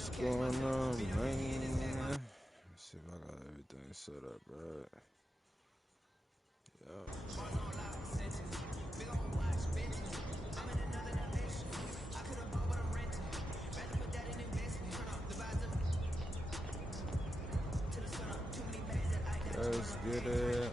What's going on, man? Let's see if I got everything set up right. Yeah. Let's get it.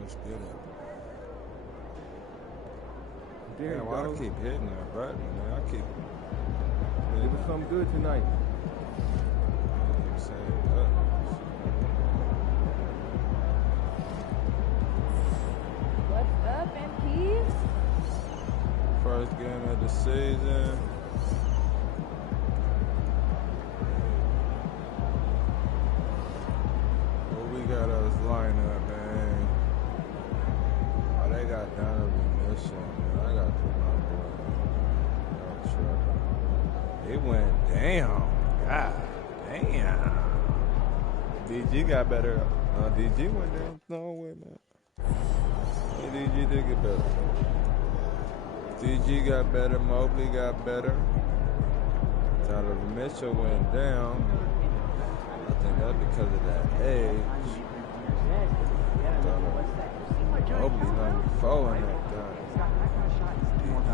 Let's get it. Damn, why do I keep hitting that button, man? I keep Give us something good tonight. saying that. What's up, MPs? First game of the season. What we got us line up, man? Oh, they got Donovan Mitchell, man. I got to put my boy. It went down. God damn. DG got better. DG went down. No way, man. Yeah, DG did get better. DG got better. Mobley got better. Donovan Mitchell went down. I think that's because of that age. Mobley 94 in that thing.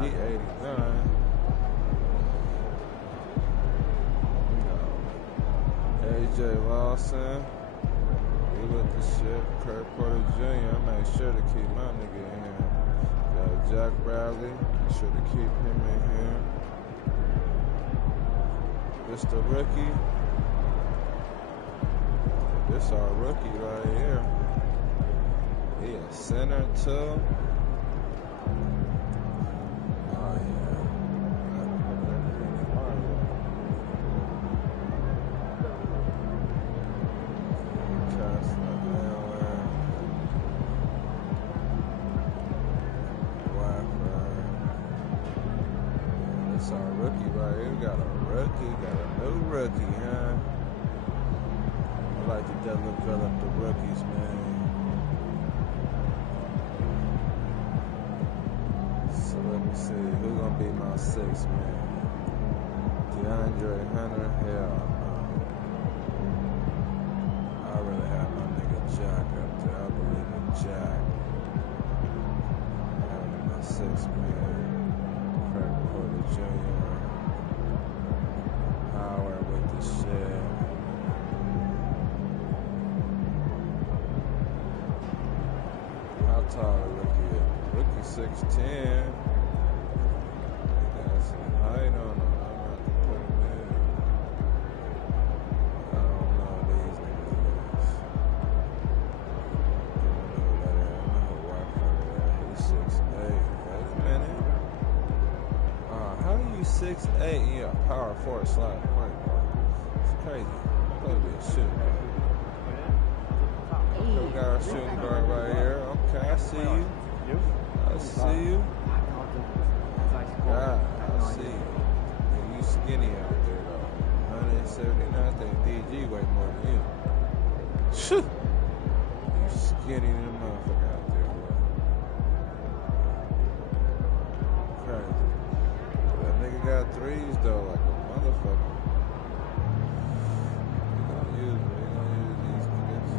DG 89. AJ Lawson, he with the shit. Kurt Porter Jr., I made sure to keep my nigga in here. Got Jack Bradley, make sure to keep him in here. This the rookie. This our rookie right here. He a center too. Oh yeah. That's our rookie right here. We got a rookie, got a new rookie, huh? I like to develop the rookies, man. So let me see, who gonna be my sixth man? DeAndre Hunter, hell no. I really have my nigga Jack up there. I believe in Jack. Having my sixth man. Kurt Porter Jr. Howard with the shit. How tall the rookie is? Rookie 6'10". He got some height on him. I'm about to put him in. I don't know these niggas. I don't know who Watford is. He's 6'8". Wait a minute. How are you 6'8" and you're a power forward slide point guard? It's crazy. Supposed to be a shooting guard. Okay, we got our shooting guard right here. Okay, I see you. I see you. God, I see you. And you skinny out there though. 179. I think DG weigh more than you. You skinny than a motherfucker out there, boy. Crazy. That nigga got threes though, like a motherfucker. We gonna use these niggas.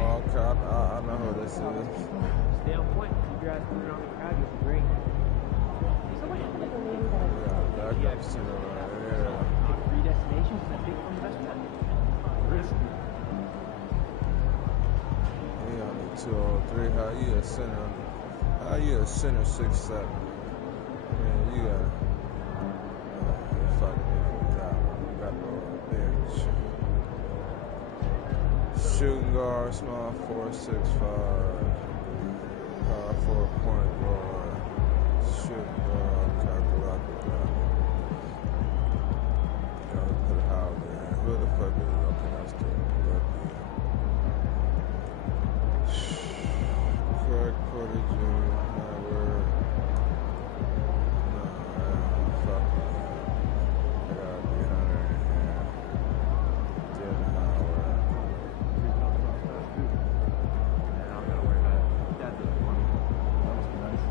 Oh, okay, I know who this is. Stay on point. Keep your eyes moving on the crowd. You'll be great. So what happened to the name that I Yeah, backup center right here. Pick 3 destinations and pick from the best one. Risky. He only 203. How you a center? How you a center 6'7"? Man, you got Shooting guard, small 4'6'5". Power forward, point guard. Shooting guard, calculator. Put Howard there. Who the fuck is it? Okay, that's the Craig Porter Jr. Howard. Fuck it. I gotta be Hunter in here. Devin Howard. You're talking about that too. Yeah, I don't gotta worry about it. Dad does it for me. That must be nice.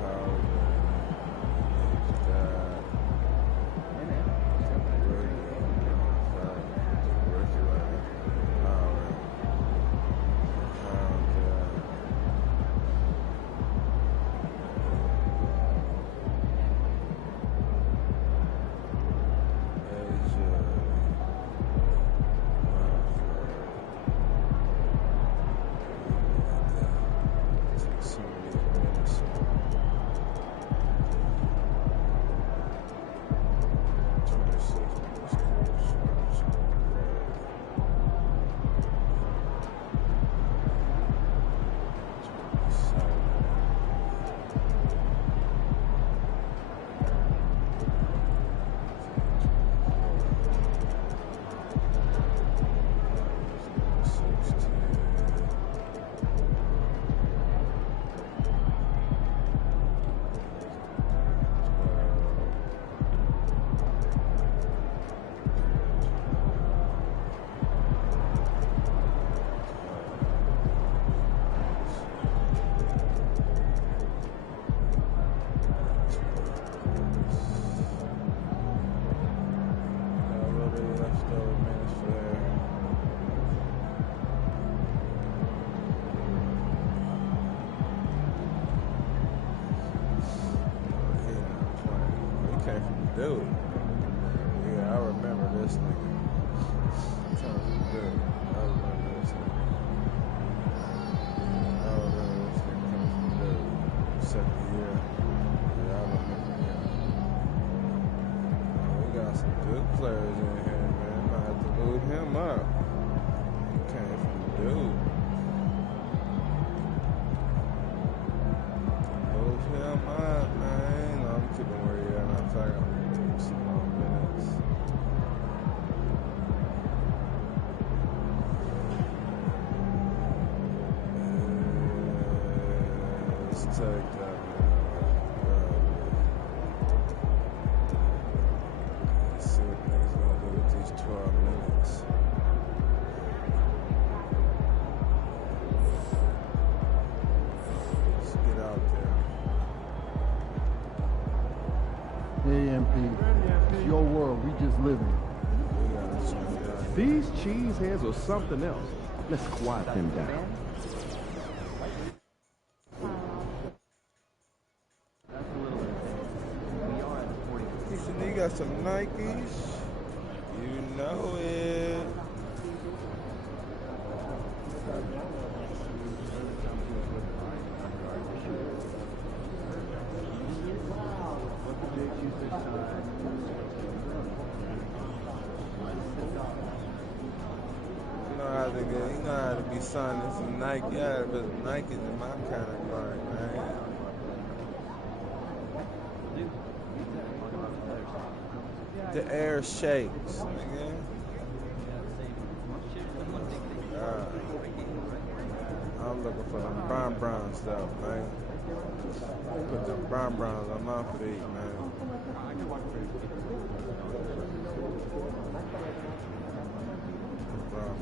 Howard. His dad. Hey man. Dude. Yeah, I remember this nigga. I'm trying to dude. I remember this nigga. I remember this nigga coming from dude. Second year. Yeah, I remember him. We got some good players in here, man. Might have to move him up. He came from dude. Move him up, man. No, I'm keeping where he at. I'm talking. Some more minutes. Let's take that, man. Let's see what niggas gonna do with these 12 minutes. Let's get out there. Hey, MP. It's your world. We just living. We gotta check it out. These cheeseheads are something else. Let's quiet them down. That's a little insane. We are at 40. He said he got some Nikes. You know it. What the big use this time? You know how to be signing some Nike. Yeah, but Nikes in my category, man. The air shakes, nigga. I'm looking for them brown stuff, man. Put them browns on my feet, man. Brown.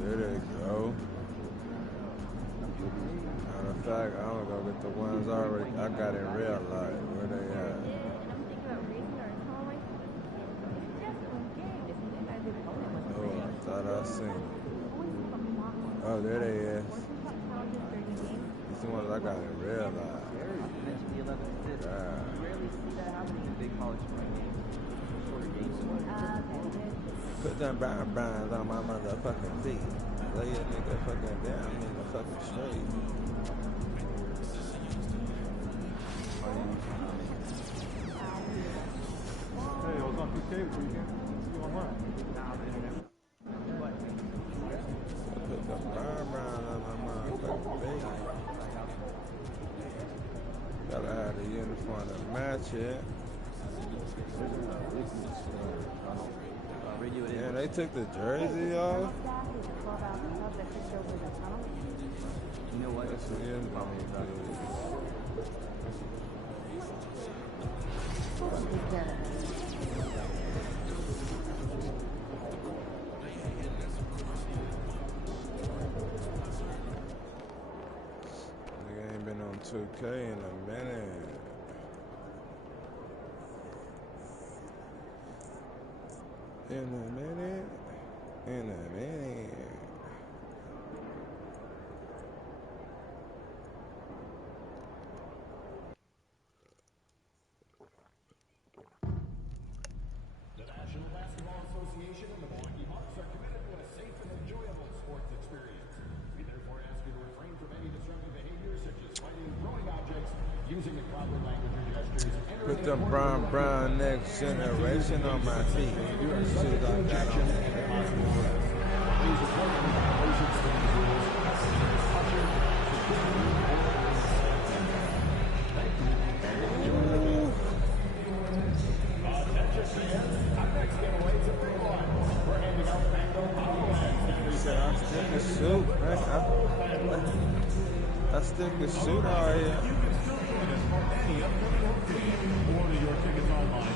There they go. Matter of fact, I'm gonna go get the ones I got in real life. Where they at? Oh, I thought I seen it. Oh, there they is. These the ones I got in real life. God. Put them browns on my motherfucking feet. Lay a nigga fucking down in the fucking street. too, so you can see you online. Nah, the internet. But Put the prime round on my motherfucking baby. Gotta have the uniform to match it. Yeah, they took the jersey off. you know what? That's the uniform. Nigga ain't been on 2K in a minute. In a minute. In a minute. The National Basketball Association and the Milwaukee Bucks are committed to a safe and enjoyable sports experience. We therefore ask you to refrain from any disruptive behaviors such as fighting, throwing objects, using the proper language or gestures, Put them brown next generation on my feet. Shit like that on there. Please report any violations to these rules. Attention fans, our next giveaway is a free one. We're handing out Mango bobbleheads. Said I stick the suit. I stick the suit out here. Any upcoming home game. Order your tickets online.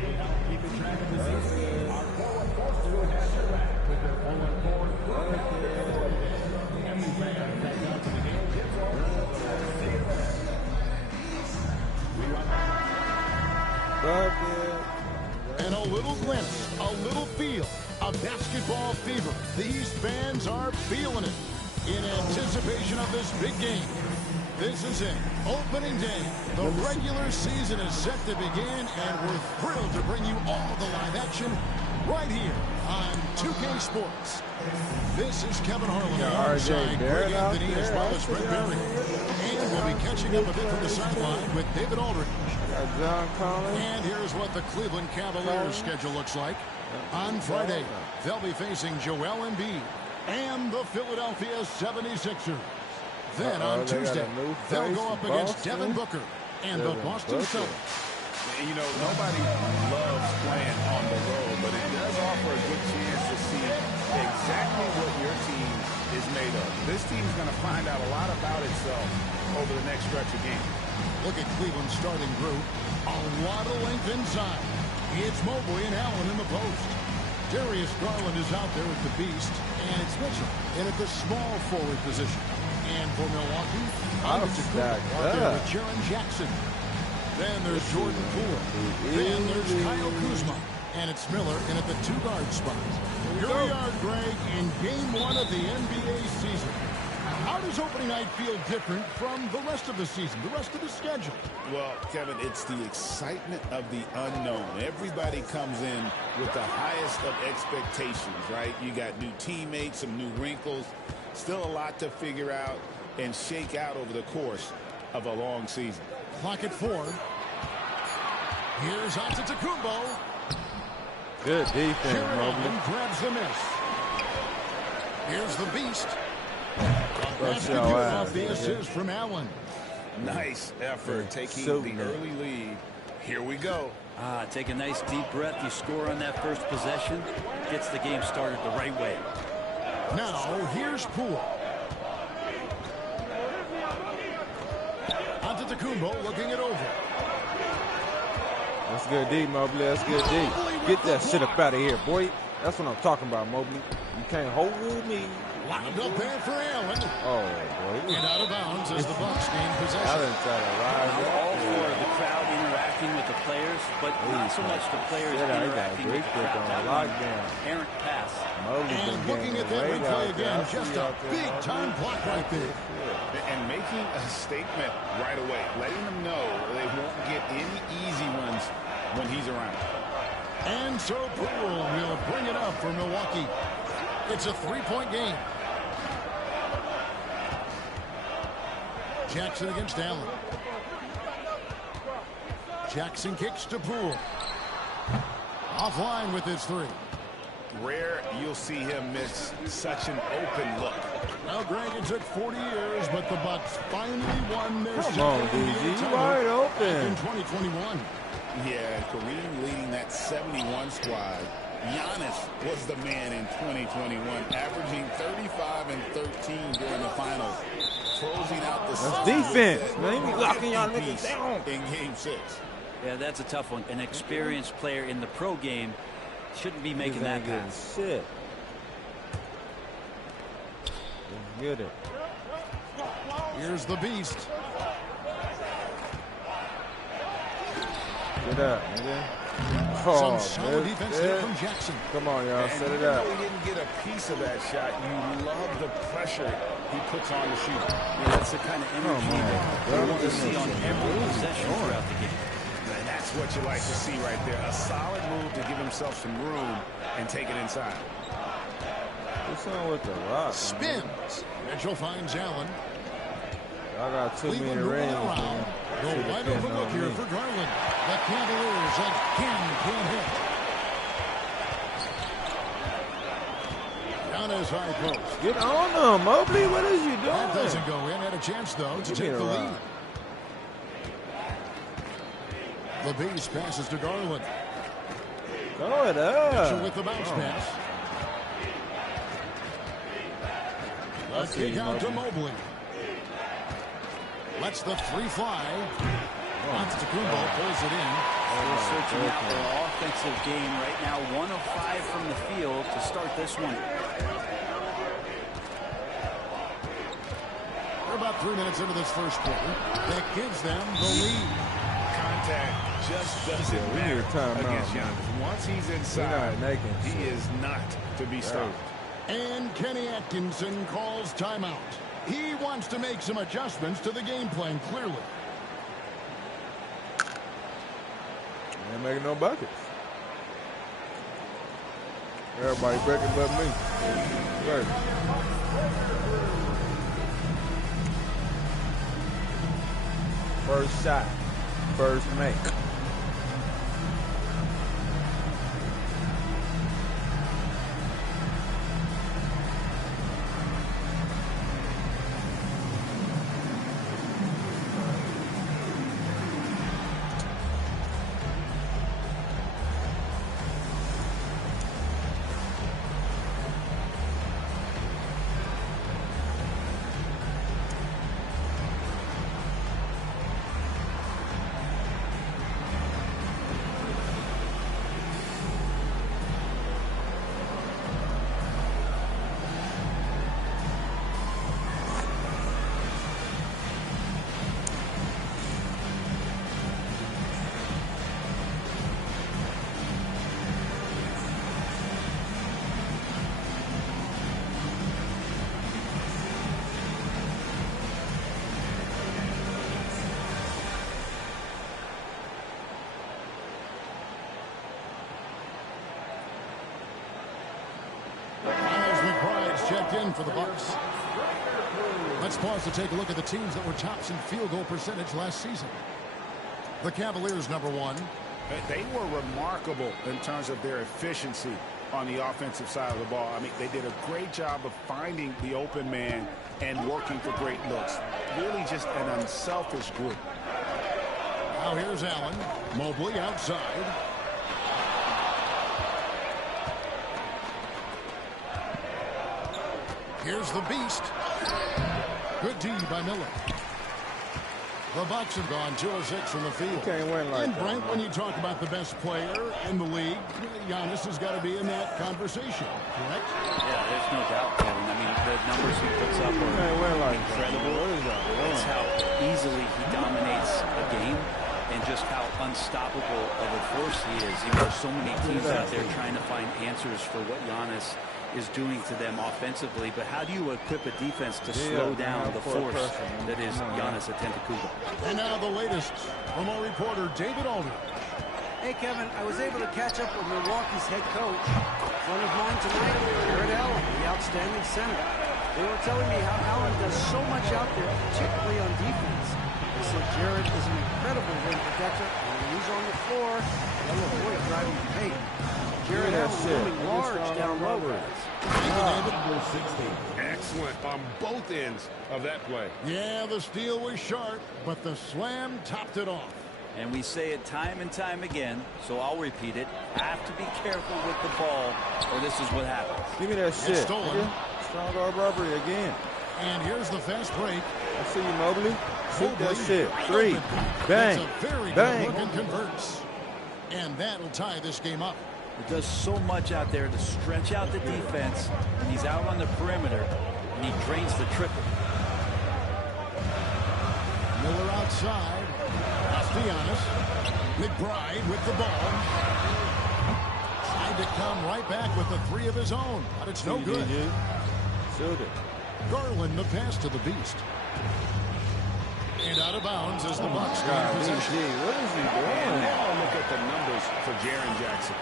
To help keep track of the season, our forward force will have your back with their forward board. Every fan that comes to the game gets all the see you there. We want And a little glimpse, a little feel of basketball fever. These fans are feeling it in anticipation of this big game. This is it, opening day. The regular season is set to begin, and we're thrilled to bring you all the live action right here on 2K Sports. This is Kevin Harlan alongside Greg Anthony as well as Brett Berry. And we'll be catching up a bit from the sideline with David Aldridge. John Collins. And here's what the Cleveland Cavaliers schedule looks like. On Friday, they'll be facing Joel Embiid and the Philadelphia 76ers. Then on Tuesday, they'll go up against Devin Booker and the Boston Celtics. You know, nobody loves playing on the road, but it does offer a good chance to see exactly what your team is made of. This team's going to find out a lot about itself over the next stretch of games. Look at Cleveland's starting group. A lot of length inside. It's Mobley and Allen in the post. Darius Garland is out there with the beast, and it's Mitchell in at the small forward position. And for Milwaukee, Antetokounmpo out there with Jaren Jackson. Then there's Jordan Poole. Then there's Kyle Kuzma. And it's Miller in at the two-guard spot. Here we are, Greg, in Game 1 of the NBA season. How does opening night feel different from the rest of the season, the rest of the schedule? Well, Kevin, it's the excitement of the unknown. Everybody comes in with the highest of expectations, right? You got new teammates, some new wrinkles, still a lot to figure out and shake out over the course of a long season. Clock at 4. Here's Antetokounmpo. Good defense, Jaron Mobley. Allen grabs the miss. Here's the beast. That's the your good ass, off the assist from Allen. Nice effort taking So the good. early lead. Here we go. Take a nice deep breath. You score on that first possession. Gets the game started the right way. Now, here's Poole. Antetokounmpo looking it over. Let's get deep, Mobley. Let's get deep. Get that shit up out of here, boy. That's what I'm talking about, Mobley. You can't hold me. Locked up there for Allen. Oh, boy. And out of bounds as the Bucks gain possession. Allen tried to rise I'm up. all for the crowd interacting with the players, but not so much the players Yeah, he got interacting with the great crowd. on That lockdown. errant pass. Mobley's And been looking getting at that way replay out there. again, I see just you a out there, big Mobley. time block right there. And making a statement right away, letting them know they won't get any easy ones when he's around. And so Poole will bring it up for Milwaukee. It's a three-point game. Jackson against Allen. Jackson kicks to Poole. Offline with his three. Rare you'll see him miss such an open look. Well, Greg, it took 40 years, but the Bucks finally won their Come on, DG, you wide open. In 2021. Yeah, Kareem leading that 71 squad. Giannis was the man in 2021, averaging 35 and 13 during the finals. Closing out the That's defense, man. You locking y'all niggas down. In Game 6. Yeah, that's a tough one. An experienced player in the pro game shouldn't be making that pass. Shit. Get it. Here's the beast. Get up, nigga. Some solid defense here from Jackson. Come on, y'all. Set it Even up. though he didn't get a piece of that shot, you love the pressure he puts on the shooter. Yeah, that's the kind of energy that we want to see on every possession throughout the game. And that's what you like to see right there. A solid move to give himself some room and take it inside. What's on with the rock? Spins. Mitchell finds Allen. I got too many Cleveland rings. moving around. No wide open look here for Garland. The Cavaliers again can't hit. Giannis high post. Get on them, Mobley. What is you doing? That doesn't go in. Had a chance, though, to take the lead. The beast passes to Garland. Throw it up. Mitchell with the bounce pass. The kick out to Mobley. Lets the three fly. Antetokounmpo pulls it in. They're searching out their offensive game right now. 1 of 5 from the field to start this one. We're about 3 minutes into this first quarter. That gives them the lead. Contact just doesn't matter against Giannis. Once he's inside, he is not to be stopped. And Kenny Atkinson calls timeout. He wants to make some adjustments to the game plan, clearly. Ain't making no buckets. Everybody breaking but me. Right. First shot. First make. Checked in for the Bucks. Let's pause to take a look at the teams that were tops in field goal percentage last season. The Cavaliers, number 1. They were remarkable in terms of their efficiency on the offensive side of the ball. I mean, they did a great job of finding the open man and working for great looks. Really just an unselfish group. Now here's Allen. Mobley outside. Here's the beast. Good D by Miller. The Bucks have gone 2 of 6 from the field. Can't win like and that, Brent, man. when you talk about the best player in the league, Giannis has got to be in that conversation, correct? Yeah, there's no doubt, Kevin. I mean, the numbers he puts up are incredible. It's how easily he dominates a game and just how unstoppable of a force he is. You know, there's so many teams out there trying to find answers for what Giannis is doing to them offensively, but how do you equip a defense to slow down the force that is Giannis Antetokounmpo? And now the latest from our reporter, David Aldridge. Hey, Kevin, I was able to catch up with Milwaukee's head coach. One of mine tonight, Jared Allen, the outstanding center. They were telling me how Allen does so much out there, particularly on defense. They say Jarrett is an incredible rim protector. And when he's on the floor, they'll avoid driving the paint. Jarrett Allen looming large down low. Excellent on both ends of that play. Yeah, the steal was sharp, but the slam topped it off. And we say it time and time again, so I'll repeat it. Have to be careful with the ball, or this is what happens. Give me that shit. Stolen. Strong guard robbery again. And here's the fast break. I see you, Mobley. Shoot that shit. Right 3. open. Bang. That's a very Bang. good look and converts. And that'll tie this game up. It does so much out there to stretch out the defense, and he's out on the perimeter, and he drains the triple. Miller outside. Castellanos. McBride with the ball. Tried to come right back with the 3 of his own, but it's no good. Shoot it. Garland the pass to the Beast. And out of bounds as the Bucks gain possession. What is he doing? And now look at the numbers for Jaren Jackson.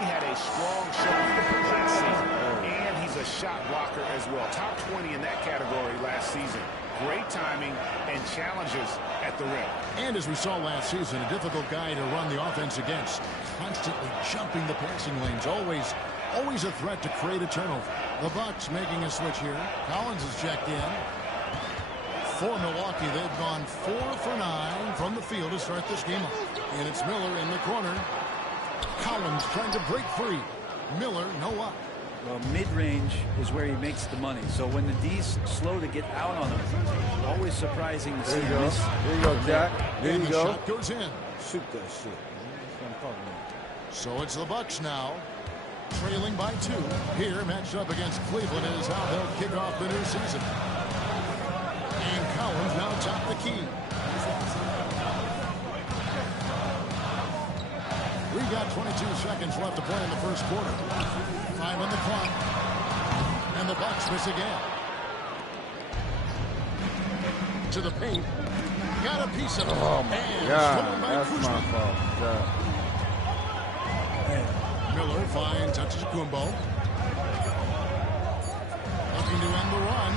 He had a strong showing last season, and he's a shot blocker as well. Top 20 in that category last season. Great timing and challenges at the rim. And as we saw last season, a difficult guy to run the offense against. Constantly jumping the passing lanes. Always a threat to create a turnover. The Bucks making a switch here. Collins is checked in. For Milwaukee, they've gone 4 for 9 from the field to start this game up. And it's Miller in the corner. Collins trying to break free. Miller, no up. Well, mid-range is where he makes the money. So when the D's slow to get out on him, always surprising to see There you go. this. There you go, Jack. There And you the go. shot goes in. Shoot that shit. That's what I'm talking about. So it's the Bucks now, trailing by 2. Here, matched up against Cleveland, is how they'll kick off the new season. And Collins now top the key. We've got 22 seconds left to play in the first quarter. 5 on the clock. And the Bucks miss again. To the paint. Got a piece of it. Oh, my and God. stolen by That's Kuzma. my fault. God. Miller finds Antetokounmpo. Looking to end the run.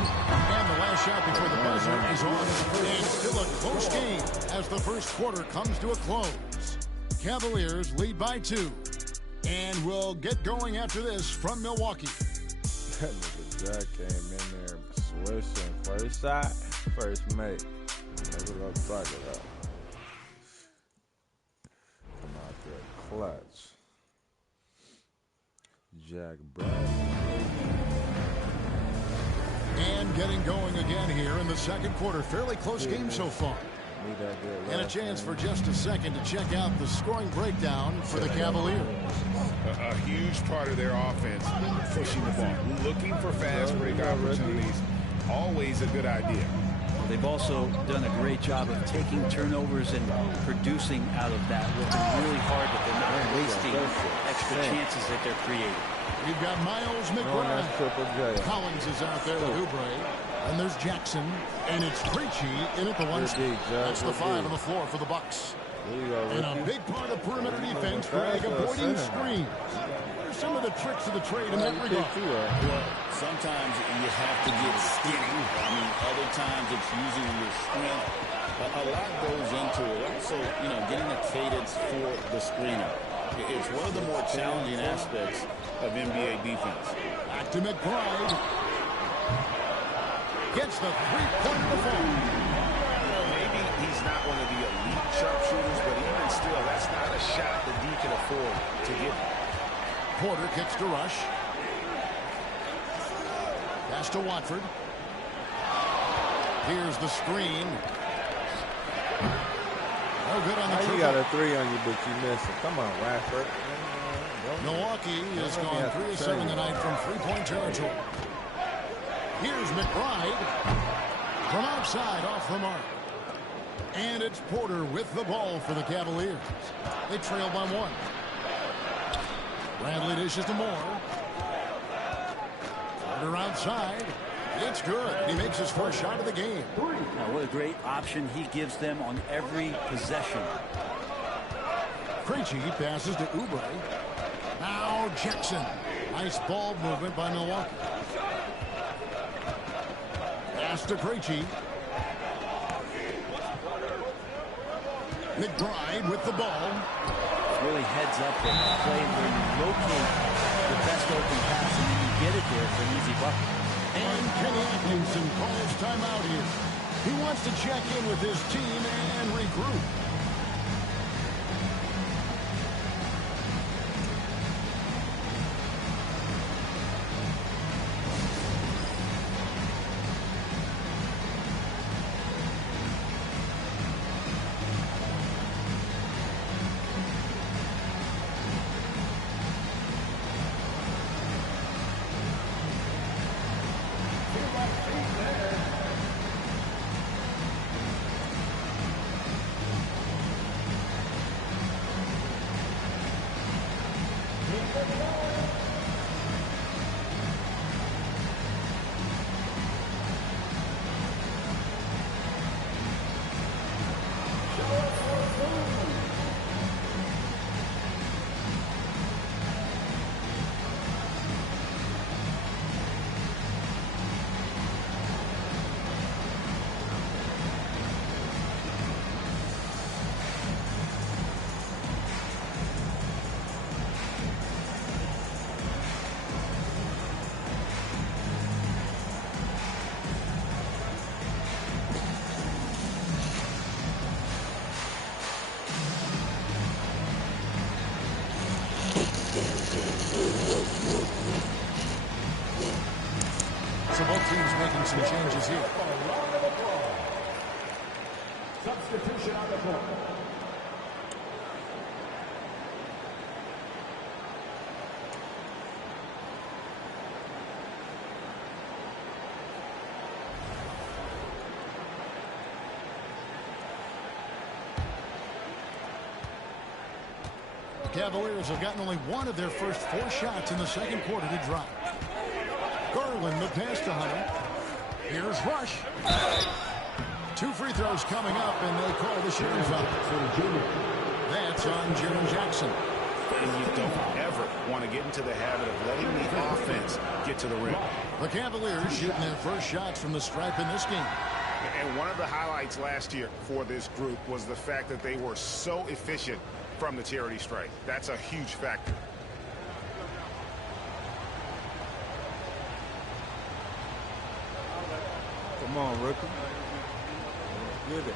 And the last shot before the buzzer is on. And still a close game as the first quarter comes to a close. Cavaliers lead by 2. And we'll get going after this from Milwaukee. That nigga Jack came in there swishing. First shot, first mate. That's what I'm talking about. Come out there clutch. Jack Bradley. And getting going again here in the second quarter. Fairly close game so far. And a chance for just a second to check out the scoring breakdown for the Cavaliers. A huge part of their offense, pushing the ball, looking for fast break opportunities. Always a good idea. They've also done a great job of taking turnovers and producing out of that, working really hard that they're not wasting extra chances that they're creating. You've got Miles McBride. Collins is out there with Oubre. And there's Jackson. And it's Krejci in at the 1 spot. That's the 5 on the floor for the Bucks. And a big part of perimeter defense, Greg, avoiding screens. What are some of the tricks of the trade in that regard? Well, sometimes you have to get skinny. I mean, other times it's using your strength. A lot goes into it. Also, getting a cadence for the screener. It's one of the more challenging aspects of NBA defense. Back to McBride. Gets the three-pointer to fall. Well, maybe he's not one of the elite sharpshooters, but even still, that's not a shot that D can afford to get. Porter kicks to Rush. Pass to Watford. Here's the screen. No good on the triple. You got a 3 on you, but you missed it. Come on, Watford. Milwaukee has gone 3 of 7 tonight from three-point territory. Here's McBride from outside off the mark. And it's Porter with the ball for the Cavaliers. They trail by 1. Bradley dishes to Moore. Porter outside. It's good. He makes his first shot of the game. Now, what a great option he gives them on every possession. Krejci passes to Oubre. Now Jackson. Nice ball movement by Milwaukee. Pass to Krejci. McBride with the ball. Really heads up and play where you locate the best open pass and you can get it there for an easy bucket. And Kenny Atkinson calls timeout here. He wants to check in with his team and regroup. So both teams making some changes here. Substitution on the court. The Cavaliers have gotten only one of their first 4 shots in the second quarter to drop. Garland, the pass to Hunter. Here's Rush. 2 free throws coming up, and they call the shooting foul. That's on Jaren Jackson. And you don't ever want to get into the habit of letting the offense get to the rim. The Cavaliers shooting their first shots from the stripe in this game. And one of the highlights last year for this group was the fact that they were so efficient from the charity stripe. That's a huge factor. Come on, rookie. Get it.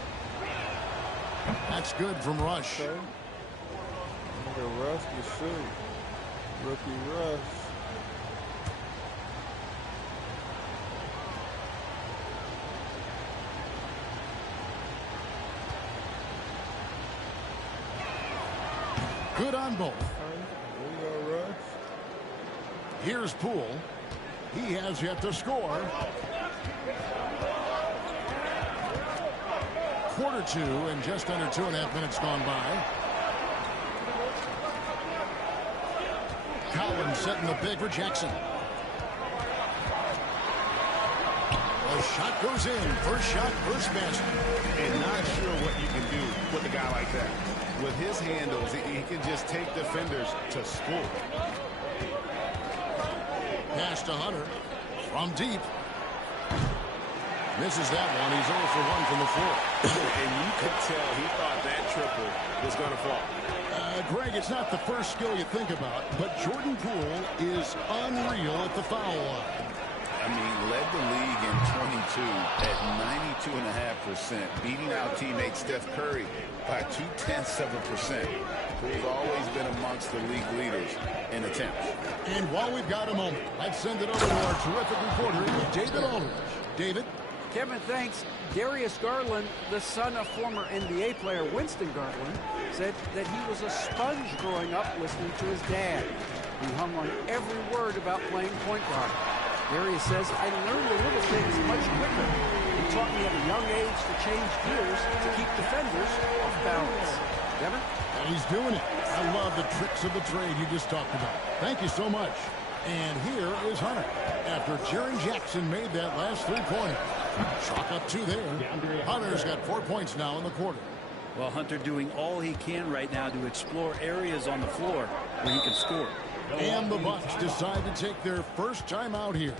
That's good from Rush. Okay. Nigga Rush the shoot. Rookie Rush. Good on both. There you go, Rush. Here's Poole. He has yet to score. Quarter 2 and just under 2.5 minutes gone by. Collins setting the big for Jackson. The shot goes in. First shot, first basket. And not sure what you can do with a guy like that. With his handles, he can just take defenders to school. Pass to Hunter from deep. Misses that one. He's 0 for 1 from the floor. And you could tell he thought that triple was going to fall. Greg, it's not the first skill you think about, but Jordan Poole is unreal at the foul line. I mean, led the league in 22 at 92.5%, beating out teammate Steph Curry by 0.2%. Poole's always been amongst the league leaders in attempts. And while we've got a moment, let's send it over to our terrific reporter, David Aldridge. David? Kevin, thanks. Darius Garland, the son of former NBA player Winston Garland, said that he was a sponge growing up listening to his dad. He hung on every word about playing point guard. Darius says, I learned the little things much quicker. He taught me at a young age to change gears to keep defenders off balance. Kevin? He's doing it. I love the tricks of the trade you just talked about. Thank you so much. And here is Hunter after Jaren Jackson made that last three-pointer. Chalk up 2 there. Hunter's got 4 points now in the quarter. Well, Hunter doing all he can right now to explore areas on the floor where he can score. And the Bucks decide to take their first time out here.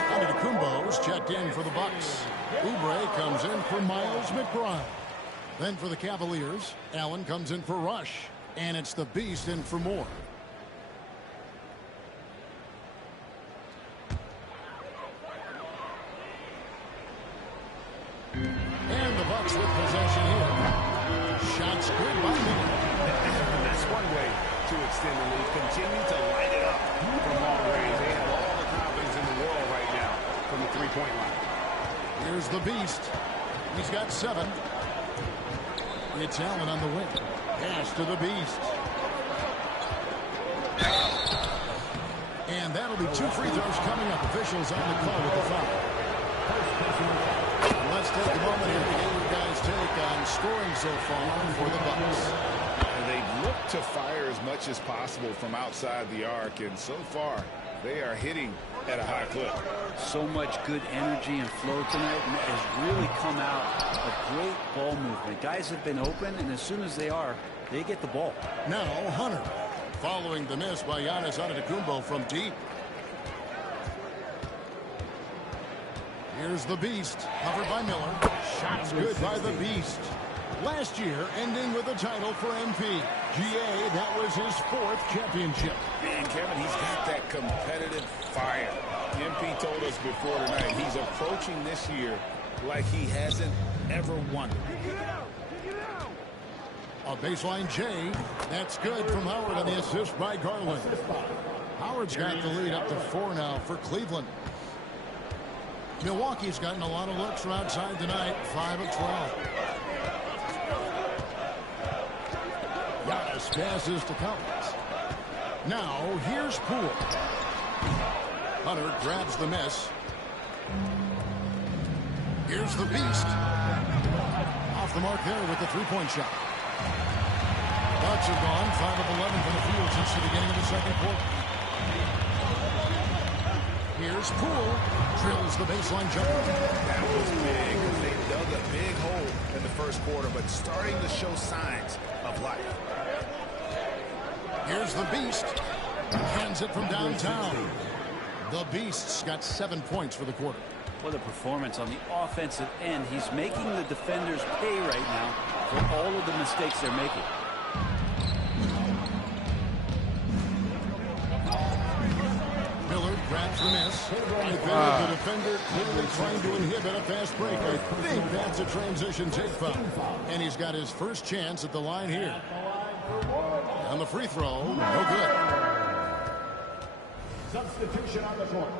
Antetokounmpo's checked in for the Bucks. Oubre comes in for Miles McBride. Then for the Cavaliers, Allen comes in for Rush. And it's the Beast in for Moore. And the Bucks with possession here. Shots good by Miller. That's one way to extend the lead. Continue to light it up from long range. They have all the confidence in the world right now from the three-point line. Here's the Beast. He's got 7. It's Allen on the wing. Pass to the Beast. And that'll be 2 free throws coming up. Officials on the call with the foul. Let's take a moment here to get your guys' take on scoring so far for the Bucks. They've looked to fire as much as possible from outside the arc, and so far they are hitting at a high clip. So much good energy and flow tonight, and it has really come out of great ball movement. Guys have been open, and as soon as they are, they get the ball. Now Hunter, following the miss by Giannis Antetokounmpo from deep. Here's the Beast, covered by Miller. Shots good by the Beast. Last year, ending with a title for MP. GA, that was his 4th championship. And Kevin, he's got that competitive fire. MP told us before tonight he's approaching this year like he hasn't ever won. A baseline J. That's good from Howard on the assist by Garland. Howard's got the lead up to 4 now for Cleveland. Milwaukee's gotten a lot of looks from outside tonight, 5 of 12. Giannis passes to Collins. Now here's Poole. Hunter grabs the miss. Here's the Beast. Off the mark there with the three-point shot. Bucks are gone, 5 of 11 from the field since the beginning of the second quarter. Here's Poole. Drills the baseline jumper. That was big. They dug a big hole in the first quarter, but starting to show signs of life. Here's the Beast. Hands it from downtown. The Beast's got 7 points for the quarter. What a performance on the offensive end. He's making the defenders pay right now for all of the mistakes they're making. Miller grabs the miss. The defender clearly trying to inhibit a fast break. I think that's a transition take foul. And he's got his first chance at the line here. On the free throw, no good. Substitution on the court.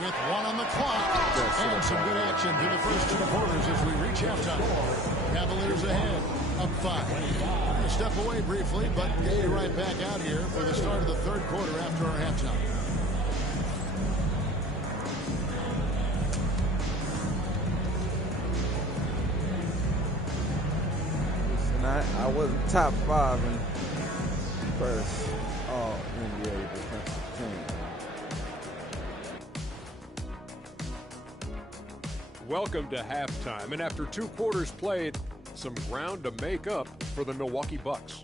With 1 on the clock, and some good action through the first 2 quarters as we reach halftime. Cavaliers ahead, up 5. Gonna step away briefly, but get you right back out here for the start of the third quarter after our halftime. I wasn't top 5 in first all NBA defensive team. Welcome to halftime, and after 2 quarters played, some ground to make up for the Milwaukee Bucks.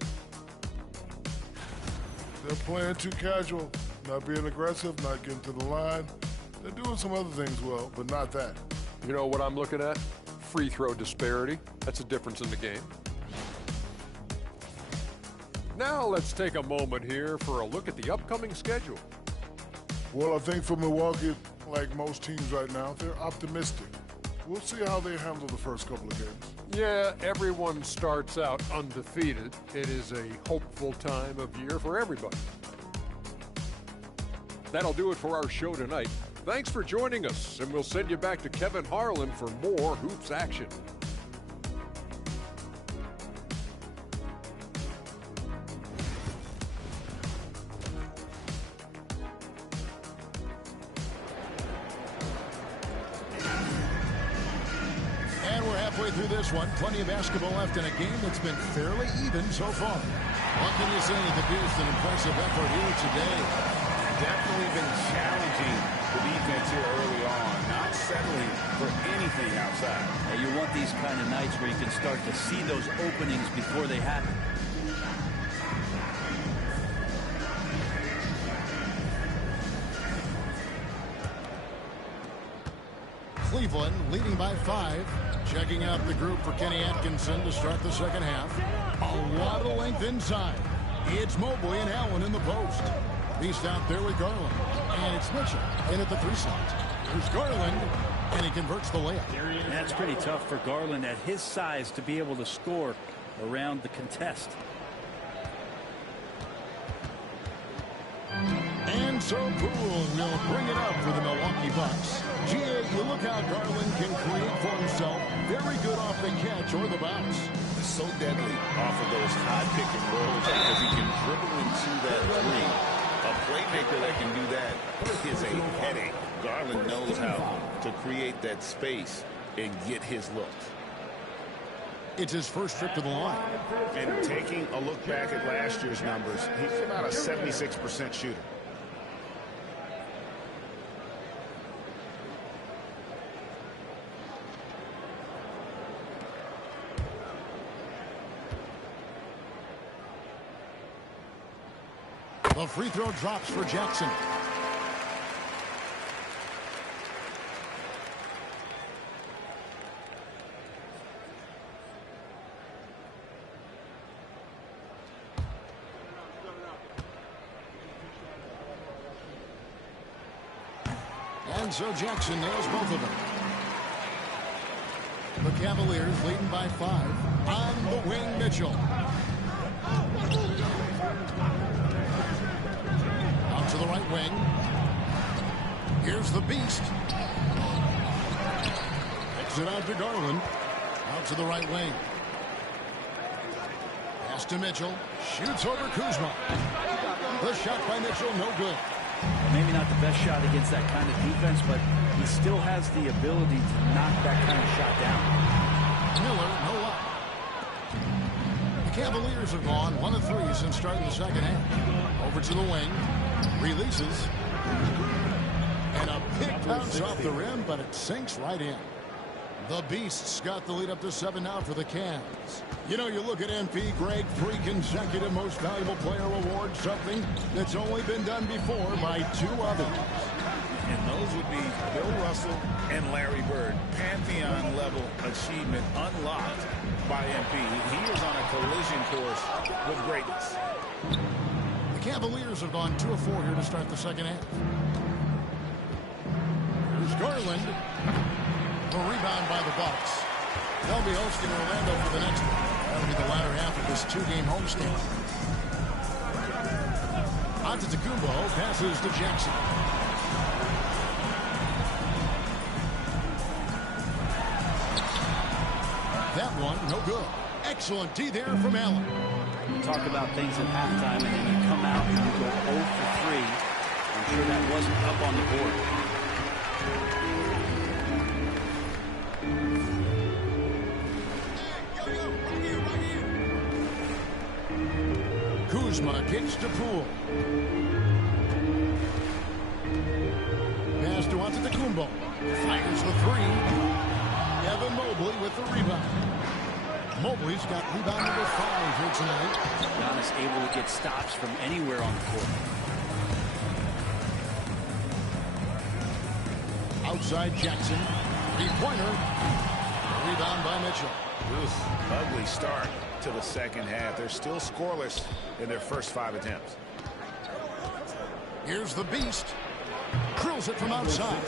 They're playing too casual, not being aggressive, not getting to the line. They're doing some other things well, but not that. You know what I'm looking at? Free throw disparity. That's a difference in the game. Now let's take a moment here for a look at the upcoming schedule. Well, I think for Milwaukee, like most teams right now, they're optimistic. We'll see how they handle the first couple of games. Yeah, everyone starts out undefeated. It is a hopeful time of year for everybody. That'll do it for our show tonight. Thanks for joining us, and we'll send you back to Kevin Harlan for more Hoops action. Through this one, plenty of basketball left in a game that's been fairly even so far. What can you say to the Beast? An impressive effort here today. Definitely been challenging the defense here early on. Not settling for anything outside. You want these kind of nights where you can start to see those openings before they happen. Cleveland leading by 5. Checking out the group for Kenny Atkinson to start the second half. A lot of length inside. It's Mobley and Allen in the post. Beast out there with Garland. And it's Mitchell in at the 3 slot. Here's Garland, and he converts the layup. That's pretty tough for Garland at his size to be able to score around the contest. And so Poole will bring it up for the Milwaukee Bucks. G.A., you look how Garland can create for himself. Very good off the catch or the bounce. He's so deadly off of those high pick and rolls because he can dribble into that three. A playmaker that can do that is a headache. Garland knows how to create that space and get his looks. It's his first trip to the line. And taking a look back at last year's numbers, he's about a 76% shooter. The free throw drops for Jackson. And so Jackson nails both of them. The Cavaliers leading by 5. On the wing, Mitchell. Out to the right wing. Here's the Beast. Kicks it out to Garland. Out to the right wing. Pass to Mitchell. Shoots over Kuzma. The shot by Mitchell, no good. Maybe not the best shot against that kind of defense, but he still has the ability to knock that kind of shot down. Miller, no luck. The Cavaliers have gone 1 of 3 since starting the second half. Over to the wing. Releases. And a big bounce off the rim, but it sinks right in. The Beasts got the lead up to 7 now for the Cavs. You know, you look at MP, Greg, 3 consecutive most valuable player awards, something that's only been done before by 2 others. And those would be Bill Russell and Larry Bird. Pantheon-level achievement unlocked by MP. He is on a collision course with greatness. The Cavaliers have gone 2 of 4 here to start the second half. Here's Garland. The rebound by the Bucks. They'll be hosting Orlando for the next one. That'll be the latter half of this 2-game homestand. Antetokounmpo passes to Jackson. That one, no good. Excellent D there from Allen. Talk about things at halftime, and then you come out and you go 0 for 3. I'm sure that wasn't up on the board. Kuzma kicks to Poole. Pass to Antetokounmpo. Fires the 3. Evan Mobley with the rebound. Mobley's got rebound number 5 here tonight. Giannis able to get stops from anywhere on the court. Outside Jackson. 3-pointer. Rebound by Mitchell. Ugly start to the second half. They're still scoreless in their first 5 attempts. Here's the Beast. Drills it from outside.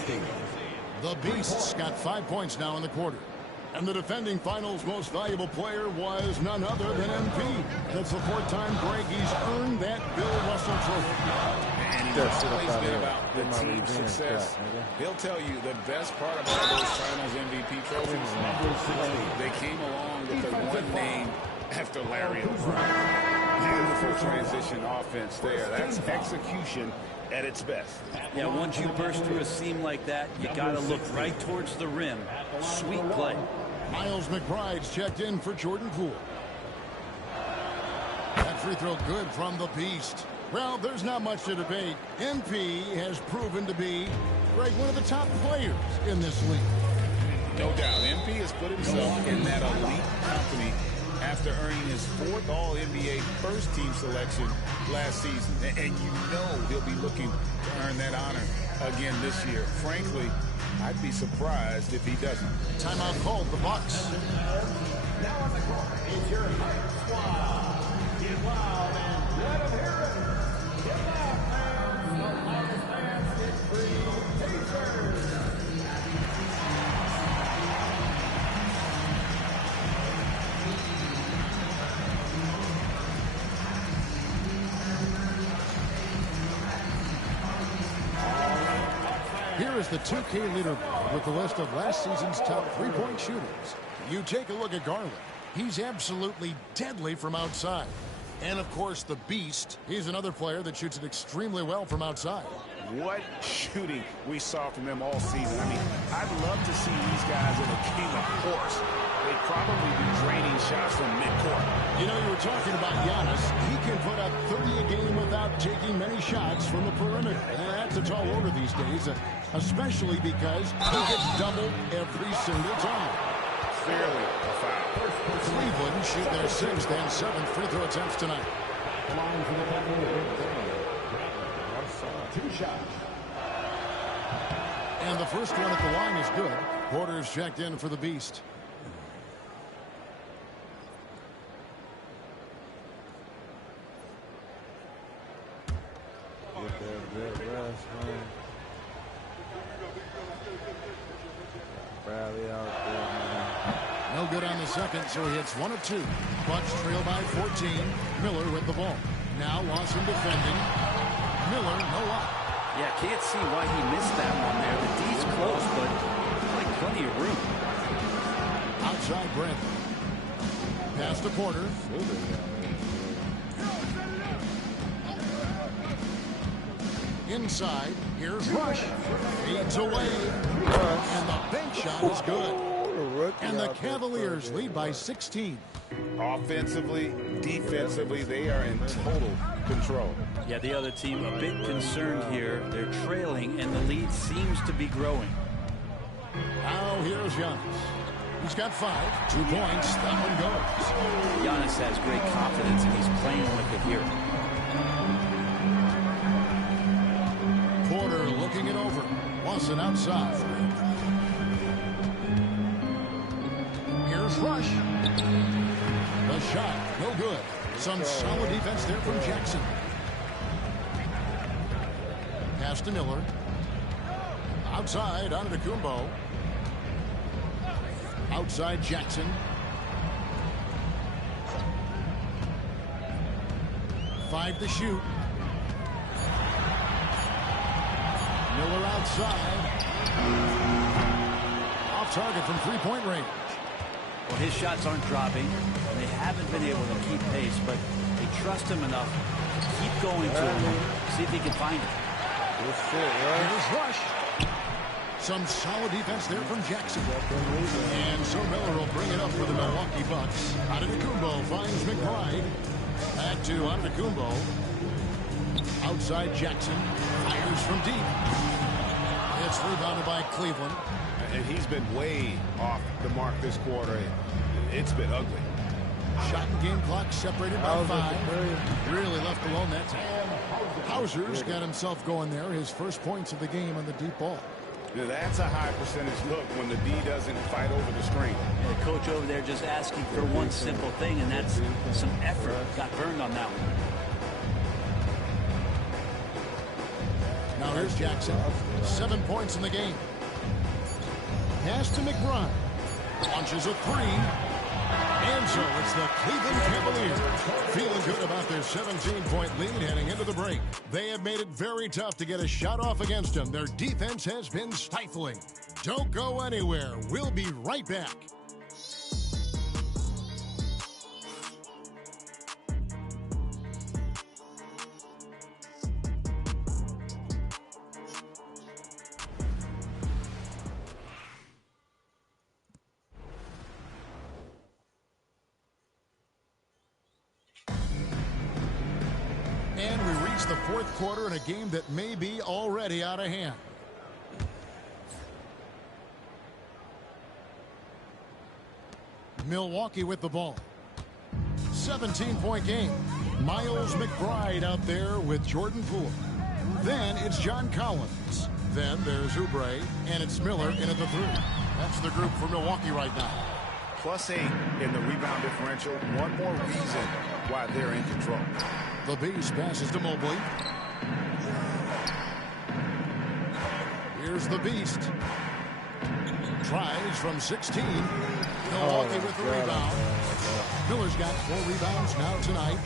The Beast's got 5 points now in the quarter. And the defending finals most valuable player was none other than MP. That's the 4th time Greg he's earned that Bill Russell trophy. And he always been about the team success. He'll tell you the best part about those finals MVP trophies, they came along with the one name after Larry O'Brien. Beautiful transition offense there. That's execution at its best. Yeah, once you burst through a seam like that, you got to look right towards the rim. Sweet play. Miles McBride's checked in for Jordan Poole. That free throw good from the Beast. Well, there's not much to debate. MP has proven to be, Greg, one of the top players in this league. No doubt. MP has put himself in that elite company after earning his 4th All-NBA first-team selection last season. And you know he'll be looking to earn that honor again this year. Frankly, I'd be surprised if he doesn't. Timeout called the Bucks. Now on the court, it's your Hype Squad. Get loud and let them hear it. Get loud, fans. The loudest fans get free t-shirts. Here is the 2K leaderboard with the list of last season's top three-point shooters. You take a look at Garland. He's absolutely deadly from outside. And, of course, the Beast. He's another player that shoots it extremely well from outside. What shooting we saw from them all season. I mean, I'd love to see these guys in a game of course. They'd probably be draining shots from midcourt. You know, you were talking about Giannis. He can put up 30 a game without taking many shots from the perimeter. That's a tall order these days, especially because he gets doubled every single time. Clearly a foul. Cleveland shoot their 6th and 7th free throw attempts tonight. Line for the Cavaliers. 2 shots. And the first one at the line is good. Porter's checked in for the Beast. Get that good rest, man. Bradley out there, man. No good on the second, so he hits 1 of 2. Bucks trail by 14. Miller with the ball. Now Lawson defending. Miller, no luck. Yeah, can't see why he missed that one there. The D's close, but like plenty of room. Outside Bradley. Pass to Porter. Inside. Here's Rush. Feeds away. And the bank shot is good. And the Cavaliers lead by 16. Offensively, defensively, they are in total control. Yeah, the other team a bit concerned here. They're trailing, and the lead seems to be growing. Now here's Giannis. He's got 5. 2 points. That one goes. Giannis has great confidence, and he's playing with it here. Porter looking it over. Lawson outside. Here's Rush. The shot, no good. Some solid defense there from Jackson. Pass to Miller. Outside, Antetokounmpo. Outside Jackson. Five to shoot. Miller outside. Off target from three-point range. Well, his shots aren't dropping, and they haven't been able to keep pace, but they trust him enough to keep going to him, see if he can find it. Here's Rush. Some solid defense there from Jackson. And so Miller will bring it up for the Milwaukee Bucks. Antetokounmpo finds McBride. Back to Antetokounmpo. Outside Jackson. Fires from deep. It's rebounded by Cleveland. And he's been way off the mark this quarter. It's been ugly. Shot and game clock separated by 5. Really left alone that time. Hauser's got himself going there. His first points of the game on the deep ball. Now that's a high percentage look when the D doesn't fight over the screen. And the coach over there just asking for one simple thing, and that's some effort. Got burned on that one. Now here's Jackson. 7 points in the game. Pass to McBride. Launches a 3. And so it's the Cleveland Cavaliers feeling good about their 17-point lead heading into the break. They have made it very tough to get a shot off against them. Their defense has been stifling. Don't go anywhere. We'll be right back. It's the fourth quarter in a game that may be already out of hand. Milwaukee with the ball. 17-point game. Miles McBride out there with Jordan Poole. Then it's John Collins. Then there's Oubre, and it's Miller in at the 3. That's the group for Milwaukee right now. +8 in the rebound differential. One more reason why they're in control. The Beast passes to Mobley. Here's the Beast. Tries from 16. Milwaukee with the rebound. Miller's got 4 rebounds now tonight.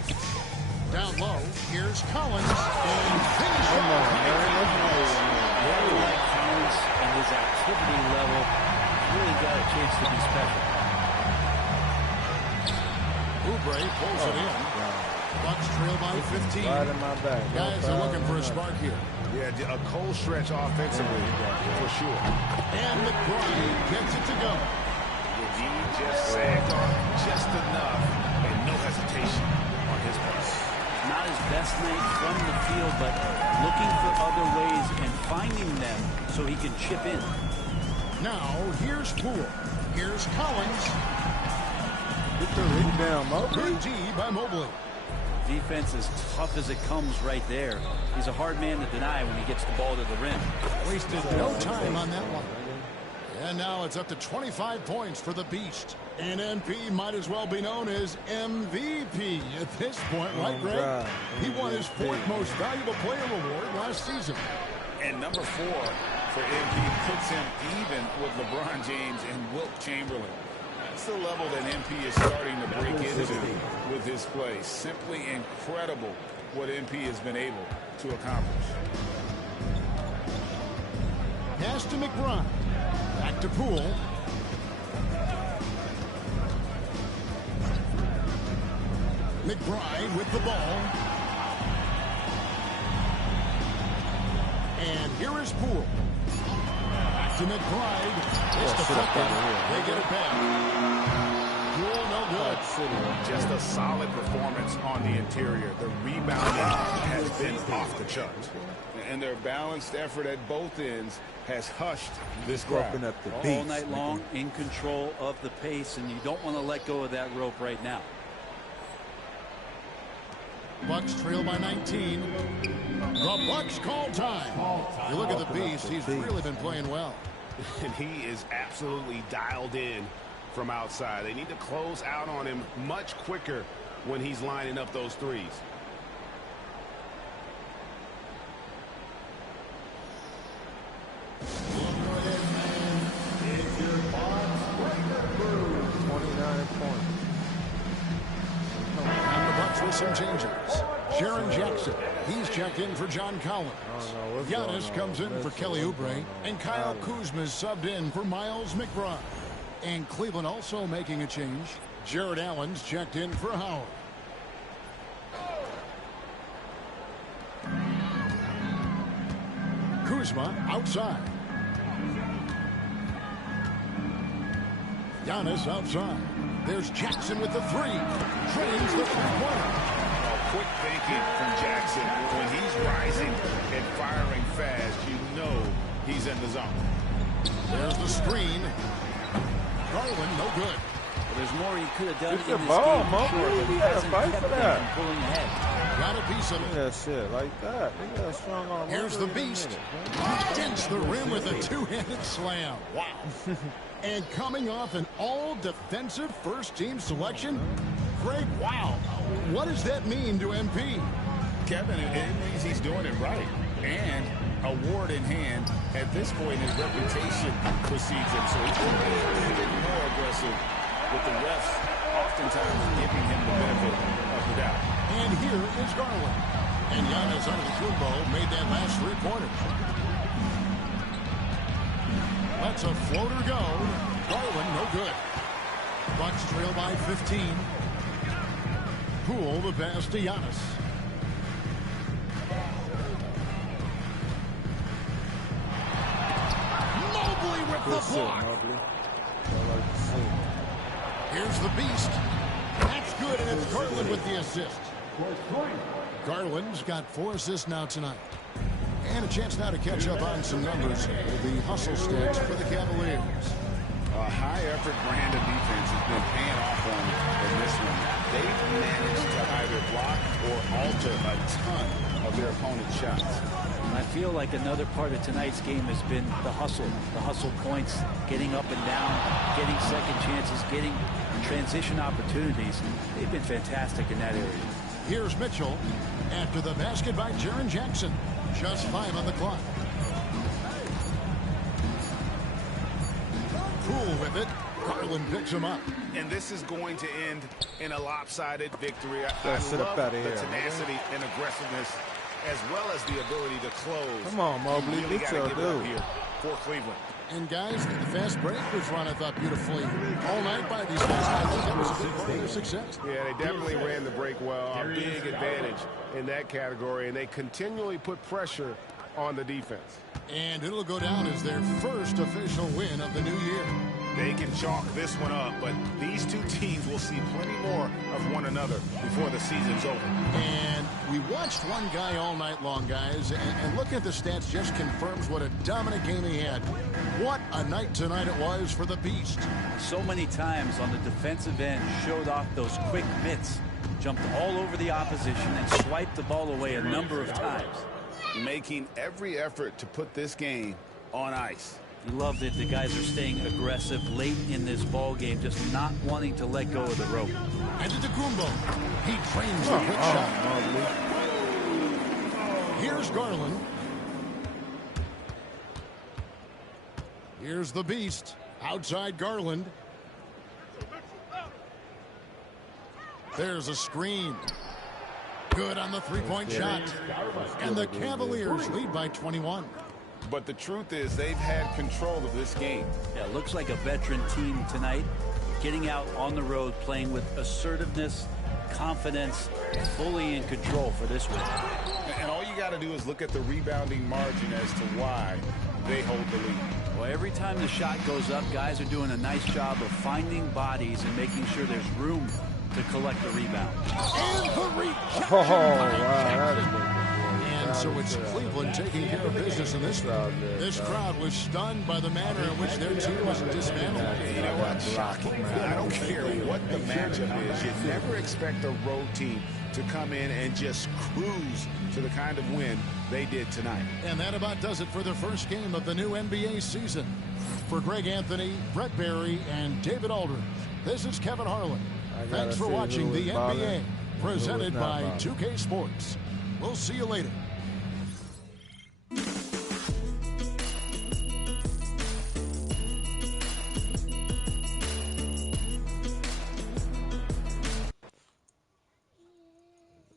Down low, here's Collins. And finish off. Really like Collins and his activity level. Really got a chance to be special. Oubre pulls it in. Bucks trail by 15. Right in my back. Guys are looking for a spark here. Yeah, a cold stretch offensively, for sure. And McBride gets it to go. He just sagged off just enough and no hesitation on his part. Not his best night from the field, but looking for other ways and finding them so he can chip in. Now, here's Poole. Here's Collins. Get the rebound, Mobley. Good D by Mobley. Defense as tough as it comes right there. He's a hard man to deny when he gets the ball to the rim. Wasted no time on that one. And now it's up to 25 points for the Beast. And MP might as well be known as MVP at this point, right, Greg? God. He won his 4th most valuable player award last season. And number 4 for MP puts him even with LeBron James and Wilt Chamberlain. That's the level that MP is starting to break into with his play. Simply incredible what MP has been able to accomplish. Pass to McBride. Back to Poole. McBride with the ball. And here is Poole. Back to McBride. It's deflected. They get it back. Poole no good. Just a solid performance on the interior. The rebounding has been off the charts. And their balanced effort at both ends has hushed this crowd. All night long, in control of the pace, and you don't want to let go of that rope right now. Bucks trail by 19. The Bucks call time. You look at the Beast, he's really been playing well. And he is absolutely dialed in from outside. They need to close out on him much quicker when he's lining up those threes. And the Bucks with some changes. Jaren Jackson, he's checked in for John Collins. Giannis comes in for Kelly Oubre. And Kyle Kuzma is subbed in for Miles McBride. And Cleveland also making a change. Jared Allen's checked in for Howard. Kuzma outside. Giannis outside. There's Jackson with the 3. Trains the 3-pointer. Quick thinking from Jackson. When he's rising and firing fast, you know he's in the zone. There's the screen. Garland, no good. Well, there's more he could have done Get in the this ball, game, Mobley. sure, but he You gotta hasn't fight kept for them that. from pulling ahead. Got a piece of it. That shit like that. He got a strong arm. Here's the Beast. Dents the rim with a 2-handed slam. Wow. And coming off an all-defensive first-team selection, Greg, wow. What does that mean to MP? Kevin, it means he's doing it right. And award in hand, at this point, his reputation precedes him. So he's going to be even more aggressive with the refs oftentimes giving him the benefit of the doubt. And here is Garland. And Giannis Antetokounmpo made that last 3-pointer. That's a floater go. Garland, no good. Bucks trail by 15. Poole the pass to Giannis. Mobley with the block. Here's the Beast. That's good, and it's Garland with the assist. Garland's got 4 assists now tonight. And a chance now to catch up on some numbers with the hustle stats for the Cavaliers. A high-effort brand of defense has been paying off on them in this one. They've managed to either block or alter a ton of their opponent's shots. I feel like another part of tonight's game has been the hustle points, getting up and down, getting second chances, getting transition opportunities. They've been fantastic in that area. Here's Mitchell after the basket by Jaren Jackson. Just 5 on the clock. Cool with it. Garland picks him up. And this is going to end in a lopsided victory. I love the tenacity and aggressiveness, as well as the ability to close. Come on, Mobley. Really Beat gotta your give it up dude. here for Cleveland. And guys, the fast break was run, I thought, beautifully all night by these guys. I think that was a big part of their success. Yeah, they definitely ran the break well. A big advantage in that category, and they continually put pressure on the defense. And it'll go down as their first official win of the new year. They can chalk this one up, but these two teams will see plenty more of one another before the season's over. And we watched one guy all night long, guys, and looking at the stats just confirms what a dominant game he had. What a night tonight it was for the Beast. So many times on the defensive end, showed off those quick mitts, jumped all over the opposition and swiped the ball away a number of times. Making every effort to put this game on ice. You love that the guys are staying aggressive late in this ball game, just not wanting to let go of the rope. And to Kumbo. He trains a quick shot. Here's Garland. Here's the Beast. Outside Garland. There's a screen. Good on the three-point shot. And the Cavaliers lead by 21. But the truth is they've had control of this game. Yeah, looks like a veteran team tonight, getting out on the road, playing with assertiveness, confidence, fully in control for this win. And all you got to do is look at the rebounding margin as to why they hold the lead. Well, every time the shot goes up, guys are doing a nice job of finding bodies and making sure there's room to collect the rebound. And the rejection. Oh, wow. And so it's Cleveland taking care of business in this one. This crowd was stunned by the manner in which their team was dismantled. You know what? Shocking. I don't care what the matchup is. You never expect a road team to come in and just cruise to the kind of win they did tonight. And that about does it for the first game of the new NBA season. For Greg Anthony, Brett Barry, and David Aldridge, this is Kevin Harlan. Thanks for watching the NBA, presented by 2K Sports. We'll see you later.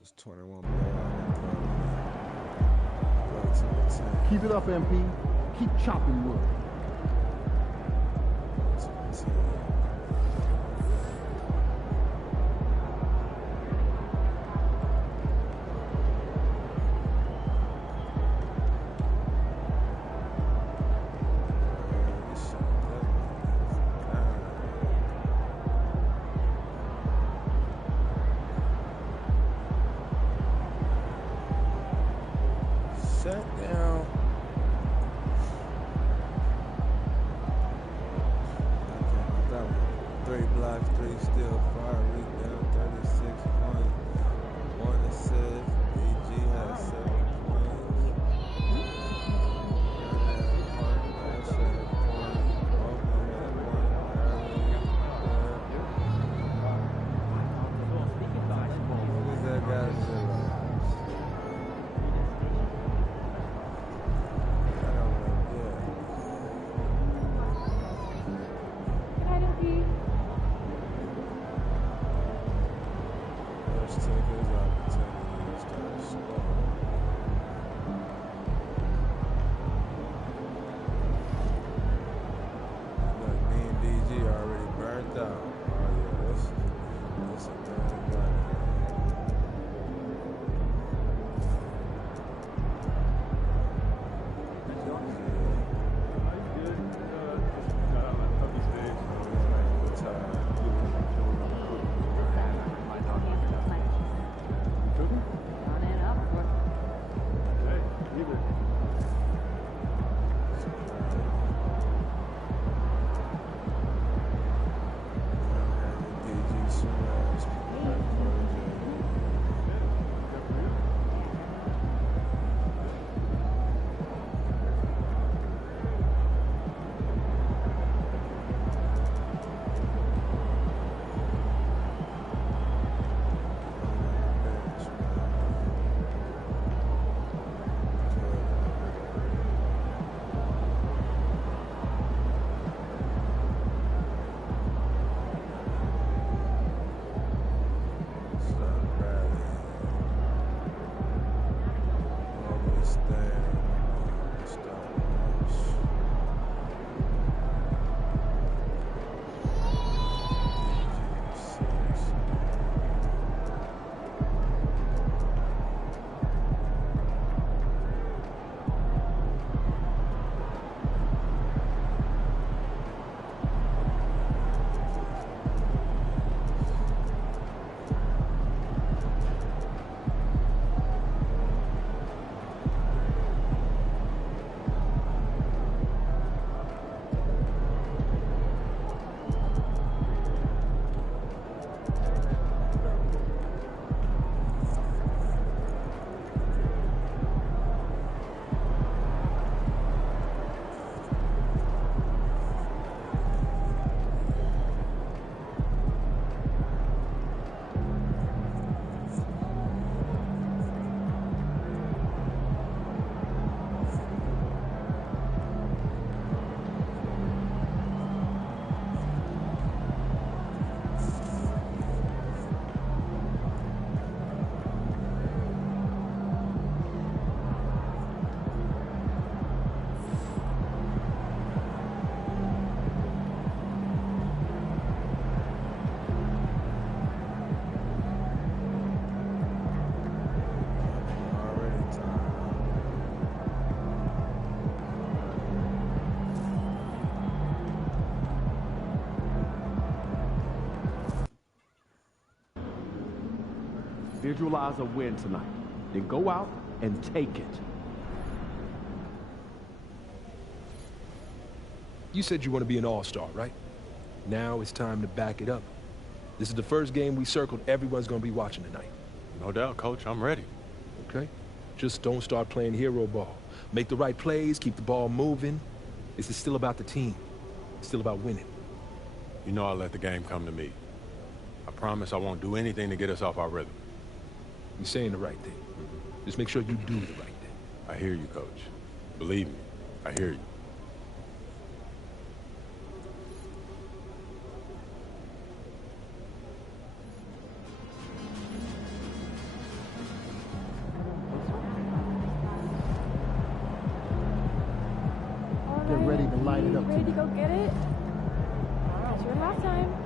It's 21. Keep it up, MP. Keep chopping wood. visualize a win tonight. Then go out and take it. You said you want to be an all-star, right? Now it's time to back it up. This is the first game we circled everyone's going to be watching tonight. No doubt, Coach. I'm ready. Okay? Just don't start playing hero ball. Make the right plays, keep the ball moving. This is still about the team. It's still about winning. You know I'll let the game come to me. I promise I won't do anything to get us off our rhythm. You're saying the right thing. Just make sure you do the right thing. I hear you, Coach. Believe me, I hear you. They're ready to light it up. Ready to go get it? It's your halftime.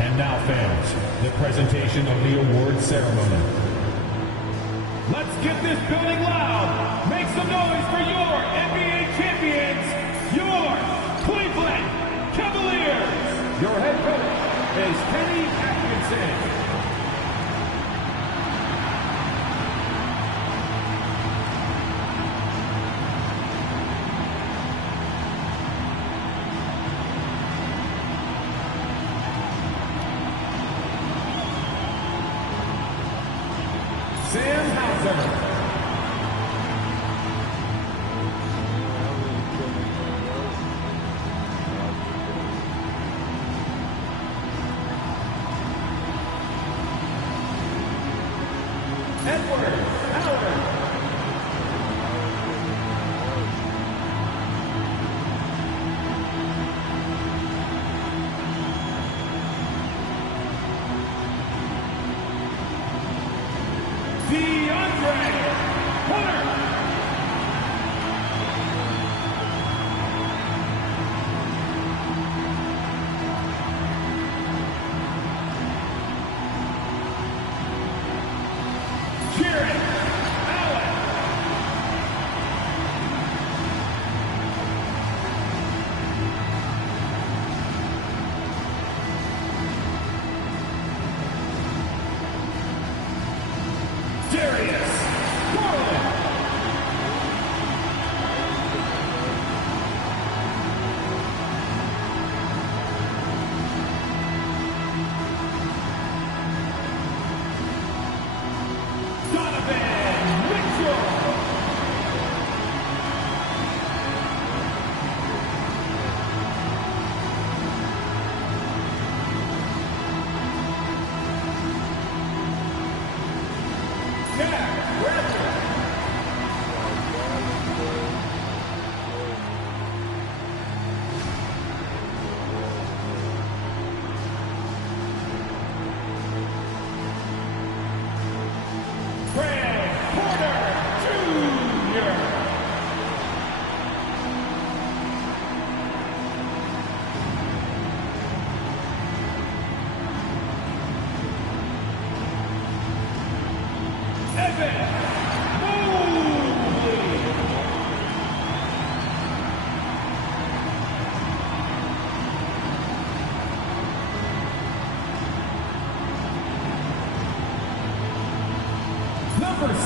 And now, fans, the presentation of the award ceremony. Let's get this building loud. Make some noise for your NBA champions, your Cleveland Cavaliers. Your head coach is Kenny Atkinson. Sam Hauser.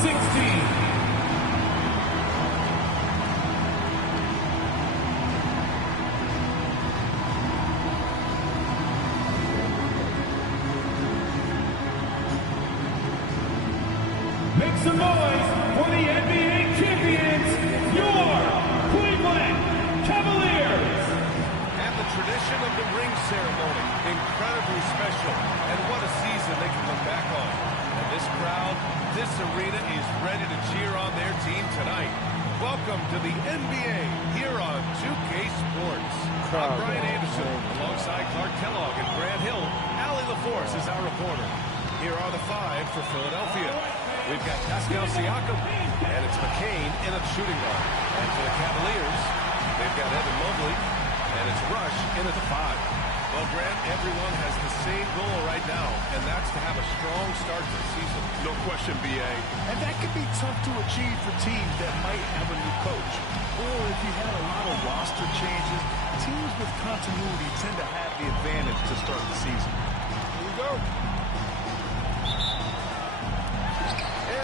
16. Make some noise for the NBA champions, your Cleveland Cavaliers. And the tradition of the ring ceremony, incredibly special. And what a season they can look back on. And this crowd, this arena is ready to cheer on their team tonight. Welcome to the NBA here on 2K Sports. I'm Brian Anderson alongside Clark Kellogg and Grant Hill. Allie LaForce is our reporter. Here are the 5 for Philadelphia. We've got Pascal Siakam, and it's McCain in a shooting guard. And for the Cavaliers, they've got Evan Mobley, and it's Rush in at the 5. Well, Grant, everyone has the same goal right now, and that's to have a strong start to the season. No question, B.A. And that can be tough to achieve for teams that might have a new coach. Or if you had a lot of roster changes, teams with continuity tend to have the advantage to start the season. Here we go.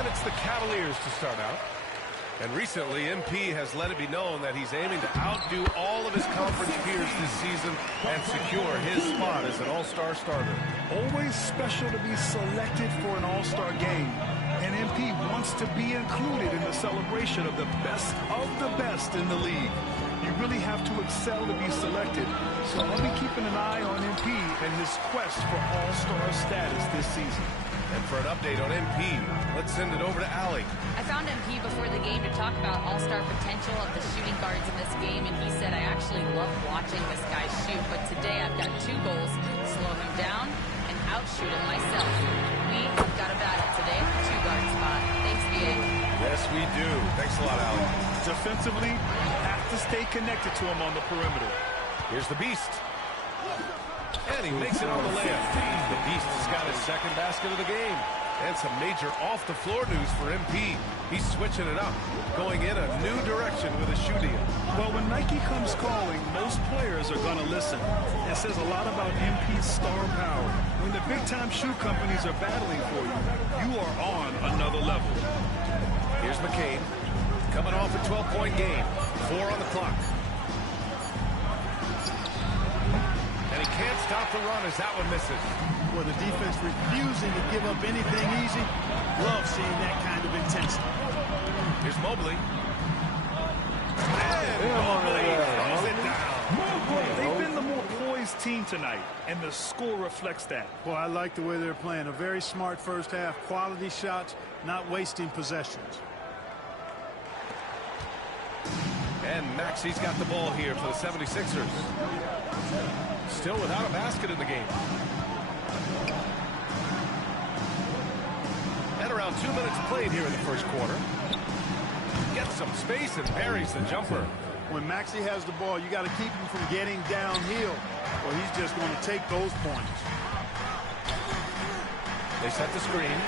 And it's the Cavaliers to start out. And recently, MP has let it be known that he's aiming to outdo all of his conference peers this season and secure his spot as an all-star starter. Always special to be selected for an all-star game. And MP wants to be included in the celebration of the best in the league. You really have to excel to be selected. So I'll be keeping an eye on MP and his quest for all-star status this season. And for an update on MP, let's send it over to Allie. I found MP before the game to talk about all-star potential of the shooting guards in this game, and he said, I actually love watching this guy shoot, but today I've got 2 goals, slow him down and outshoot him myself. We have got a battle today at the 2-guard spot. Thanks, BA. Yes, we do. Thanks a lot, Allie. Defensively, you have to stay connected to him on the perimeter. Here's the Beast. And he makes it on the layup. The Beast has got his second basket of the game. And some major off-the-floor news for MP. He's switching it up, going in a new direction with a shoe deal. Well, when Nike comes calling, most players are going to listen. It says a lot about MP's star power. When the big-time shoe companies are battling for you, you are on another level. Here's McCain, coming off a 12-point game. 4 on the clock. And he can't stop the run as that one misses. Well, the defense refusing to give up anything easy. Love seeing that kind of intensity. Here's Mobley. And Mobley throws it down. They've been the more poised team tonight, and the score reflects that. Well, I like the way they're playing. A very smart first half. Quality shots, not wasting possessions. And Maxi's got the ball here for the 76ers. Still without a basket in the game. And around 2 minutes played here in the first quarter. Gets some space and buries the jumper. When Maxey has the ball, you got to keep him from getting downhill, or he's just going to take those points. They set the screen.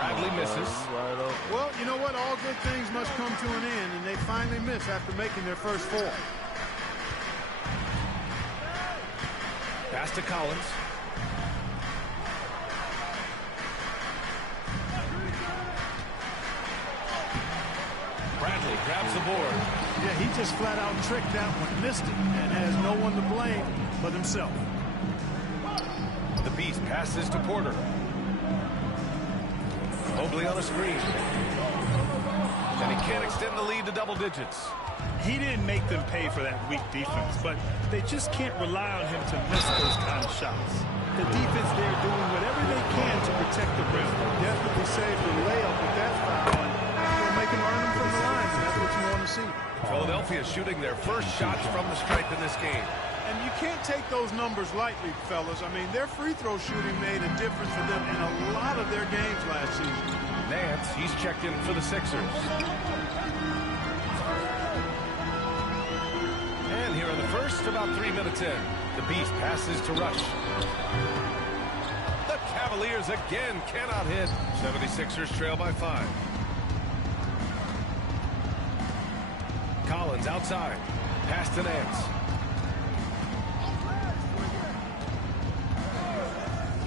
Bradley misses. Well, you know what? All good things must come to an end, and they finally miss after making their first 4. Pass to Collins. Bradley grabs the board. Yeah, he just flat out tricked that one, missed it, and has no one to blame but himself. The Beast passes to Porter. Mobley on a screen. And he can't extend the lead to double digits. He didn't make them pay for that weak defense, but they just can't rely on him to miss those kind of shots. The defense there doing whatever they can to protect the rim. Definitely saved the layup with that foul, and they'll make him earn them from the line, and that's what you want to see. Philadelphia shooting their first shots from the stripe in this game. And you can't take those numbers lightly, fellas. I mean, their free throw shooting made a difference for them in a lot of their games last season. Nance, he's checked in for the Sixers. And here in the first, about 3 minutes in, the Beast passes to Rush. The Cavaliers again cannot hit. 76ers trail by 5. Collins outside. Pass to Nance.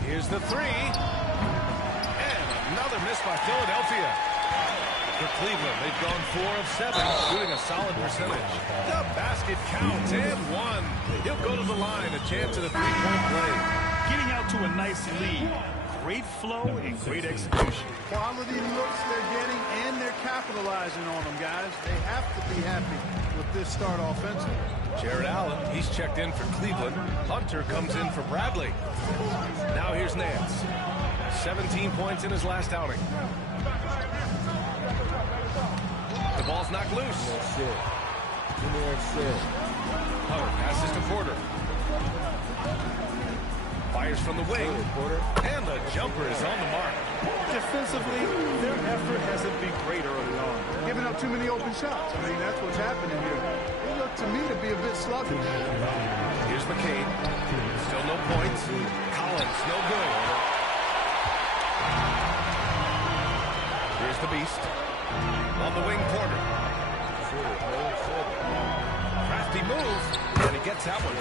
Here's the 3. And Another miss by Philadelphia. For Cleveland, they've gone 4 of 7, shooting a solid percentage. The basket counts and 1. He'll go to the line, a chance at a three-point play. Getting out to a nice lead. Great flow and great execution. Quality looks they're getting, and they're capitalizing on them, guys. They have to be happy with this start offensively. Jared Allen, he's checked in for Cleveland. Hunter comes in for Bradley. Now here's Nance. 17 points in his last outing. The ball's knocked loose. Hunter passes to Porter. Fires from the wing. And the jumper is on the mark. Defensively, their effort hasn't been great early on. Giving up too many open shots. I mean, that's what's happening here. They look to me to be a bit sluggish. Here's McCain. Still no points. Collins, no good. Here's the beast. On the wing, Porter. Crafty move, and he gets that one.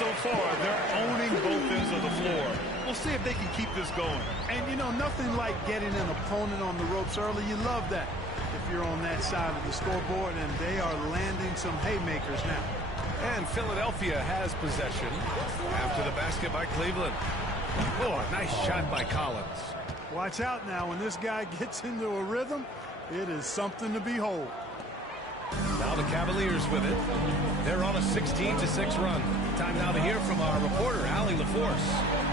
So far, they're owning both ends of the floor. We'll see if they can keep this going. And, you know, nothing like getting an opponent on the ropes early. You love that if you're on that side of the scoreboard, and they are landing some haymakers now. And Philadelphia has possession after the basket by Cleveland. Oh, a nice shot by Collins. Watch out now. When this guy gets into a rhythm, it is something to behold. Now the Cavaliers with it. They're on a 16-6 run. Time now to hear from our reporter, Allie LaForce.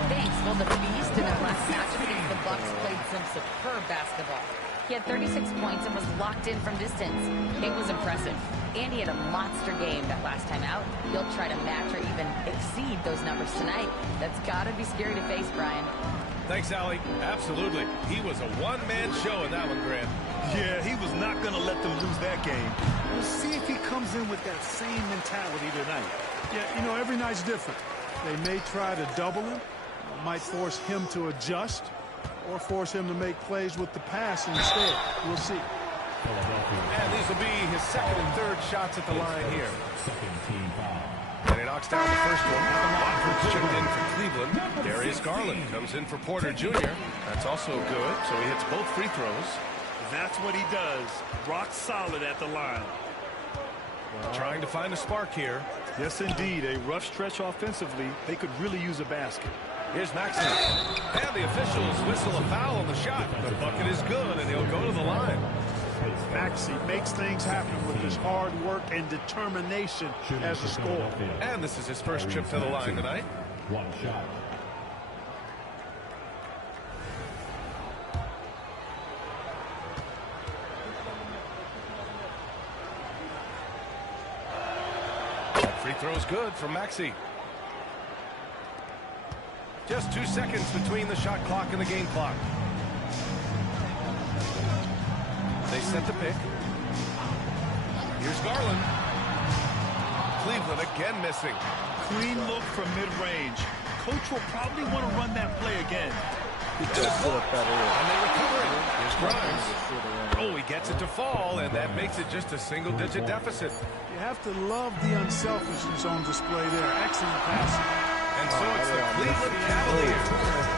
Thanks. Well, the Beast in their last matchup against the Bucks played some superb basketball. He had 36 points and was locked in from distance. It was impressive. And he had a monster game that last time out. He'll try to match or even exceed those numbers tonight. That's got to be scary to face, Brian. Thanks, Allie. Absolutely. He was a one-man show in that one, Grant. Yeah, he was not going to let them lose that game. We'll see if he comes in with that same mentality tonight. Yeah, you know, every night's different. They may try to double him, might force him to adjust, or force him to make plays with the pass instead. We'll see. And these will be his second and third shots at the line here. And he knocks down the first one. Watford's checked in for Cleveland. Darius Garland comes in for Porter Jr. That's also good, so he hits both free throws. That's what he does. Rock solid at the line. Trying to find a spark here. Yes, indeed. A rough stretch offensively. They could really use a basket. Here's Maxey. And the officials whistle a foul on the shot. The bucket is good, and he'll go to the line. Maxey makes things happen with his hard work and determination as a scorer. And this is his first trip to the line tonight. One shot. That free throw's good from Maxey. Just 2 seconds between the shot clock and the game clock. They set the pick. Here's Garland. Cleveland again missing. Clean look from mid-range. Coach will probably want to run that play again. And they recover it. Here's Grimes. Oh, he gets it to fall, and that makes it just a single-digit deficit. You have to love the unselfishness on display there. Excellent passing. And so it's the Cleveland Cavaliers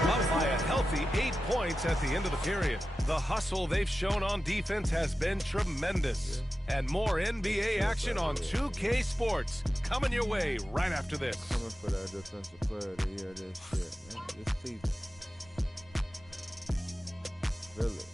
up by a healthy 8 points at the end of the period. The hustle they've shown on defense has been tremendous. And more NBA action on 2K Sports coming your way right after this. Coming for that defensive player to hear this shit, man. This season. Feel it.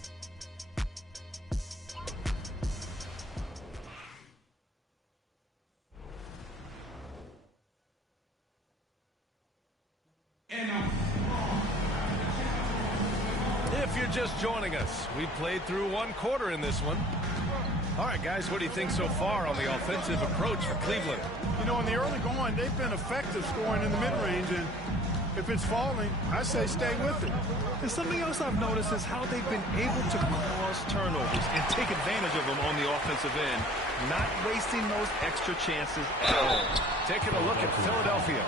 If you're just joining us, we played through one quarter in this one. All right, guys, what do you think so far on the offensive approach for Cleveland? You know, in the early going, they've been effective scoring in the mid-range, and if it's falling, I say stay with it. And something else I've noticed is how they've been able to cause turnovers and take advantage of them on the offensive end, not wasting those extra chances at all. Taking a look at Philadelphia.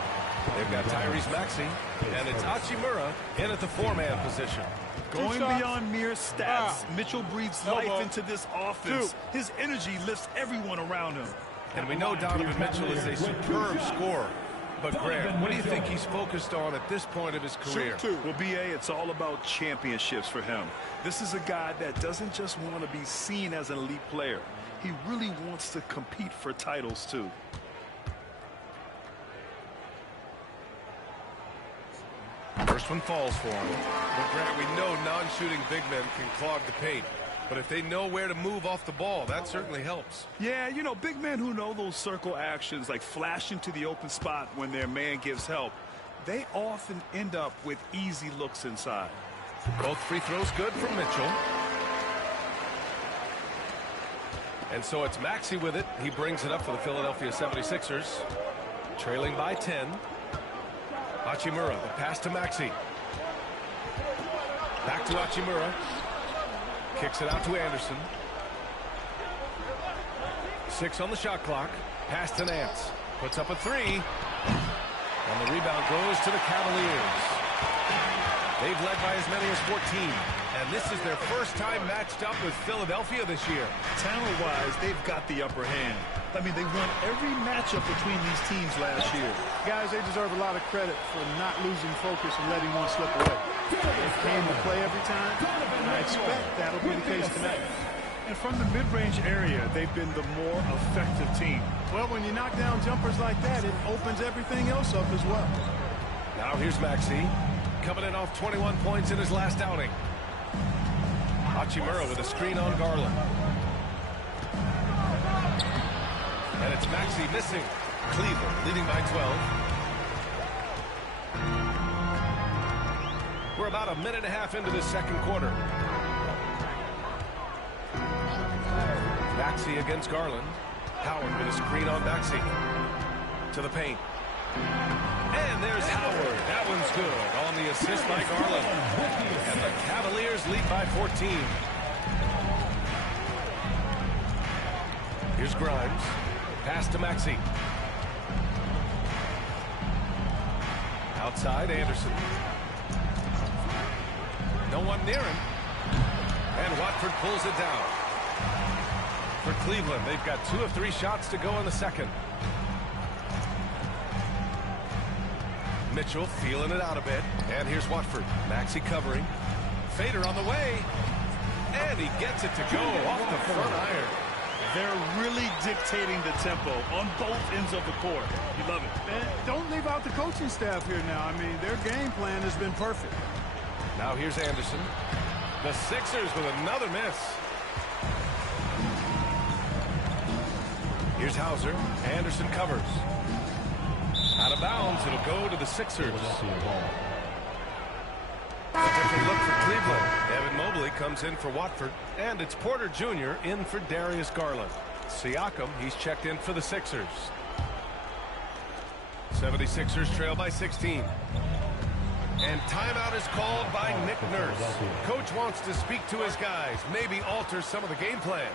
They've got Tyrese Maxey, and it's Hachimura in at the four-man position. Going beyond mere stats, Mitchell breathes life into this offense. His energy lifts everyone around him. And we know Donovan Mitchell is a superb scorer. But Grant, what do you think he's focused on at this point of his career? Well, B.A., it's all about championships for him. This is a guy that doesn't just want to be seen as an elite player. He really wants to compete for titles, too. First one falls for him. But Grant, we know non-shooting big men can clog the paint. But if they know where to move off the ball, that certainly helps. Yeah, you know, big men who know those circle actions, like flashing to the open spot when their man gives help, they often end up with easy looks inside. Both free throws good from Mitchell. And so it's Maxey with it. He brings it up for the Philadelphia 76ers. Trailing by 10. Hachimura, the pass to Maxey. Back to Hachimura. Kicks it out to Anderson. 6 on the shot clock. Pass to Nance. Puts up a 3. And the rebound goes to the Cavaliers. They've led by as many as 14. And this is their first time matched up with Philadelphia this year. Talent-wise, they've got the upper hand. I mean, they won every matchup between these teams last year. Guys, they deserve a lot of credit for not losing focus and letting one slip away. They came to play every time, and I expect that'll be the case tonight. And from the mid-range area, they've been the more effective team. Well, when you knock down jumpers like that, it opens everything else up as well. Now here's Maxey, coming in off 21 points in his last outing. Hachimura with a screen on Garland. And it's Maxey missing. Cleveland leading by 12. We're about a minute and a half into the second quarter. Maxey against Garland. Howard with a screen on Maxey. To the paint. And there's Howard. That one's good on the assist by Garland. And the Cavaliers lead by 14. Here's Grimes. Pass to Maxey. Outside, Anderson. No one near him. And Watford pulls it down. For Cleveland, they've got 2 of 3 shots to go in the second. Mitchell feeling it out a bit. And here's Watford. Maxey covering. Fader on the way. And he gets it to go off the front iron. They're really dictating the tempo on both ends of the court. You love it. And don't leave out the coaching staff here now. I mean, their game plan has been perfect. Now here's Anderson. The Sixers with another miss. Here's Hauser. Anderson covers. Out of bounds. It'll go to the Sixers. A different look for Cleveland. Evan Mobley comes in for Watford. And it's Porter Jr. in for Darius Garland. Siakam, he's checked in for the Sixers. 76ers trail by 16. And timeout is called by Nick Nurse. Coach wants to speak to his guys, maybe alter some of the game plan.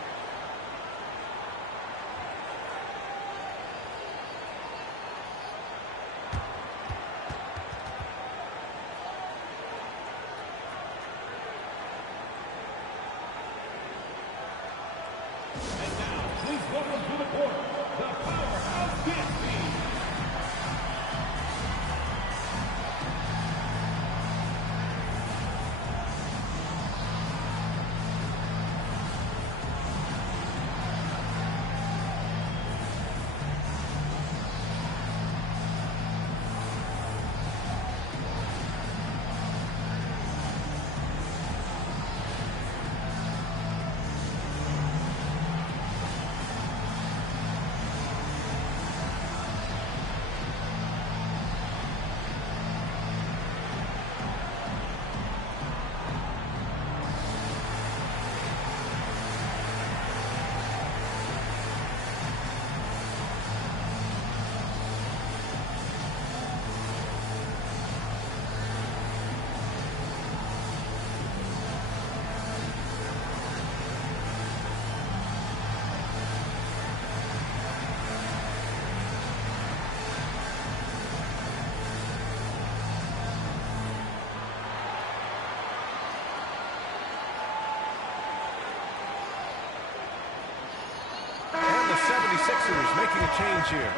And the 76ers making a change here.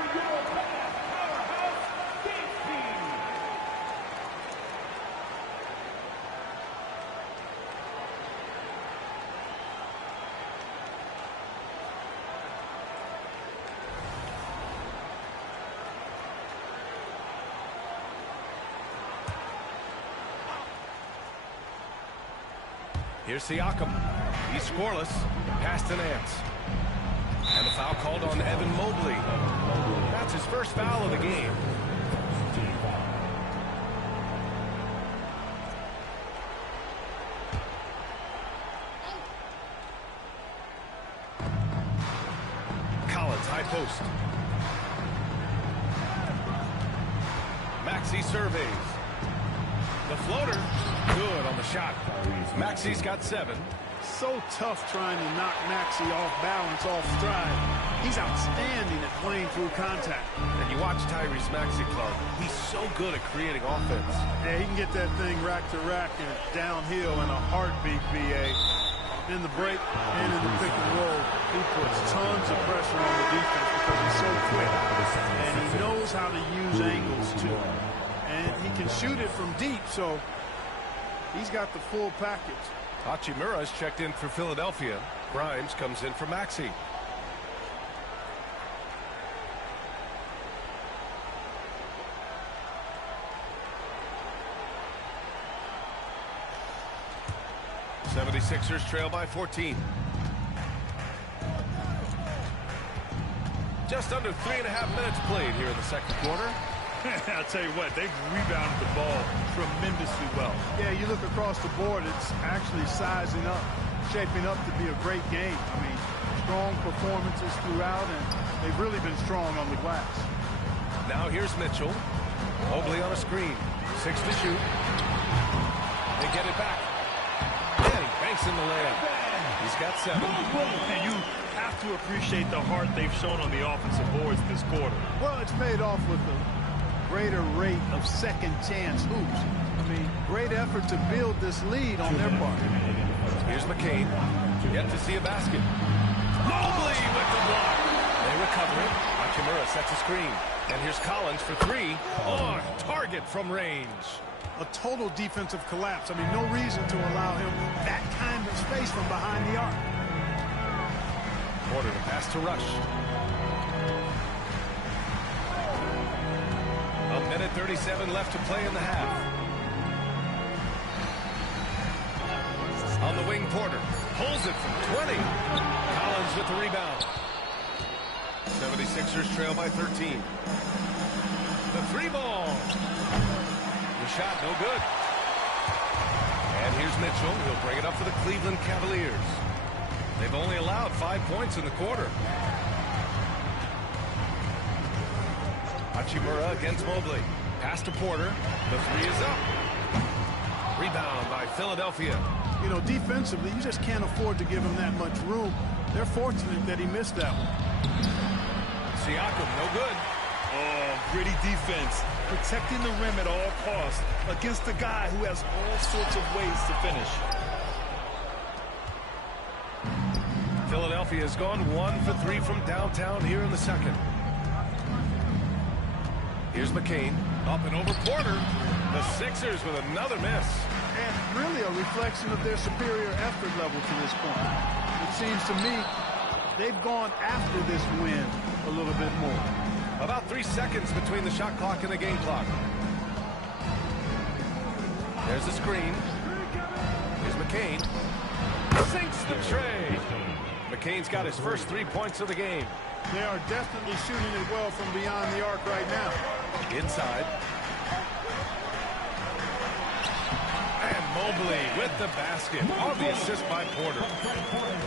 Here's Siakam. He's scoreless. Pass to Nance. And the foul called on Evan Mobley. That's his first foul of the game. Collins, high post. Maxey surveys. The floater, good on the shot. Maxey's got 7. So tough trying to knock Maxey off balance, off stride. He's outstanding at playing through contact. And you watch Tyrese Maxey, Clark. He's so good at creating offense. Yeah, he can get that thing rack to rack and downhill in a heartbeat, BA. In the break and in the pick and roll, he puts tons of pressure on the defense because he's so quick. And he knows how to use angles, too. And he can shoot it from deep, so he's got the full package. Hachimura's checked in for Philadelphia. Grimes comes in for Maxey. '76ers trail by 14. Just under 3.5 minutes played here in the second quarter. I'll tell you what, they've rebounded the ball tremendously well. Yeah, you look across the board, it's actually sizing up, shaping up to be a great game. I mean, strong performances throughout, and they've really been strong on the glass. Now here's Mitchell. Mobley on a screen. 6 to shoot. They get it back. And he banks in the layup. He's got 7. And you have to appreciate the heart they've shown on the offensive boards this quarter. Well, it's paid off with a greater rate of second chance hoops. I mean, great effort to build this lead on their part. Here's McCain. Yet to see a basket. Mobley with the block. They recover it. Hachimura sets a screen. And here's Collins for 3. On target from range. A total defensive collapse. I mean, no reason to allow him that kind of space from behind the arc. Porter to pass to Rush. A minute 37 left to play in the half. On the wing, Porter pulls it from 20. Collins with the rebound. 76ers trail by 13. The 3-ball. The shot no good. And here's Mitchell. He'll bring it up for the Cleveland Cavaliers. They've only allowed 5 points in the quarter. Hachimura against Mobley. Pass to Porter. The 3 is up. Rebound by Philadelphia. You know, defensively, you just can't afford to give him that much room. They're fortunate that he missed that one. Siakam, no good. Oh, gritty defense. Protecting the rim at all costs against a guy who has all sorts of ways to finish. Philadelphia has gone 1 for 3 from downtown here in the second. Here's McCain. Up and over Porter. The Sixers with another miss. And really a reflection of their superior effort level to this point. It seems to me they've gone after this win a little bit more. About 3 seconds between the shot clock and the game clock. There's the screen. Here's McCain. Sinks the tray. McCain's got his first 3 points of the game. They are definitely shooting it well from beyond the arc right now. Inside. And Mobley with the basket on the assist by Porter.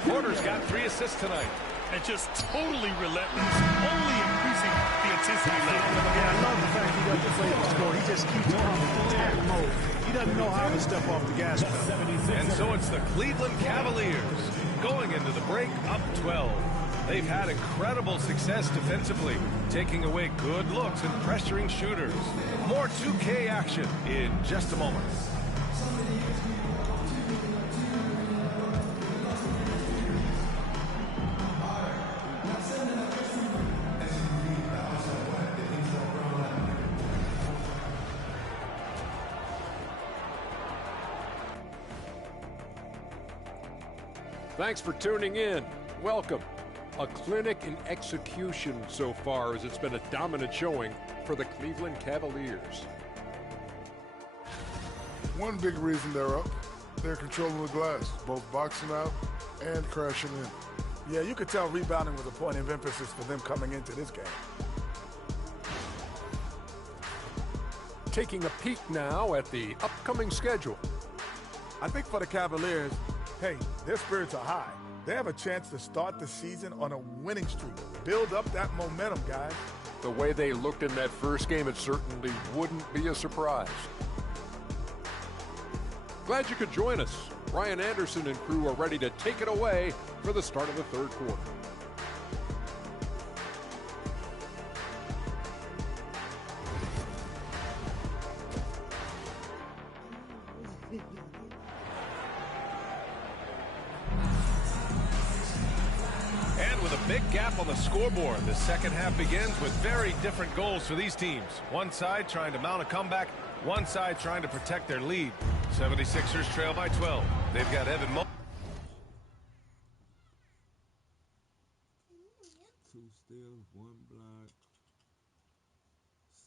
Porter's got 3 assists tonight. And just totally relentless, only increasing the intensity level. Yeah, I love the fact he doesn't play the score. He just keeps on attack mode. He doesn't know how to step off the gas pedal. And so it's the Cleveland Cavaliers going into the break up 12. They've had incredible success defensively, taking away good looks and pressuring shooters. More 2K action in just a moment. Thanks for tuning in. Welcome. A clinic in execution so far, as it's been a dominant showing for the Cleveland Cavaliers. One big reason they're up, they're controlling the glass, both boxing out and crashing in. Yeah, you could tell rebounding was a point of emphasis for them coming into this game. Taking a peek now at the upcoming schedule. I think for the Cavaliers, hey, their spirits are high. They have a chance to start the season on a winning streak. Build up that momentum, guys. The way they looked in that first game, it certainly wouldn't be a surprise. Glad you could join us. Ryan Anderson and crew are ready to take it away for the start of the third quarter. And with a big gap on the scoreboard, the second half begins with very different goals for these teams. One side trying to mount a comeback, one side trying to protect their lead. 76ers trail by 12. They've got Evan Mobley. 2 steals, 1 block,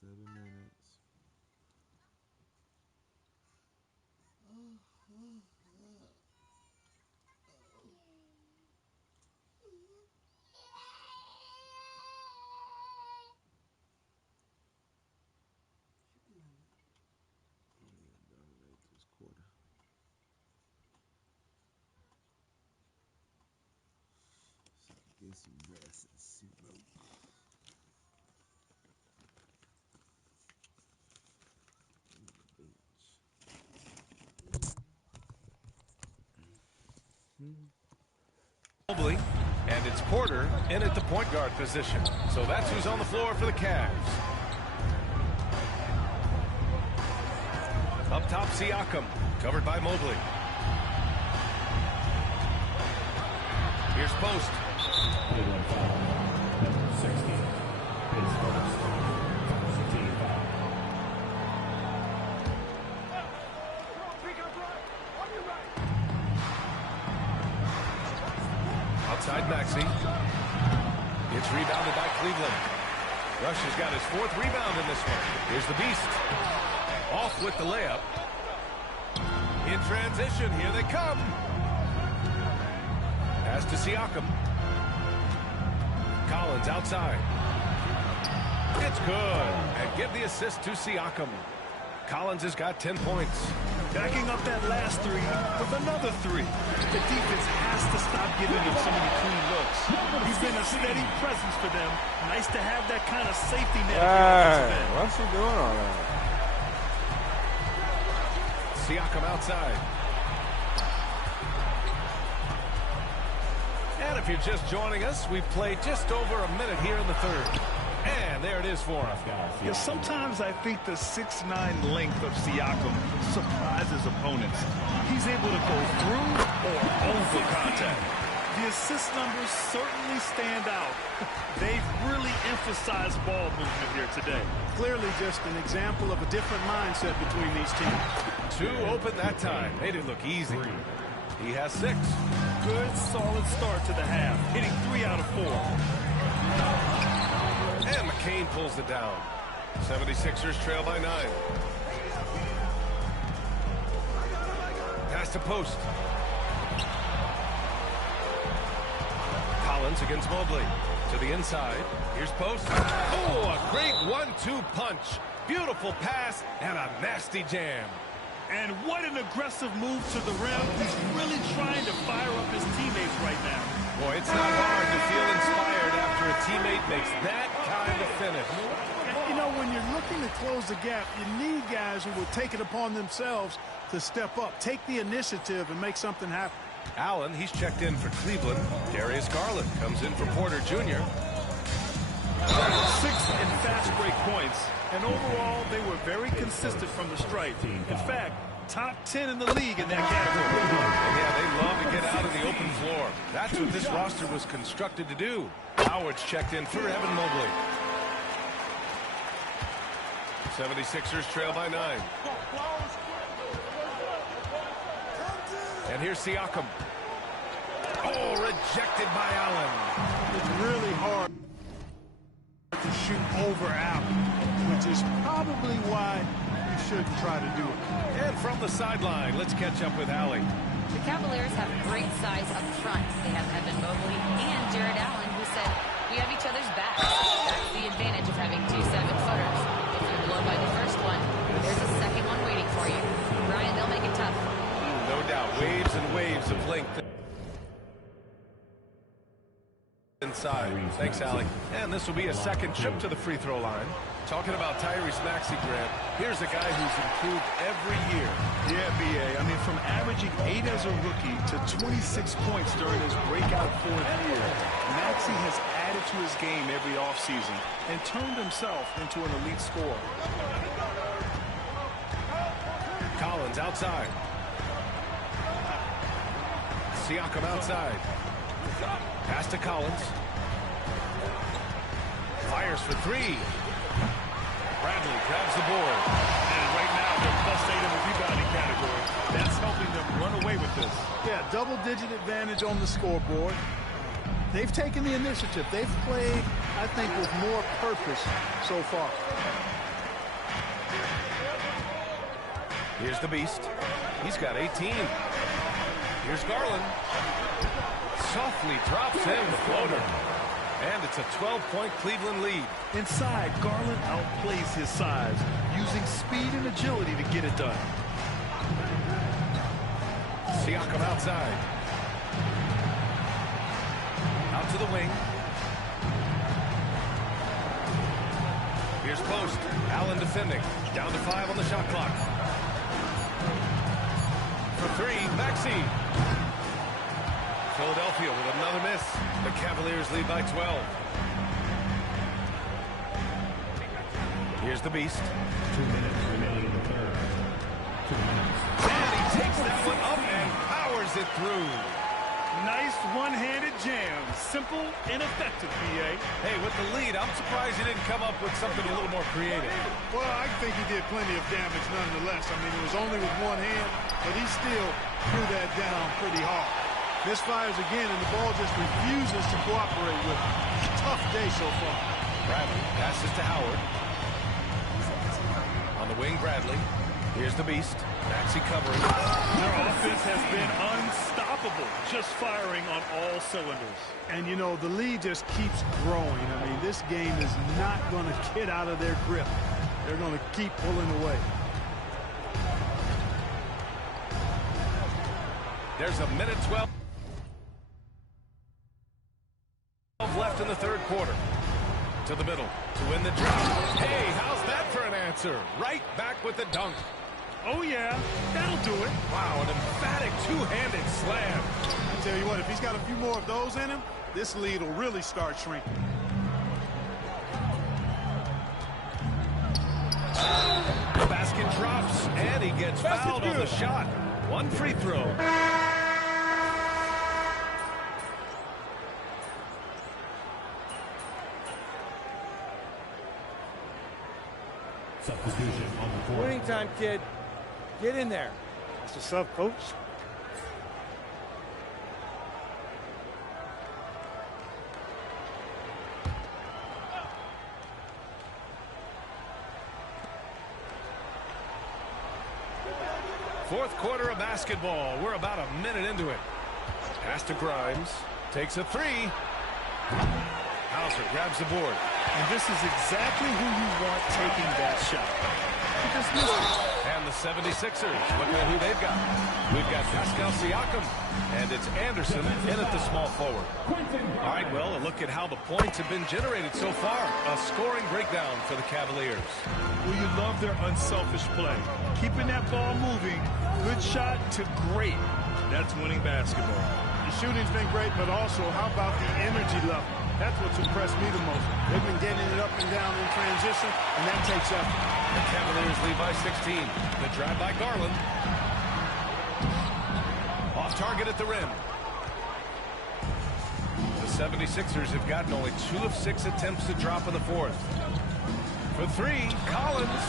7 minutes. Dominate this quarter. So get some rest and see what Mobley, and it's Porter in at the point guard position. So that's who's on the floor for the Cavs. Up top, Siakam, covered by Mobley. Here's Post. Number 16, his first. Team foul. Outside Maxey. It's rebounded by Cleveland. Rush has got his 4th rebound in this one. Here's the Beast. Off with the layup. In transition, here they come. Pass to Siakam. Collins outside. It's good. And give the assist to Siakam. Collins has got 10 points. Backing up that last three with another 3. The defense has to stop giving him so many clean looks. He's been a steady presence for them. Nice to have that kind of safety net. What's he doing all that? Siakam outside. And if you're just joining us, we've played just over a minute here in the third. And there it is for him. Yeah, sometimes I think the 6'9" length of Siakam surprises opponents. He's able to go through or over contact. The assist numbers certainly stand out. They've really emphasized ball movement here today. Clearly just an example of a different mindset between these teams. 2 open that time. Made it look easy. He has 6. Good, solid start to the half, hitting 3 out of 4. And McCain pulls it down. 76ers trail by 9. Pass to Post. Collins against Mobley. To the inside. Here's Post. Oh, a great 1-2 punch. Beautiful pass and a nasty jam. And what an aggressive move to the rim. He's really trying to fire up his teammates right now. Boy, it's not hard to feel inspired after a teammate makes that kind of finish. And, you know, when you're looking to close the gap, you need guys who will take it upon themselves to step up, take the initiative, and make something happen. Allen, he's checked in for Cleveland. Darius Garland comes in for Porter Jr. 6 in fast break points, and overall they were very consistent from the stripe. In fact, top 10 in the league in that category. And yeah, they love to get out of the open floor. That's what this roster was constructed to do. Howard's checked in for Evan Mobley. 76ers trail by 9. And here's Siakam. Oh, rejected by Allen. It's really hard to shoot over Allen, which is probably why you shouldn't try to do it. And from the sideline, let's catch up with Allie. The Cavaliers have great size up front. They have Evan Mobley and Jared Allen, who said, "We have each other's backs." That's the advantage of having 2 7-footers. If you blow by the first one, there's a second one waiting for you. Brian, they'll make it tough. No doubt, waves and waves of length inside. Thanks, Allie. And this will be a second trip to the free throw line. Talking about Tyrese Maxey, Grant, here's a guy who's improved every year. Yeah, B.A. I mean, from averaging 8 as a rookie to 26 points during his breakout 4th year, Maxey has added to his game every offseason and turned himself into an elite scorer. Collins outside. Siakam outside. Pass to Collins. Fires for 3. Bradley grabs the board. And right now, they're +8 in the rebounding category. That's helping them run away with this. Yeah, double-digit advantage on the scoreboard. They've taken the initiative. They've played, I think, with more purpose so far. Here's the Beast. He's got 18. Here's Garland. Softly drops in the floater. And it's a 12-point Cleveland lead. Inside, Garland outplays his size, using speed and agility to get it done. Siakam outside. Out to the wing. Here's post. Allen defending. Down to 5 on the shot clock. For 3, Maxey. Philadelphia with another miss. The Cavaliers lead by 12. Here's the Beast. 2 minutes remaining in the third. 2 minutes. And he takes that one up and powers it through. Nice one-handed jam. Simple and effective, B.A. Hey, with the lead, I'm surprised he didn't come up with something a little more creative. Well, I think he did plenty of damage nonetheless. I mean, it was only with one hand, but he still threw that down pretty hard. Misfires again, and the ball just refuses to cooperate with him. Tough day so far. Bradley passes to Howard. On the wing, Bradley. Here's the Beast. Maxey covering. Their offense has been unstoppable, just firing on all cylinders. And, you know, the lead just keeps growing. I mean, this game is not going to get out of their grip. They're going to keep pulling away. There's a minute 12 left in the third quarter. To the middle to win the drought. Hey, how's that for an answer? Right back with the dunk. Oh, yeah, that'll do it. Wow, an emphatic two-handed slam. I tell you what, if he's got a few more of those in him, this lead will really start shrinking. The basket drops, and he gets fouled on the shot. 1 free throw. Substitution on the court. Winning time, kid. Get in there. That's what's up, coach. Fourth quarter of basketball. We're about a minute into it. Pass to Grimes. Takes a 3. Hauser grabs the board. And this is exactly who you want taking that shot. Because and the 76ers, look at who they've got. We've got Pascal Siakam, and it's Anderson in at the small forward. All right, well, a look at how the points have been generated so far. A scoring breakdown for the Cavaliers. Well, you love their unselfish play. Keeping that ball moving, good shot to great. That's winning basketball. The shooting's been great, but also how about the energy level? That's what's impressed me the most. They've been getting it up and down in transition, and that takes effort. The Cavaliers lead by 16. The drive by Garland. Off target at the rim. The 76ers have gotten only 2 of 6 attempts to drop in the fourth. For 3, Collins.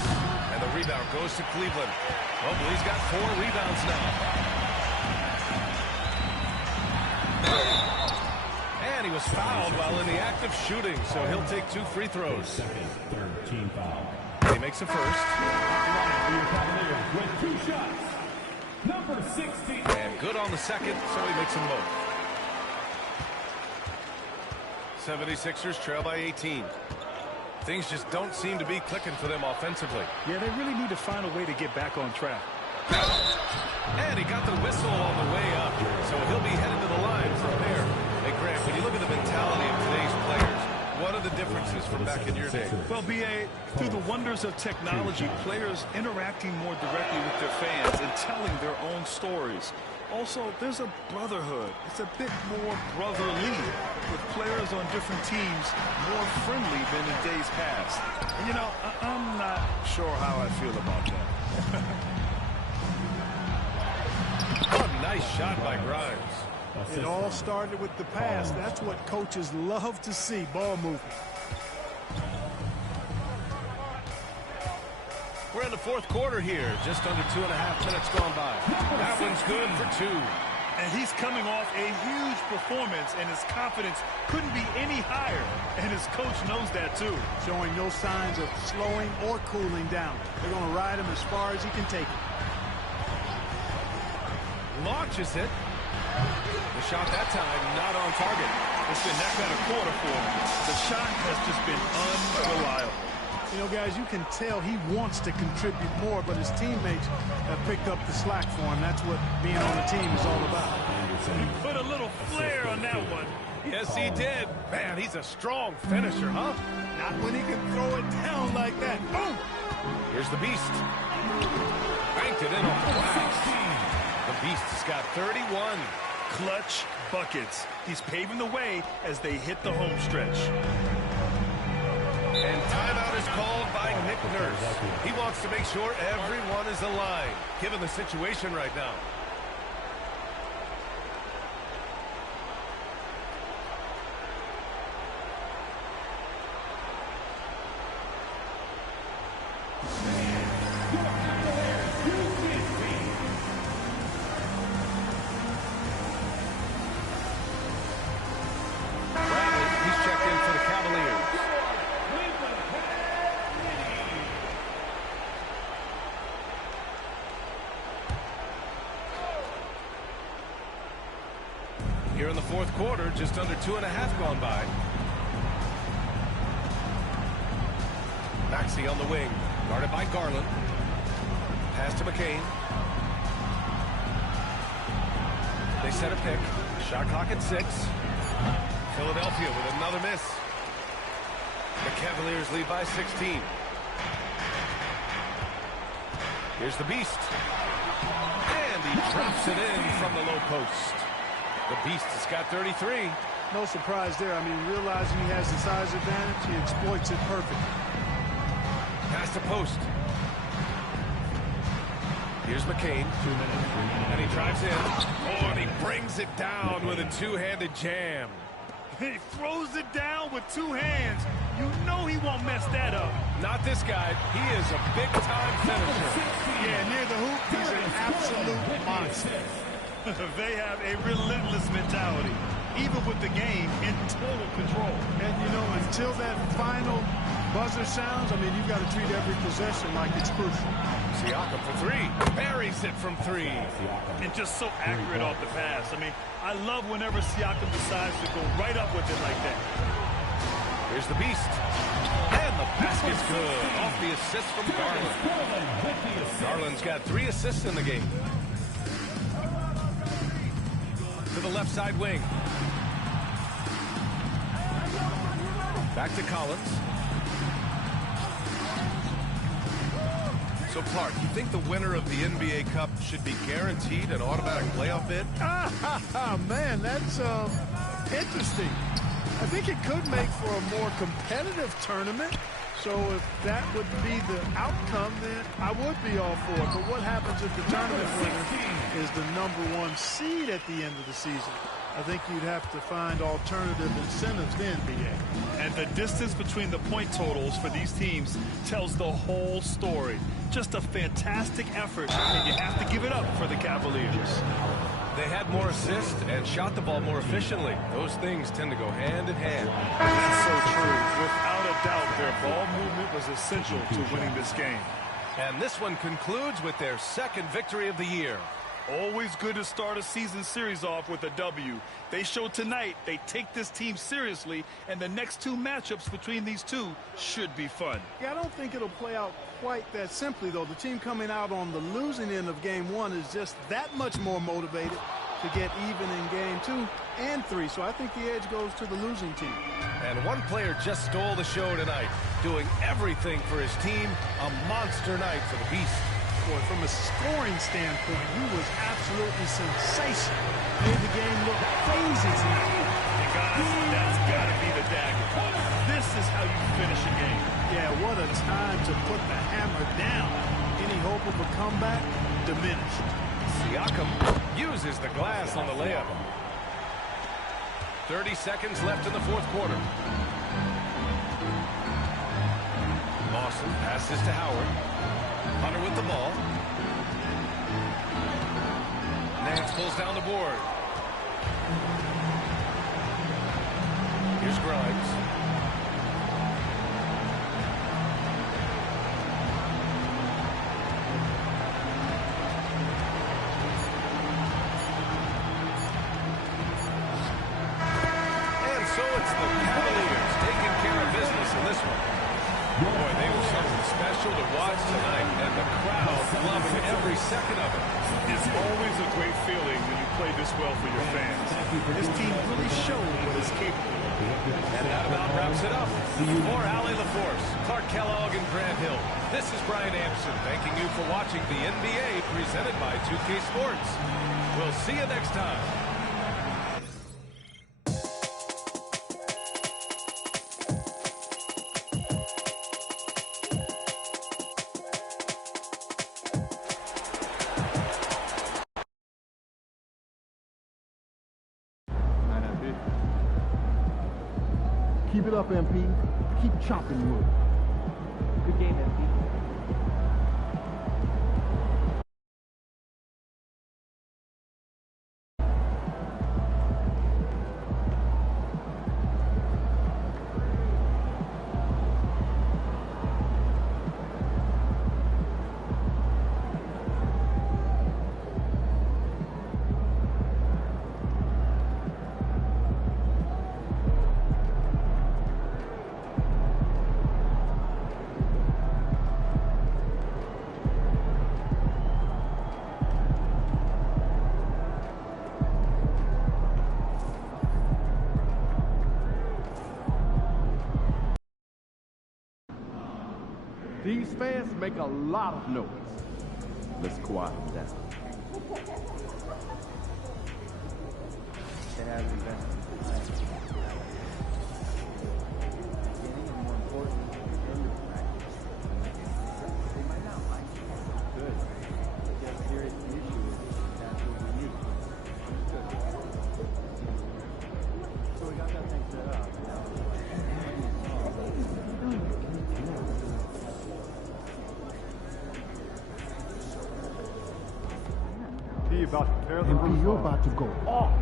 And the rebound goes to Cleveland. Mobley's got 4 rebounds now. And he was fouled while in the act of shooting, so he'll take 2 free throws. Second, third team foul. They makes a first. With 2 shots. Number 16. And good on the second, so he makes them both. 76ers trail by 18. Things just don't seem to be clicking for them offensively. Yeah, they really need to find a way to get back on track. And he got the whistle on the way up, so he'll be headed to the line from there. Hey, Grant, when you look at the mentality of today's players, what are the differences from back in your day? Well, B.A., through the wonders of technology, players interacting more directly with their fans and telling their own stories. Also, there's a brotherhood. It's a bit more brotherly, with players on different teams more friendly than in days past. And, you know, I'm not sure how I feel about that. Oh, nice shot by Grimes. It all started with the pass. That's what coaches love to see, ball movement. We're in the fourth quarter here, just under 2.5 minutes gone by. That one's good for 2. And he's coming off a huge performance, and his confidence couldn't be any higher. And his coach knows that, too. Showing no signs of slowing or cooling down. They're going to ride him as far as he can take it. Launches it. The shot that time not on target. It's been that kind of quarter for him. The shot has just been unreliable. You know, guys, you can tell he wants to contribute more, but his teammates have picked up the slack for him. That's what being on the team is all about. He put a little flair on that one. Yes, he did. Man, he's a strong finisher, huh? Not when he can throw it down like that. Boom! Here's the Beast. Banked it in off the glass. The Beast has got 31. Clutch buckets. He's paving the way as they hit the home stretch. And timeout is called by Nick Nurse. He wants to make sure everyone is aligned, given the situation right now. Here in the fourth quarter, just under 2.5 gone by. Maxey on the wing, guarded by Garland. Pass to McCain. They set a pick. Shot clock at 6. Philadelphia with another miss. The Cavaliers lead by 16. Here's the Beast. And he drops it in from the low post. The Beast has got 33. No surprise there. I mean, realizing he has the size advantage, he exploits it perfectly. Pass to post. Here's McCain. 2 minutes. And he drives in. Oh, and he brings it down with a two-handed jam. He throws it down with 2 hands. You know he won't mess that up. Not this guy. He is a big-time finisher. Yeah, near the hoop, he's an absolute monster. They have a relentless mentality, even with the game in total control. And, you know, until that final buzzer sounds, I mean, you've got to treat every possession like it's crucial. Siakam for 3. Buries it from 3. And just so accurate off the pass. I mean, I love whenever Siakam decides to go right up with it like that. Here's the Beast. And the basket's good. Off the assist from Garland. Garland's got 3 assists in the game. To the left side wing. Back to Collins. So, Clark, you think the winner of the NBA Cup should be guaranteed an automatic playoff bid? Man, that's interesting. I think it could make for a more competitive tournament. So if that would be the outcome, then I would be all for it. But what happens if the tournament winner is the #1 seed at the end of the season? I think you'd have to find alternative incentives then, B.A. And the distance between the point totals for these teams tells the whole story. Just a fantastic effort, and you have to give it up for the Cavaliers. They had more assists and shot the ball more efficiently. Those things tend to go hand in hand. That's so true. Without a doubt their ball movement was essential to winning this game. And this one concludes with their second victory of the year. Always good to start a season series off with a W. They showed tonight they take this team seriously, and the next two matchups between these two should be fun. Yeah, I don't think it'll play out quite that simply, though. The team coming out on the losing end of game one is just that much more motivated to get even in game 2 and 3. So I think the edge goes to the losing team. And one player just stole the show tonight, doing everything for his team. A monster night for the Beast. Boy, from a scoring standpoint, he was absolutely sensational. Made the game look crazy tonight. And guys, that's got to be the dagger. This is how you finish a game. Yeah, what a time to put the hammer down. Any hope of a comeback diminished. Siakam uses the glass on the layup. 30 seconds left in the fourth quarter. Lawson passes to Howard. Hunter with the ball. Nance pulls down the board. Here's Grimes. And so it's the Cavaliers taking care of business in this one. Boy, they were something special to watch tonight, and the crowd loving every second of it. It's always a great feeling when you play this well for your fans. This team really showed what it's capable of. And that about wraps it up. For Allie LaForce, Clark Kellogg, and Grant Hill, this is Brian Anderson thanking you for watching the NBA presented by 2K Sports. We'll see you next time. Keep it up, MP. Keep chopping wood. Good game, MP. These fans make a lot of noise. Let's quiet them down. They have invested in practice. Getting and more importantly, end of practice. They might not like it. Good. If you have a serious issue with it, that's what we need. Understood. So we got that thing set up. He about to tear the roof. You're about to go off.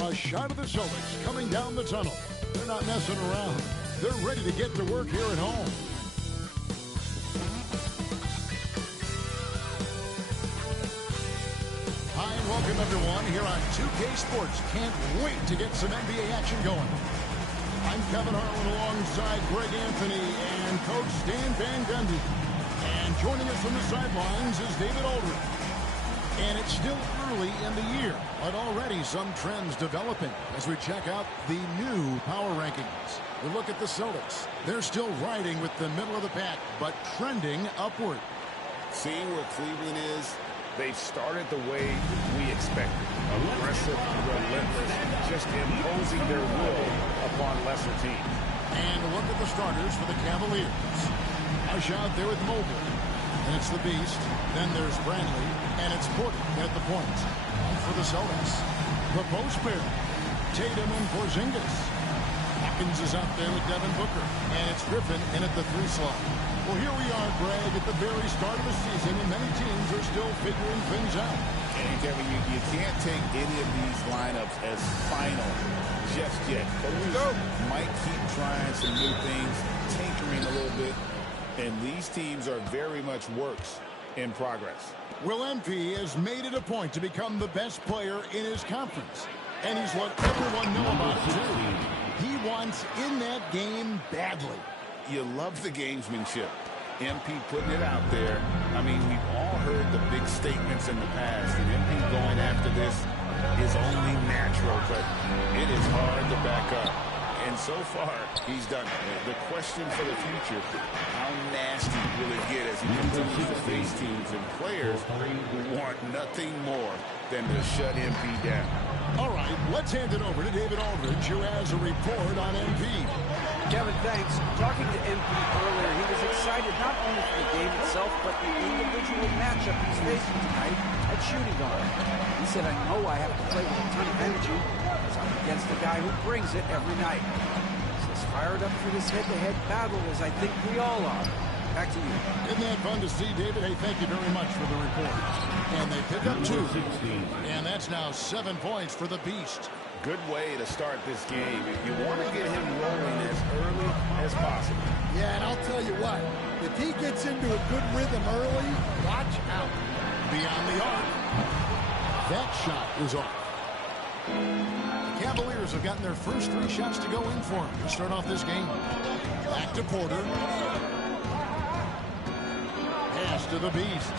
A shot of the Celtics coming down the tunnel. They're not messing around. They're ready to get to work here at home. Hi, and welcome everyone here on 2K Sports. Can't wait to get some NBA action going. I'm Kevin Harlan alongside Greg Anthony and Coach Stan Van Gundy. And joining us from the sidelines is David Aldridge. And it's still early in the year, but already some trends developing as we check out the new power rankings. We look at the Celtics. They're still riding with the middle of the pack, but trending upward. Seeing where Cleveland is, they've started the way we expected. Aggressive, relentless, just imposing their will upon lesser teams. And look at the starters for the Cavaliers. Hush out there with Mobley. And it's the Beast. Then there's Brantley. And it's Porter at the point. And for the Celtics, the post pair, Tatum and Porzingis. Hawkins is out there with Devin Booker. And it's Griffin in at the 3 slot. Well, here we are, Greg, at the very start of the season, and many teams are still figuring things out. And Kevin, you can't take any of these lineups as final just yet. Coaches might keep trying some new things, tinkering a little bit. And these teams are very much works in progress. Will MP has made it a point to become the best player in his conference. And he's let everyone know about it, too. He wants in that game badly. You love the gamesmanship. MP putting it out there. I mean, we've all heard the big statements in the past, and MP going after this is only natural, but it is hard to back up. And so far, he's done it. The question for the future, how nasty will it get as he continues to face teams and players who want nothing more than to shut MP down? All right, let's hand it over to David Aldridge, who has a report on MP. Kevin, thanks. Talking to MP earlier, he was excited not only for the game itself, but the individual matchup he's facing tonight at shooting guard. He said, I know I have to play with a ton of energy because I'm against a guy who brings it every night. He's as fired up for this head-to-head battle as I think we all are. Back to you. Isn't that fun to see, David? Hey, thank you very much for the report. And they pick up 2. And that's now 7 points for the Beast. Good way to start this game. You want to get him rolling as early as possible. Yeah, and I'll tell you what, if he gets into a good rhythm early, watch out. Beyond the arc. That shot is off. The Cavaliers have gotten their first 3 shots to go in for him to start off this game. Back to Porter. Pass to the Beast.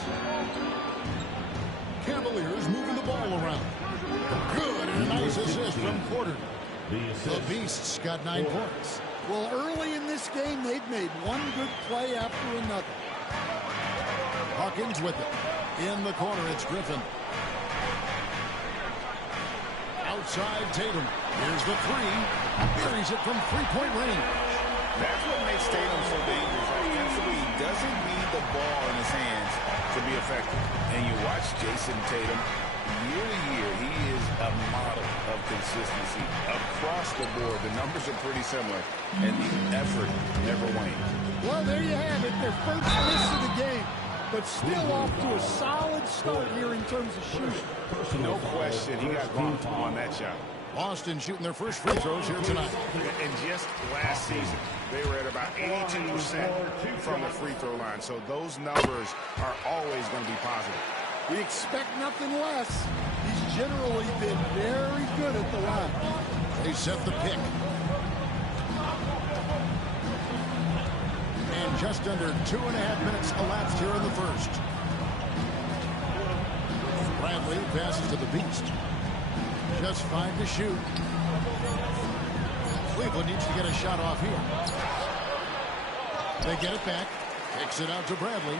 Cavaliers moving the ball around. Good, and a nice assist from Porter. The Beasts got 9 points. Well, early in this game, they've made one good play after another. Hawkins with it. In the corner, it's Griffin. Outside Tatum. Here's the 3. Buries it from 3-point range. That's what makes Tatum so dangerous. Offensively, he doesn't need the ball in his hands to be effective. And you watch Jason Tatum, year to year, he is a model of consistency. Across the board, the numbers are pretty similar, and the effort never wanes. Well, there you have it, their first miss of the game, but still off to a solid start here in terms of shooting. No question, he got bumped on that shot. Boston shooting their first free throws here tonight. And just last season, they were at about 82% from the free throw line. So those numbers are always going to be positive. We expect nothing less. He's generally been very good at the line. They set the pick. And just under 2.5 minutes elapsed here in the first. Bradley passes to the Beast. Just 5 to shoot. Cleveland needs to get a shot off here. They get it back. Kicks it out to Bradley.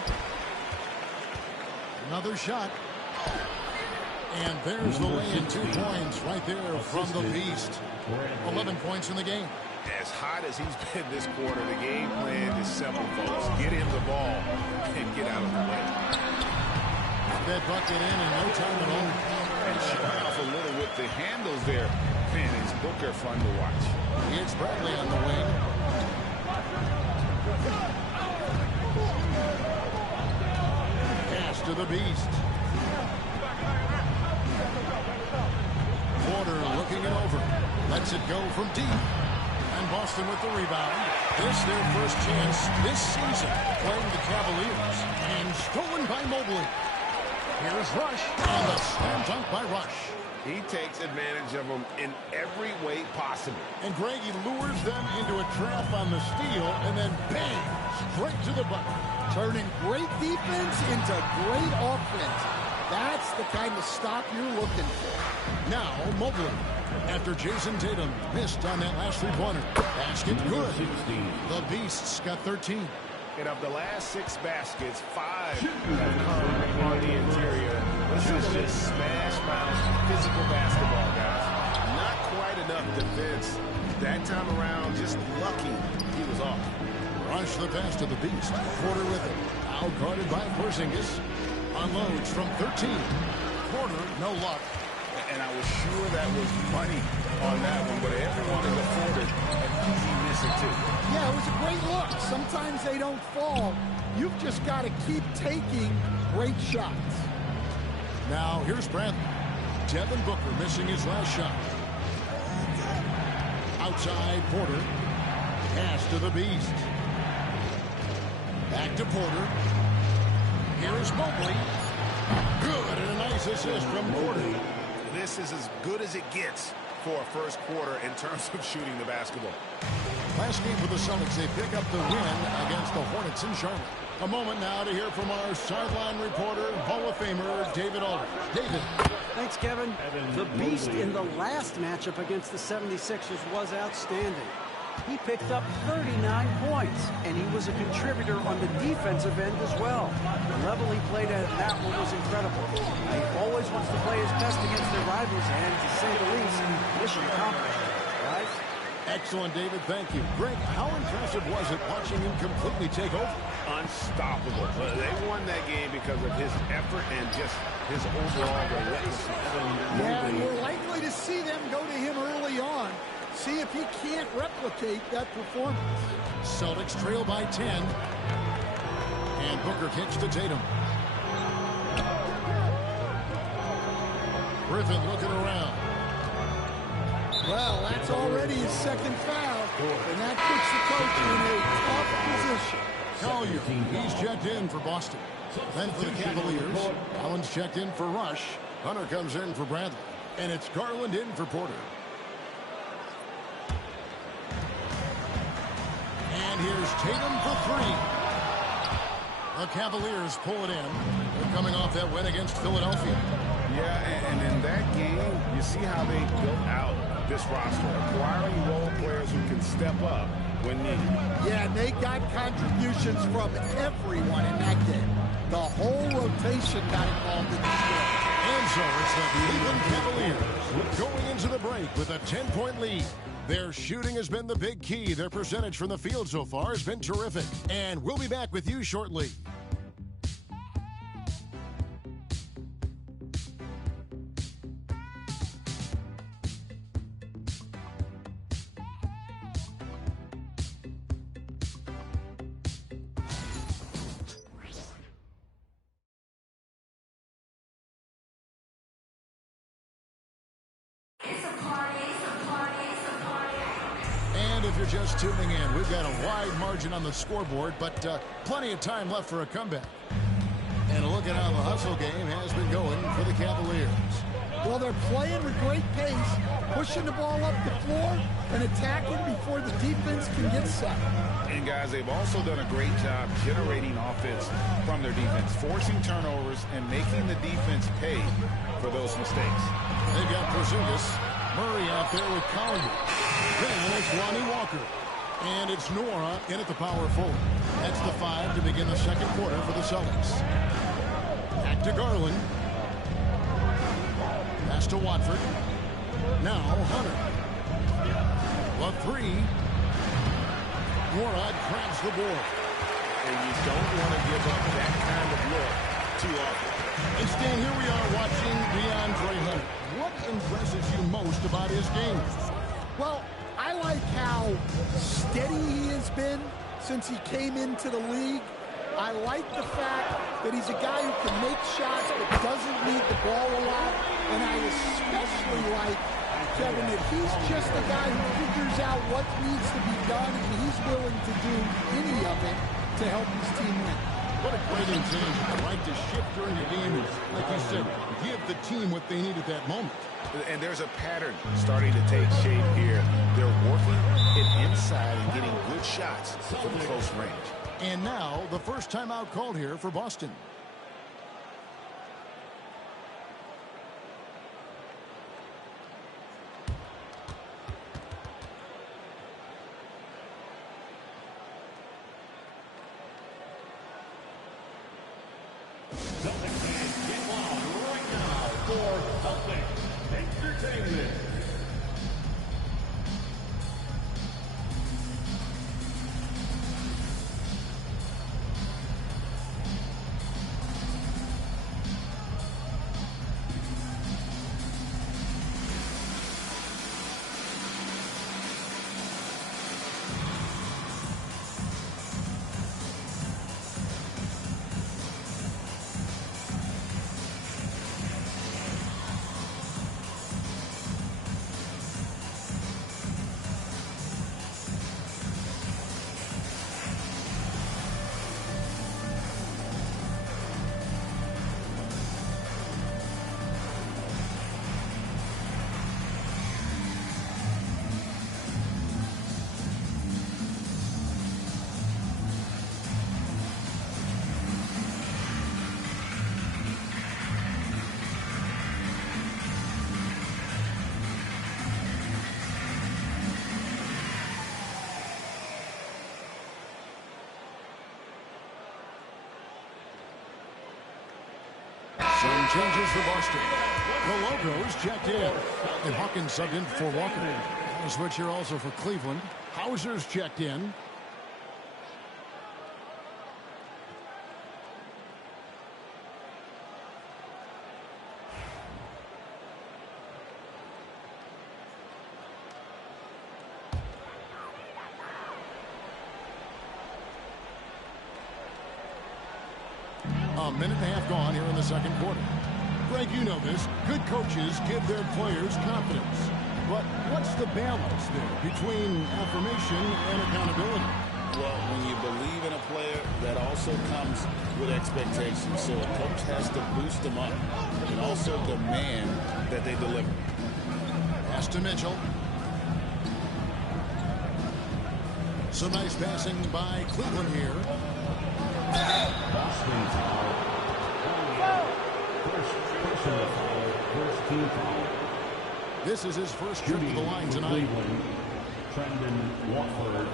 Another shot. And there's the lay-in. 2 points right there from the Beast. 11 points in the game. As hot as he's been this quarter, the game plan is simple, folks. Get him the ball and get out of the way. That bucket in no time at all. And showing off a little with the handles there. Man, is Booker fun to watch. It's Bradley on the wing. Pass to the Beast. Porter looking it Lets it go from deep. And Boston with the rebound. This their first chance this season playing the Cavaliers. And stolen by Mobley. Here's Rush. And a slam dunk by Rush. He takes advantage of them in every way possible. And Greg, he lures them into a trap on the steal, and then bang, straight to the bucket. Turning great defense into great offense. That's the kind of stop you're looking for. Now, Mobley. After Jason Tatum missed on that last three-pointer. Basket good. The Beasts got 13. And of the last 6 baskets, 5 have come on the interior. This is just smash mouth physical basketball, guys. Not quite enough defense. That time around, just lucky he was off. Rush the pass to the Beast. Porter with it. Now guarded by Porzingis. Unloads from 13. Porter, no luck. And I was sure that was money on that one, but everyone is afforded an easy miss or two. Yeah, it was a great look. Sometimes they don't fall. You've just got to keep taking great shots. Now, here's Bradley. Devin Booker missing his last shot. Outside, Porter. Pass to the Beast. Back to Porter. Here's Mobley. Good, and a nice assist from Porter. This is as good as it gets for a first quarter in terms of shooting the basketball. Last game for the Celtics, they pick up the win against the Hornets in Charlotte. A moment now to hear from our sideline reporter, Hall of Famer, David Aldridge. David. Thanks, Kevin. The Beast in the last matchup against the 76ers was outstanding. He picked up 39 points, and he was a contributor on the defensive end as well. The level he played at that one was incredible. He always wants to play his best against their rivals, and to say the least, mission accomplished. Guys? Excellent, David. Thank you. Greg, how impressive was it watching him completely take over? Unstoppable. They won that game because of his effort and just his overall relentlessness. Yeah, and we're likely to see them go to him early on. See if he can't replicate that performance. Celtics trail by 10. And Booker kicks to Tatum. Griffin looking around. Well, that's already his second foul. And that puts the coach in a tough position. Collier, he's checked in for Boston. Then for the Cavaliers, Allen's checked in for Rush. Hunter comes in for Bradley. And it's Garland in for Porter. And here's Tatum for 3. The Cavaliers pull it in. They're coming off that win against Philadelphia. Yeah, and in that game, you see how they built out this roster, acquiring role players who can step up when needed. Yeah, and they got contributions from everyone in that game. The whole rotation got involved in the score. And so it's the Cleveland Cavaliers going into the break with a 10-point lead. Their shooting has been the big key. Their percentage from the field so far has been terrific. And we'll be back with you shortly. If you're just tuning in, we've got a wide margin on the scoreboard, but plenty of time left for a comeback. And a look at how the hustle game has been going for the Cavaliers. Well, they're playing with great pace, pushing the ball up the floor and attacking before the defense can get set. And guys, they've also done a great job generating offense from their defense, forcing turnovers and making the defense pay for those mistakes. They've got Porzingis, Murray out there with Collier. Then it's Lonnie Walker. And it's Nora in at the power forward. That's the 5 to begin the second quarter for the Celtics. Back to Garland. Pass to Watford. Now Hunter. The 3. Nora grabs the board. And you don't want to give up that kind of look too often. And Stan, here we are watching DeAndre Hunter. What impresses you most about his game? Well, I like how steady he has been since he came into the league. I like the fact that he's a guy who can make shots but doesn't need the ball a lot. And I especially like Kevin, that he's just a guy who figures out what needs to be done, and he's willing to do any of it to help his team win. What a great intangible, right? To shift during the game and, like you said, give the team what they need at that moment. And there's a pattern starting to take shape here. They're working it inside and getting good shots from close range. And now, the first timeout called here for Boston. Some changes for Boston. The Logos checked in. And Hawkins subbed in for Walker. A switch here also for Cleveland. Hauser's checked in. A minute and a half gone here in the second quarter. Greg, you know this. Good coaches give their players confidence. But what's the balance there between affirmation and accountability? Well, when you believe in a player, that also comes with expectations. So a coach has to boost them up and also demand that they deliver. Pass to Mitchell. Some nice passing by Cleveland here. Boston foul. First personal foul. First team foul. This is his first trip to the line tonight. Cleveland, Trendon Watford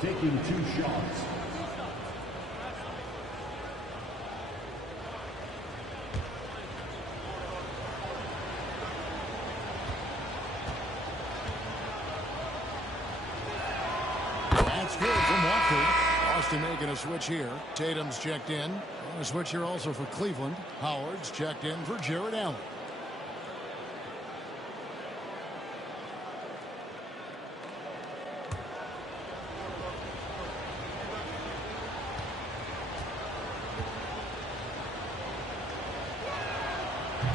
taking 2 shots. That's good from Watford. Boston making a switch here. Tatum's checked in. A switch here also for Cleveland. Howard's checked in for Jared Allen.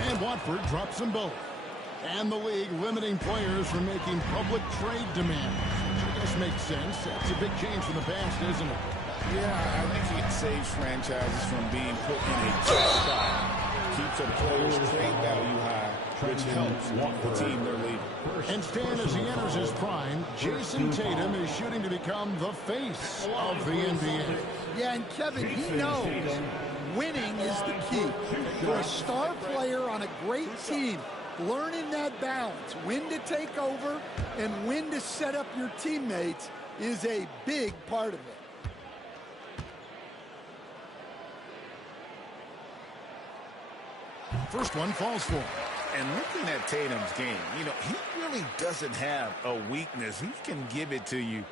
And Watford drops them both. And the league limiting players from making public trade demands. Which I guess makes sense. That's a big change from the past, isn't it? Yeah, I think it saves franchises from being put in a tough spot. Keeps a player's trade value high, which helps the team they're leading. And Stan, as he enters his prime, Jason Tatum is shooting to become the face of the NBA. Yeah, and Kevin, he knows winning is the key. For a star player on a great team, learning that balance, when to take over and when to set up your teammates, is a big part of it. First one falls for him. And looking at Tatum's game, you know, he really doesn't have a weakness. He can give it to you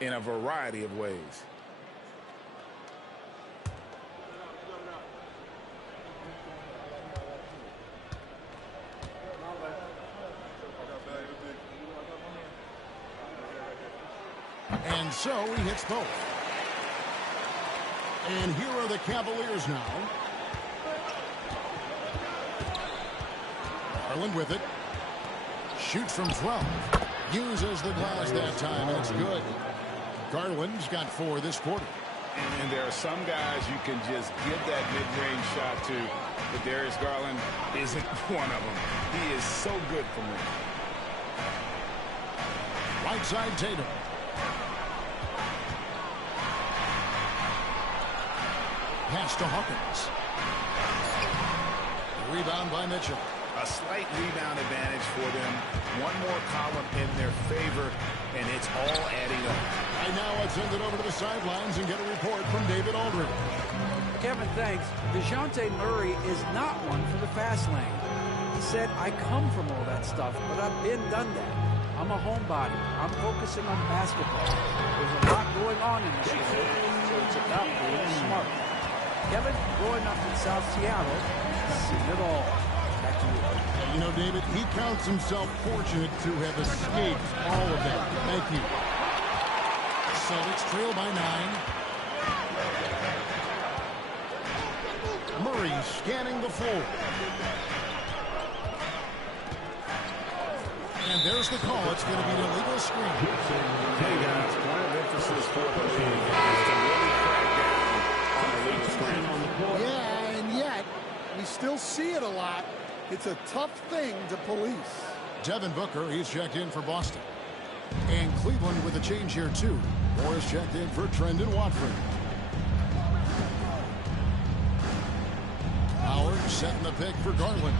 in a variety of ways. And so he hits both. And here are the Cavaliers now. Garland with it. Shoots from 12. Uses the glass that time, and it's good. Garland's got 4 this quarter. And there are some guys you can just give that mid-range shot to, but Darius Garland isn't one of them. He is so good from there. Right side, Tatum. Pass to Hawkins. Rebound by Mitchell. A slight rebound advantage for them. One more column in their favor, and it's all adding up. And now let's send it over to the sidelines and get a report from David Aldridge. Kevin, thanks. DeJounte Murray is not one for the fast lane. He said, I come from all that stuff, but I've been done that. I'm a homebody. I'm focusing on basketball. There's a lot going on in this world, so it's about being smart. Kevin, growing up in South Seattle, seen it all. Back to you. You know, David, he counts himself fortunate to have escaped all of that. Thank you. Celtics trail by 9. Murray scanning the floor. And there's the call. It's going to be an illegal screen. Hey, guys, point of emphasis for the league is to really crack down on illegal screen. Yeah, and yet we still see it a lot. It's a tough thing to police. Devin Booker, he's checked in for Boston. And Cleveland with a change here, too. Morris checked in for Trendon Watford. Howard setting the pick for Garland.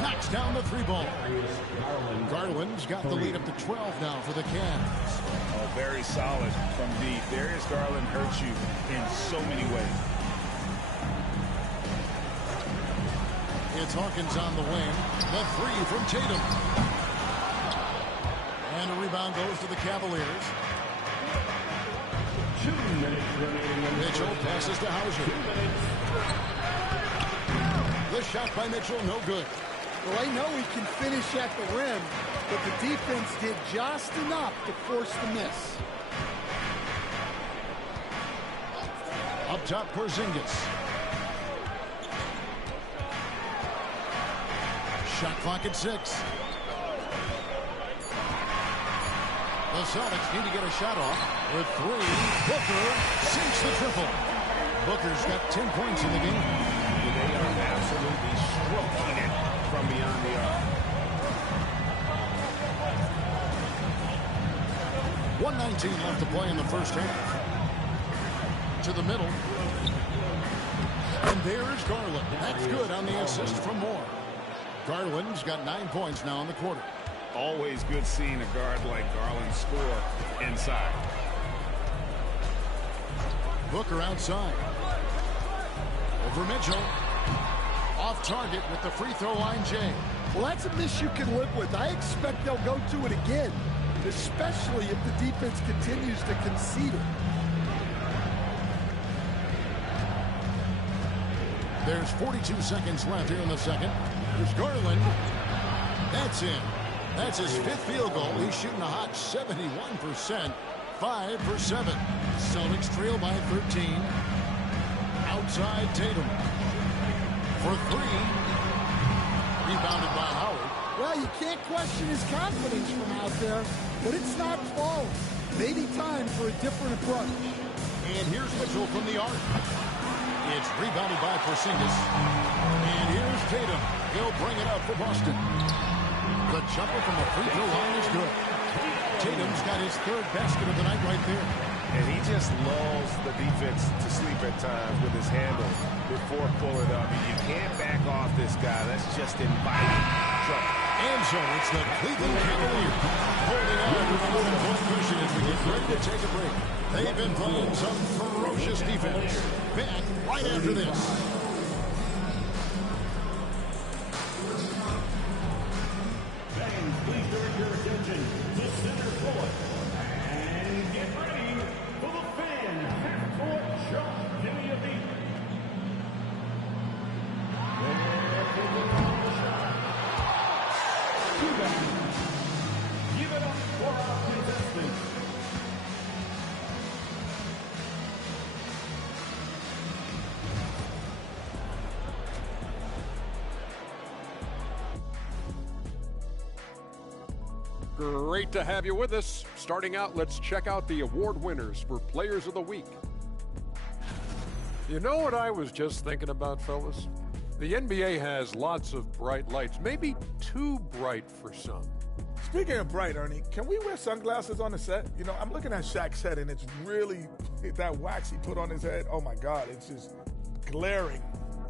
Knocks down the 3-ball. Garland's got the lead up to 12 now for the Cavs. Oh, very solid from deep. Darius Garland hurts you in so many ways. It's Hawkins on the wing. The 3 from Tatum. And a rebound goes to the Cavaliers. 2 minutes remaining. Mitchell passes to Hauser. The shot by Mitchell, no good. Well, I know he can finish at the rim, but the defense did just enough to force the miss. Up top, Porzingis. Shot clock at 6. The Celtics need to get a shot off with 3. Booker sinks the triple. Booker's got 10 points in the game. They are absolutely stroking it from beyond the arc. 1:19 left to play in the first half. To the middle. And there's Garland. That's good on the assist from Moore. Garland's got 9 points now in the quarter. Always good seeing a guard like Garland score inside. Booker outside. Over Mitchell. Off target with the free throw line, Jay. Well, that's a miss you can live with. I expect they'll go to it again, especially if the defense continues to concede it. There's 42 seconds left here in the second. There's Garland. That's in. That's his 5th field goal. He's shooting a hot 71%. 5 for 7. Celtics trail by 13. Outside Tatum. For 3. Rebounded by Howard. Well, you can't question his confidence from out there, but it's not falling. Maybe time for a different approach. And here's Mitchell from the arc. It's rebounded by Porzingis. And here's Tatum. He'll bring it up for Boston. The jumper from the free throw line is good. Tatum's got his 3rd basket of the night right there. And he just lulls the defense to sleep at times with his handle before pulling up. You can't back off this guy. That's just inviting trouble. And so it's the Cleveland Cavaliers holding on to the 1-point cushion as we get ready to take a break. They've been playing some ferocious defense. Back right after this. Fans, please direct your attention to center court. And get ready for the fan half-court shot. Give me a beat. Give it up for our contestants. Great to have you with us. Starting out, let's check out the award winners for Players of the Week. You know what I was just thinking about, fellas? The NBA has lots of bright lights, maybe too bright for some. Speaking of bright, Ernie, can we wear sunglasses on the set? You know, I'm looking at Shaq's head, and it's really, that wax he put on his head, oh my God, it's just glaring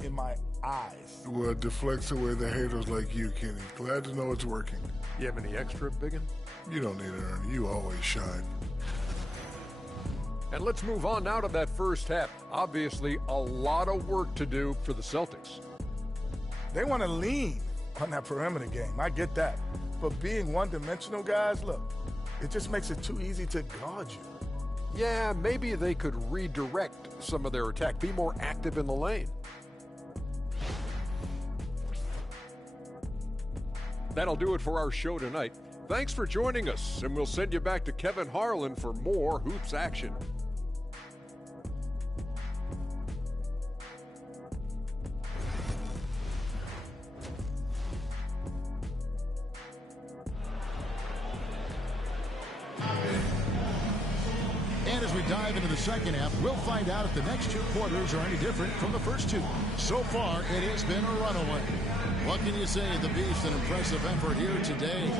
in my eyes. Well, it deflects away the haters like you, Kenny. Glad to know it's working. You have any extra, Biggin? You don't need it, Ernie. You always shine. And let's move on now to that first half. Obviously, a lot of work to do for the Celtics. They want to lean on that perimeter game. I get that. But being one-dimensional, guys, look, it just makes it too easy to guard you. Yeah, maybe they could redirect some of their attack, be more active in the lane. That'll do it for our show tonight. Thanks for joining us, and we'll send you back to Kevin Harlan for more hoops action. And as we dive into the second half, we'll find out if the next two quarters are any different from the first two. So far, it has been a runaway. What can you say? The Beast, an impressive effort here today.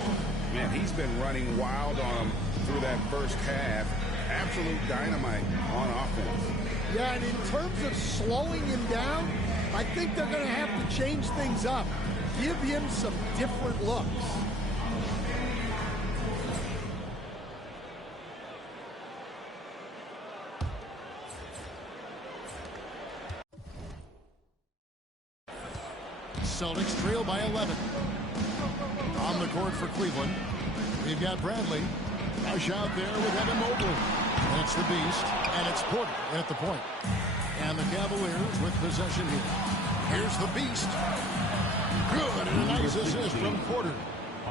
Man, he's been running wild on him through that first half. Absolute dynamite on offense. Yeah, and in terms of slowing him down, I think they're going to have to change things up. Give him some different looks. Celtics trail by 11. On the court for Cleveland, we've got Bradley. Rush out there with Evan Mobley. And it's the Beast, and it's Porter at the point. And the Cavaliers with possession here. Here's the Beast. Good, and a nice assist from Porter.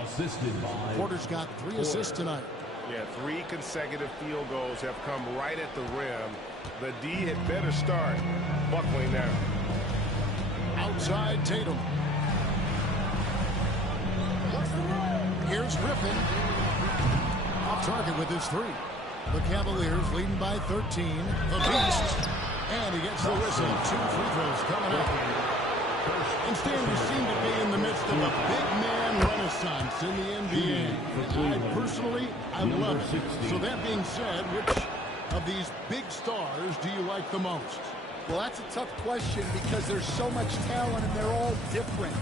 Assisted by... Porter's got 3 assists tonight. Yeah, 3 consecutive field goals have come right at the rim. The D had better start buckling down. Outside Tatum. Here's Griffin. Off target with his 3. The Cavaliers leading by 13. The Beast. And he gets the whistle. 2 free throws coming up. And Stan, we seem to be in the midst of a big man renaissance in the NBA. Personally, I love it. So that being said, which of these big stars do you like the most? Well, that's a tough question because there's so much talent and they're all different.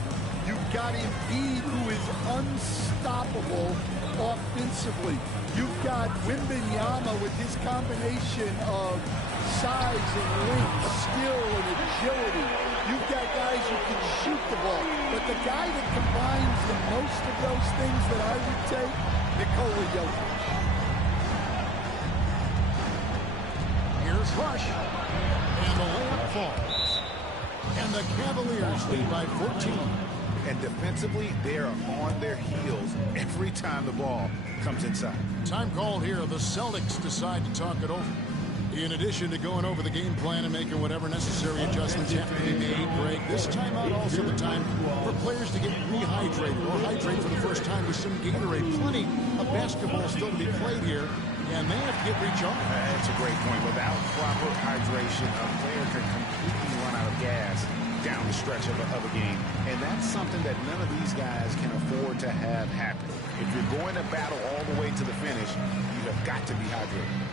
You've got Embiid, who is unstoppable offensively. You've got Wembanyama with his combination of size and length, skill and agility. You've got guys who can shoot the ball. But the guy that combines the most of those things that I would take, Nikola Jokic. Here's Rush. And the layup falls. And the Cavaliers lead by 14. And defensively, they are on their heels every time the ball comes inside. Time called here. The Celtics decide to talk it over. In addition to going over the game plan and making whatever necessary adjustments have to be made, Greg, this timeout also the time for players to get rehydrated or hydrate for the first time with some Gatorade. Plenty of basketball still to be played here, and they have to get recharged. That's a great point. Without proper hydration, a player can completely run out of gas down the stretch of a game. And that's something that none of these guys can afford to have happen. If you're going to battle all the way to the finish, you have got to be hydrated.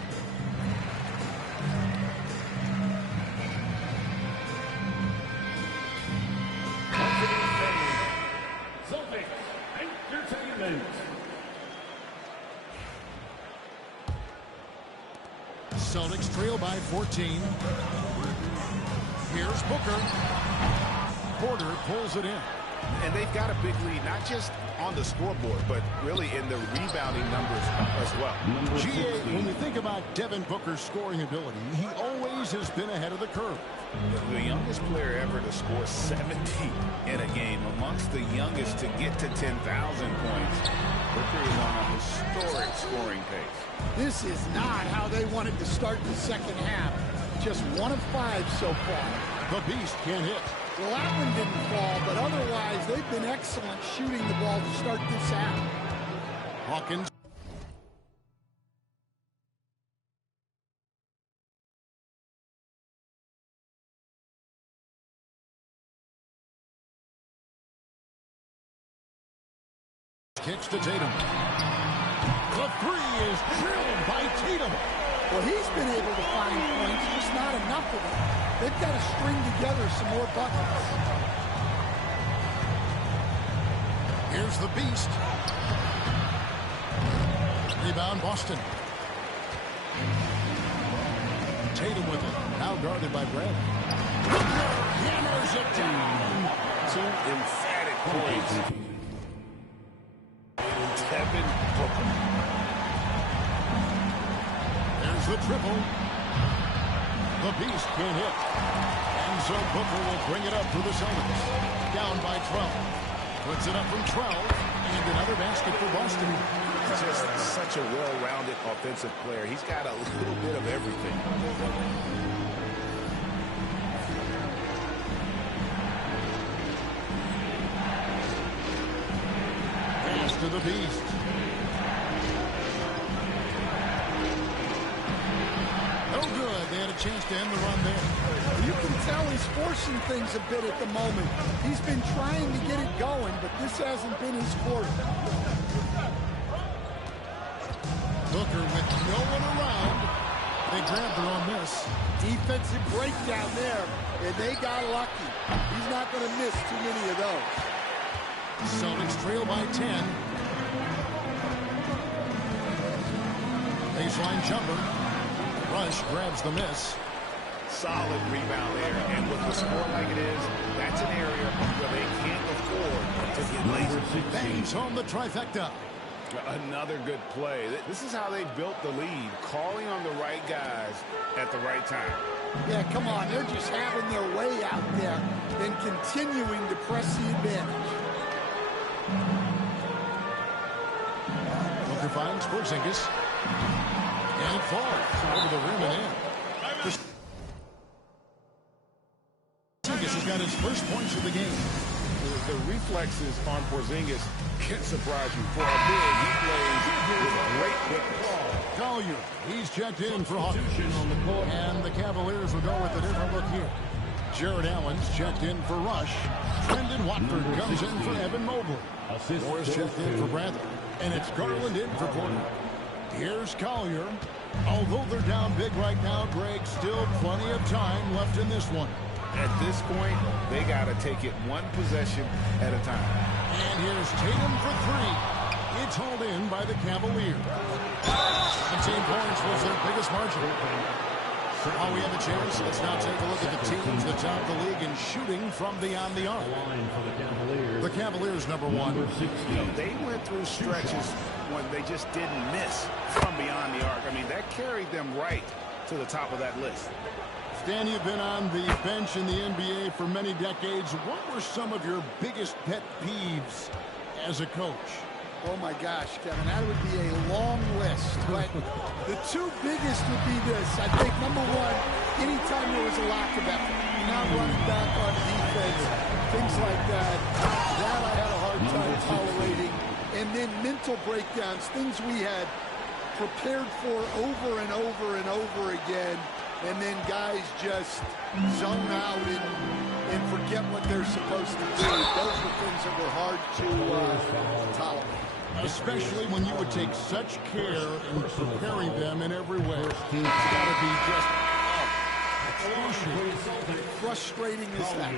Celtics trail by 14. Here's Booker. Porter pulls it in. And they've got a big lead, not just on the scoreboard, but really in the rebounding numbers as well. GA, when we think about Devin Booker's scoring ability, he always has been ahead of the curve. The youngest player ever to score 70 in a game, amongst the youngest to get to 10,000 points. Booker is on a historic scoring pace. This is not how they wanted to start the second half. Just 1 of 5 so far. The Beast can't hit. Well, that one didn't fall, but otherwise they've been excellent shooting the ball to start this half. Hawkins. Kicks to Tatum. The three is drilled by Tatum. Well, he's been able to find points, just not enough of them. They've got to string together some more buckets. Here's the Beast. Rebound, Boston. Tatum with it. Now guarded by Brad. Hammers it down. Two emphatic points. Devin Booker. There's the triple. The Beast can't hit. And so Booker will bring it up for the Celtics. Down by 12. Puts it up from 12. And another basket for Boston. He's just such a well-rounded offensive player. He's got a little bit of everything. To the Beast. No good. They had a chance to end the run there. You can tell he's forcing things a bit at the moment. He's been trying to get it going, but this hasn't been his quarter. Booker with no one around. They grabbed her on this. Defensive breakdown there, and they got lucky. He's not going to miss too many of those. Celtics trail by 10. Baseline jumper. Rush grabs the miss. Solid rebound there. And with the score like it is, that's an area where they can't afford to get lazy. Bangs home the trifecta. Another good play. This is how they built the lead, calling on the right guys at the right time. Yeah, come on. They're just having their way out there and continuing to press the advantage. Booker finds Porzingis. And it falls over the rim and in. Porzingis has got his first points of the game. The reflexes on Porzingis can surprise you. For a big, he plays with great quickness. Collier, he's checked in for Hawkins. And the Cavaliers will go with a different look here. Jared Allen's checked in for Rush. Brendan Watford comes in for Evan Mobley. Moore's checked in for Bradley. And it's Garland in for Porter. Here's Collier. Although they're down big right now, Greg, still plenty of time left in this one. At this point, they got to take it one possession at a time. And here's Tatum for three. It's hauled in by the Cavaliers. 17 points was their biggest margin. While we have a chance, let's now take a look at the teams that top the league in shooting from beyond the arc. The Cavaliers, number one. They went through stretches when they just didn't miss from beyond the arc. I mean, that carried them right to the top of that list. Stan, you've been on the bench in the NBA for many decades. What were some of your biggest pet peeves as a coach? Oh, my gosh, Kevin, that would be a long list. But the two biggest would be this. I think, number one, anytime there was a lack of effort, you're not running back on defense, things like that, that I had a hard time tolerating. And then mental breakdowns, things we had prepared for over and over and over again, and then guys just zone out and forget what they're supposed to do. Those were things that were hard to tolerate. Especially when you would take such care in preparing them in every way. It's got to be just frustrating as that.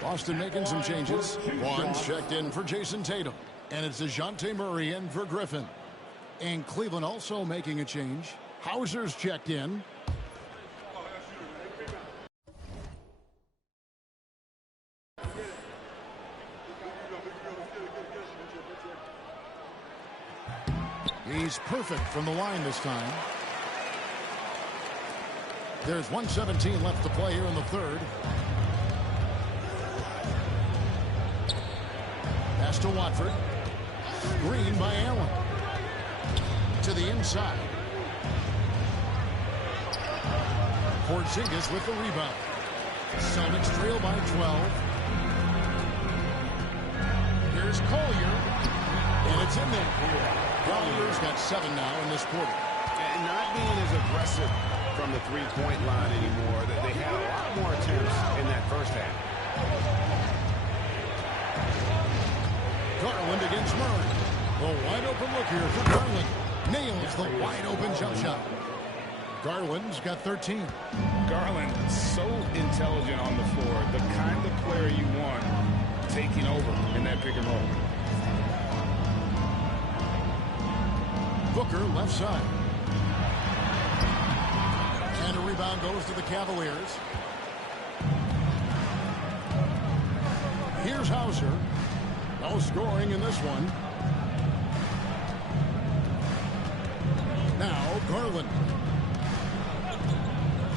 Boston making some changes. Juan's checked in for Jason Tatum. And it's DeJounte Murray in for Griffin. And Cleveland also making a change. Hauser's checked in. He's perfect from the line this time. There's 1:17 left to play here in the third. Pass to Watford. Green by Allen. To the inside. Porzingis with the rebound. Celtics trail by 12. Here's Collier. And it's in there. Cavaliers got 7 now in this quarter. And not being as aggressive from the three-point line anymore. They had a lot more attempts in that first half. Garland against Murray. A wide open look here for Garland. Nails the wide open jump shot. Garland's got 13. Garland, so intelligent on the floor. The kind of player you want taking over in that pick and roll. Booker left side. And a rebound goes to the Cavaliers. Here's Hauser. No scoring in this one. Now Garland.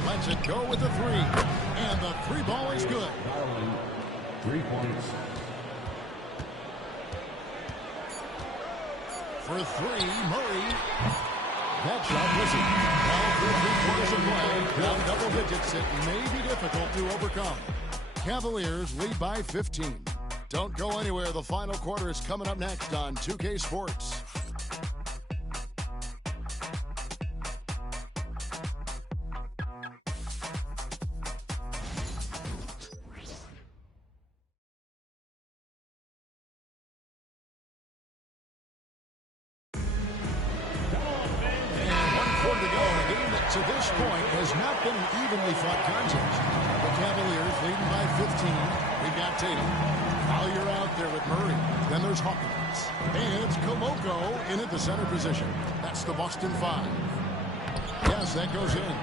Lets it go with the 3. And the 3 ball is good. 3 points. For 3, Murray. That shot misses. Now 3 quarters of play. Down double digits. It may be difficult to overcome. Cavaliers lead by 15. Don't go anywhere. The final quarter is coming up next on 2K Sports. To this point has not been an evenly fought contest. The Cavaliers leading by 15. We've got Tatum. Collier out there with Murray. Then there's Hawkins. And it's Koloko in at the center position. That's the Boston 5. Yes, that goes in.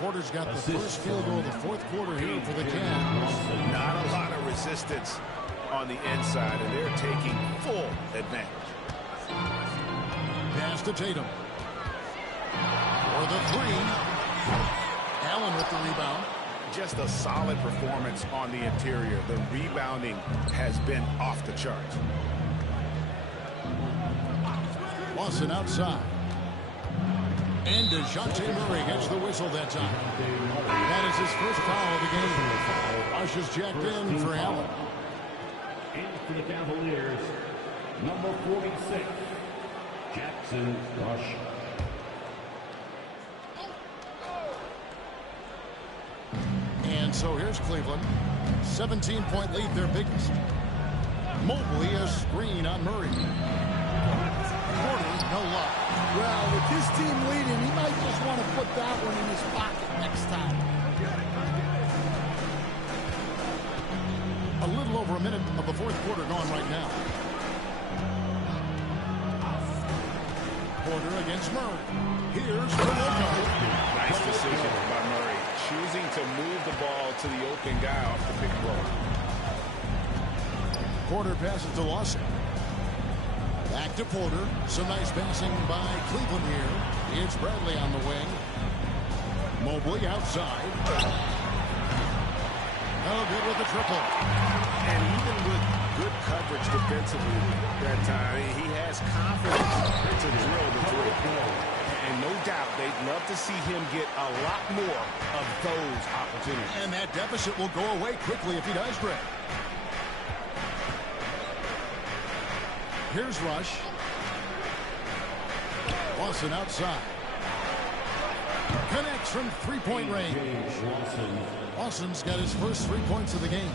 Porter's got the first field goal of the fourth quarter here for the Cavs. Not a lot of resistance on the inside, and they're taking full advantage. Pass to Tatum. For the 3. Allen with the rebound. Just a solid performance on the interior. The rebounding has been off the charts. Lawson outside. And DeJounte Murray gets the whistle that time. That is his first foul of the game. Rush is checked in for Allen. In for the Cavaliers, number 46, Jackson Rush. And so here's Cleveland. 17-point lead, their biggest. Mobley a screen on Murray. Porter, no luck. Well, with his team leading, he might just want to put that one in his pocket next time. A little over a minute of the fourth quarter gone right now. Porter against Murray. Here's Koloko. Nice decision by Murray. Choosing to move the ball to the open guy off the pick and roll. Porter passes to Lawson. Back to Porter. Some nice passing by Cleveland here. It's Bradley on the wing. Mobley outside. Oh, good with the triple. And even with good coverage defensively that time, he has confidence to drill the 3. And no doubt they'd love to see him get a lot more of those opportunities. And that deficit will go away quickly if he does, Greg. Here's Rush. Lawson outside. Connects from three-point range. Lawson's got his first 3 points of the game.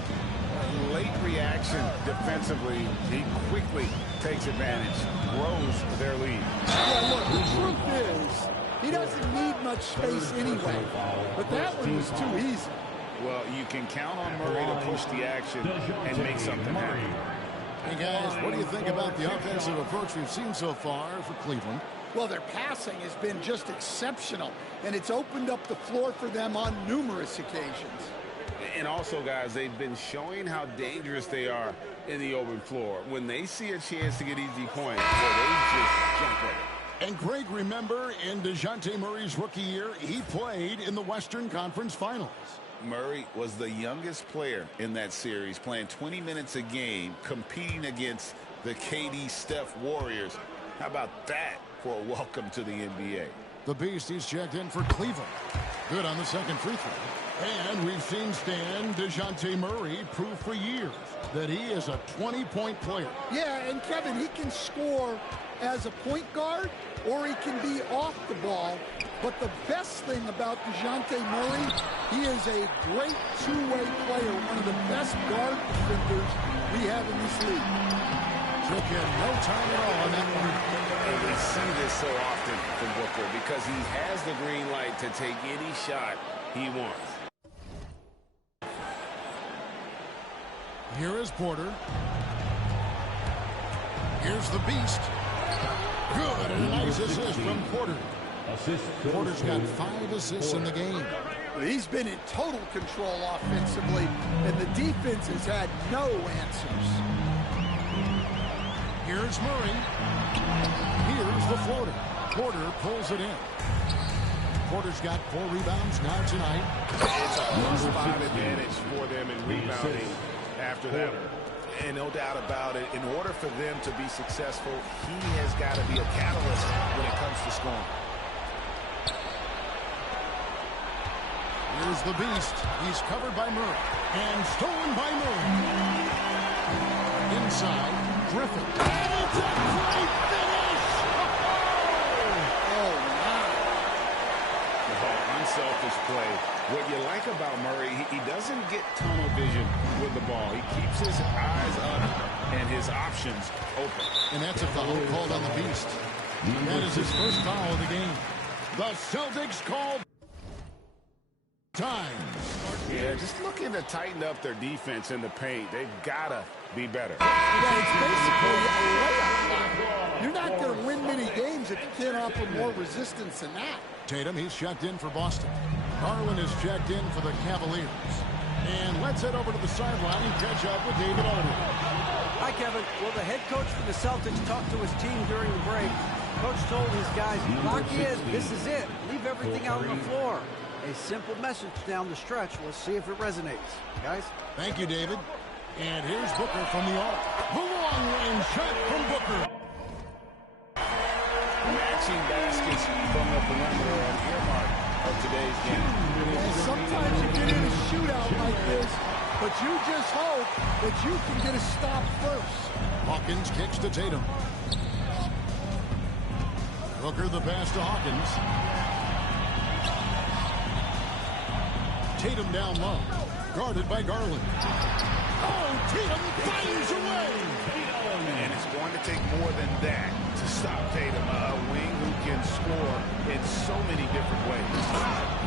Late reaction defensively. He quickly takes advantage, grows their lead. Yeah, look, the truth is, he doesn't need much space anyway. But that one was too easy. Well, you can count on Murray to push the action and make something happen. Hey, guys, what do you think about the offensive approach we've seen so far for Cleveland? Well, their passing has been just exceptional, and it's opened up the floor for them on numerous occasions. And also, guys, they've been showing how dangerous they are in the open floor. When they see a chance to get easy points, well, they just jump at it. And Greg, remember, in DeJounte Murray's rookie year, he played in the Western Conference Finals. Murray was the youngest player in that series, playing 20 minutes a game, competing against the KD Steph Warriors. How about that for a welcome to the NBA? The Beast, he's checked in for Cleveland. Good on the second free throw. And we've seen Stan DeJounte Murray prove for years that he is a 20-point player. Yeah, and Kevin, he can score as a point guard or he can be off the ball. But the best thing about DeJounte Murray, he is a great two-way player, one of the best guard defenders we have in this league. Took him no time at all on that one. And we see this so often from Booker because he has the green light to take any shot he wants. Here is Porter. Here's the Beast. Good, and a nice assist from Porter. Porter's got 5 assists in the game. He's been in total control offensively, and the defense has had no answers. Here's Murray. Here's the floater. Porter pulls it in. Porter's got 4 rebounds now tonight. It's a first-spot advantage for them in rebounding after that. And no doubt about it, in order for them to be successful, he has got to be a catalyst when it comes to scoring. Here's the Beast. He's covered by Murray. And stolen by Murray. Inside, Griffin. And it's a great finish! Oh, my. Unselfish play. What you like about Murray, he doesn't get tunnel vision with the ball. He keeps his eyes up and his options open. And that's a foul called on the Beast. That is his first foul of the game. The Celtics called time. Yeah, just looking to tighten up their defense in the paint. They've got to be better. Yeah, it's basically a layup. You're not going to win many games if you can't offer more resistance than that. Tatum, he's checked in for Boston. Garland is checked in for the Cavaliers. And let's head over to the sideline and catch up with David Aldridge. Hi, Kevin. Well, the head coach for the Celtics talked to his team during the break. Coach told his guys, lock in. This is it. Leave everything out on the floor. A simple message down the stretch. We'll see if it resonates. Guys? Thank you, David. And here's Booker from the arc. The long-range shot from Booker. Matching baskets from the perimeter on earmark of today's game. And sometimes you get in a shootout like this, but you just hope that you can get a stop first. Hawkins kicks to Tatum. Booker the pass to Hawkins. Tatum down low. Guarded by Garland. Oh, Tatum finds a way! And it's going to take more than that to stop Tatum. A wing who can score in so many different ways.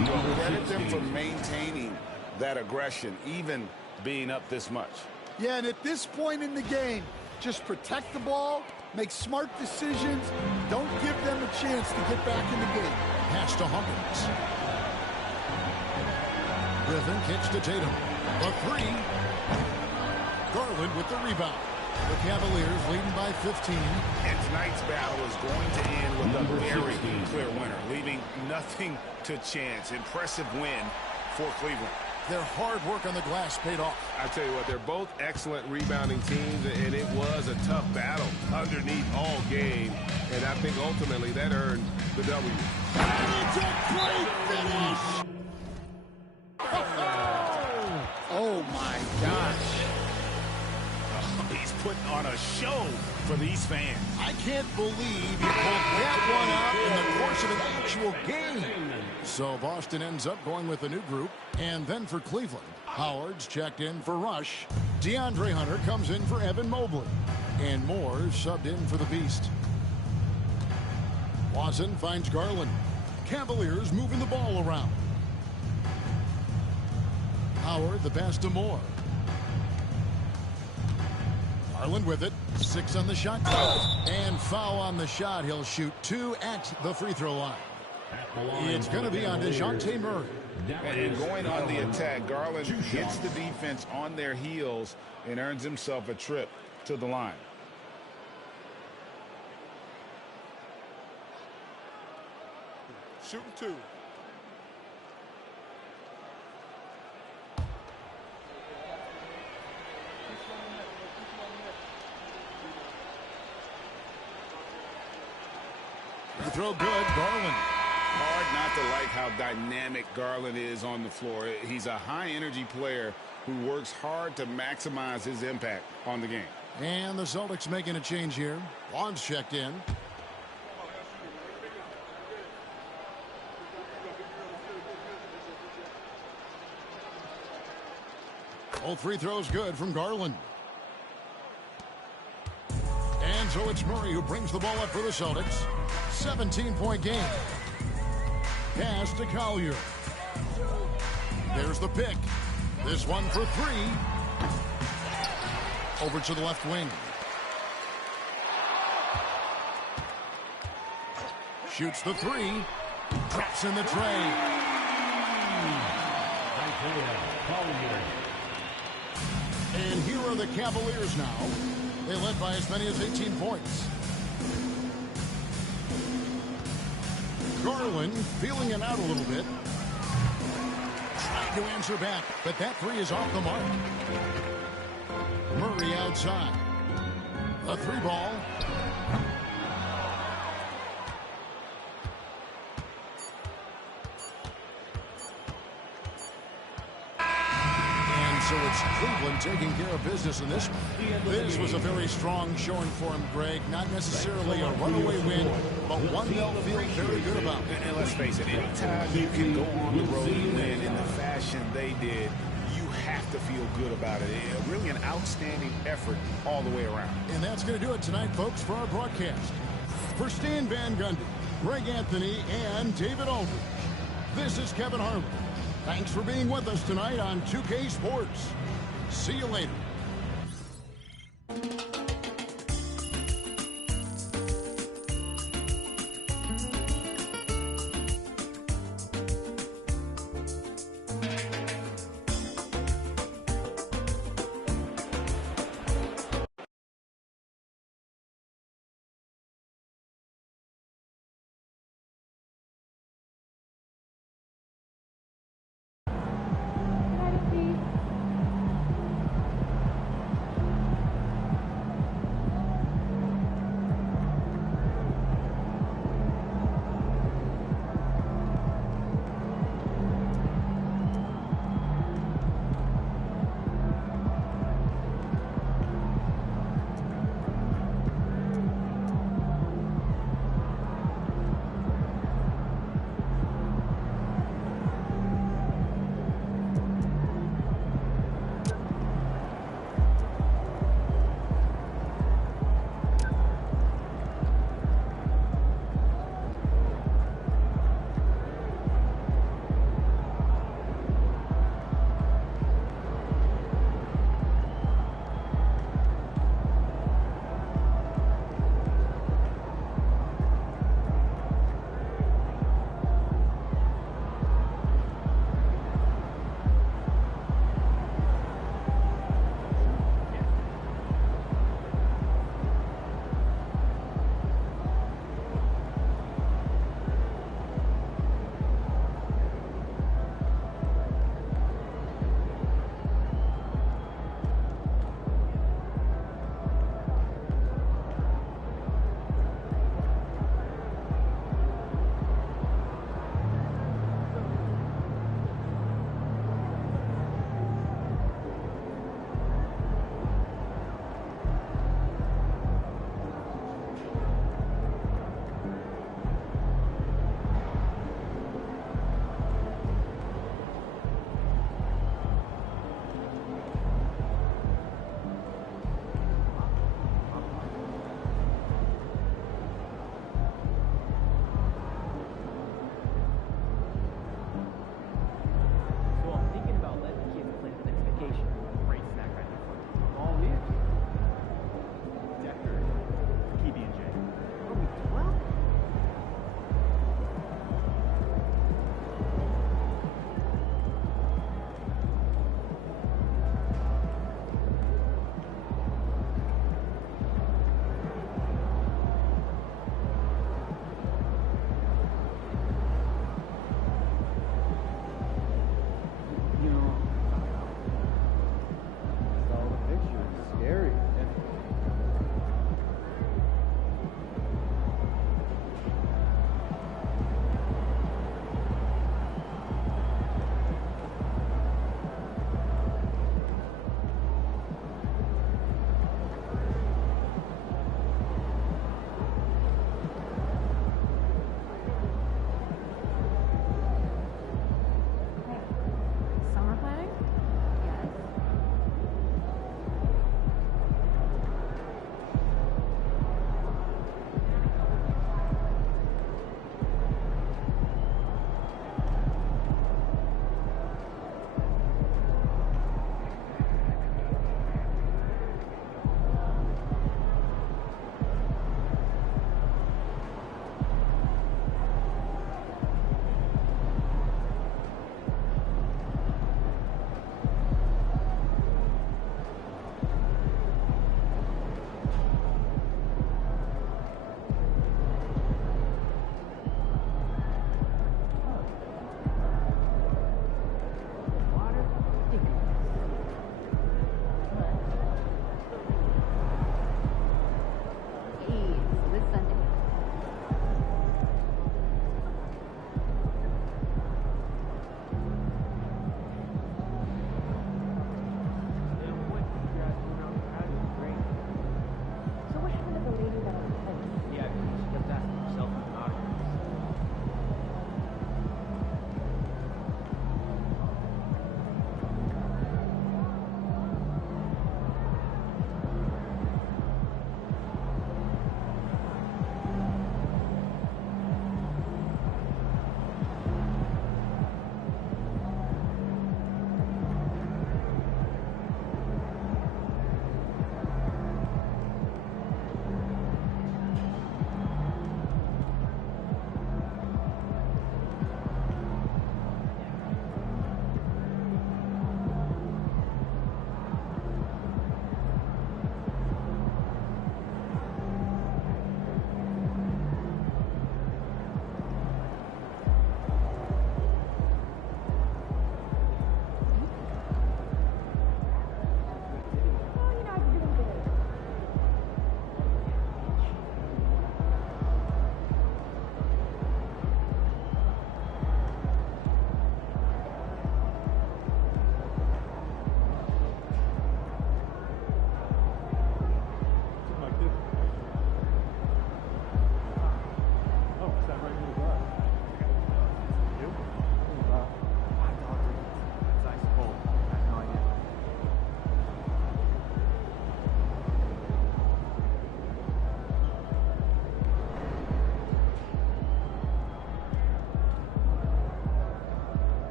You credit them for maintaining that aggression, even being up this much. Yeah, and at this point in the game, just protect the ball, make smart decisions, don't give them a chance to get back in the game. Pass to Hawkins. Griffin kicks to Tatum. A 3. Garland with the rebound. The Cavaliers leading by 15. And tonight's battle is going to end with a very clear winner, leaving nothing to chance. Impressive win for Cleveland. Their hard work on the glass paid off. I tell you what, they're both excellent rebounding teams, and it was a tough battle underneath all game. And I think ultimately that earned the W. And it's a great finish! Oh, my gosh. He's putting on a show for these fans. I can't believe he pulled that one out in the course of an actual game. So Boston ends up going with a new group. And then for Cleveland, Howard's checked in for Rush. DeAndre Hunter comes in for Evan Mobley. And Moore subbed in for the Beast. Watson finds Garland. Cavaliers moving the ball around. Howard the pass to Moore. Garland with it. 6 on the shot clock. And foul on the shot. He'll shoot 2 at the free throw line. It's going to be on DeJounte Murray. And going on the attack, Garland gets the defense on their heels and earns himself a trip to the line. Shooting 2. Free throw good. Garland. Hard not to like how dynamic Garland is on the floor. He's a high-energy player who works hard to maximize his impact on the game. And the Celtics making a change here. Bonds checked in. All free throws good from Garland. And so it's Murray who brings the ball up for the Celtics. 17-point game. Pass to Collier. There's the pick. This one for three. Over to the left wing. Shoots the three. Drops in the tray. And here are the Cavaliers now. They led by as many as 18 points. Garland feeling it out a little bit. Trying to answer back, but that three is off the mark. Murray outside. A three ball. So it's Cleveland taking care of business in this one. This was a very strong showing for him, Greg. Not necessarily a runaway win, but one they'll feel very good about. And let's face it, anytime you can go on the road and win in the fashion they did, you have to feel good about it. Really an outstanding effort all the way around. And that's going to do it tonight, folks, for our broadcast. For Stan Van Gundy, Greg Anthony, and David Aldridge, this is Kevin Harlan. Thanks for being with us tonight on 2K Sports. See you later.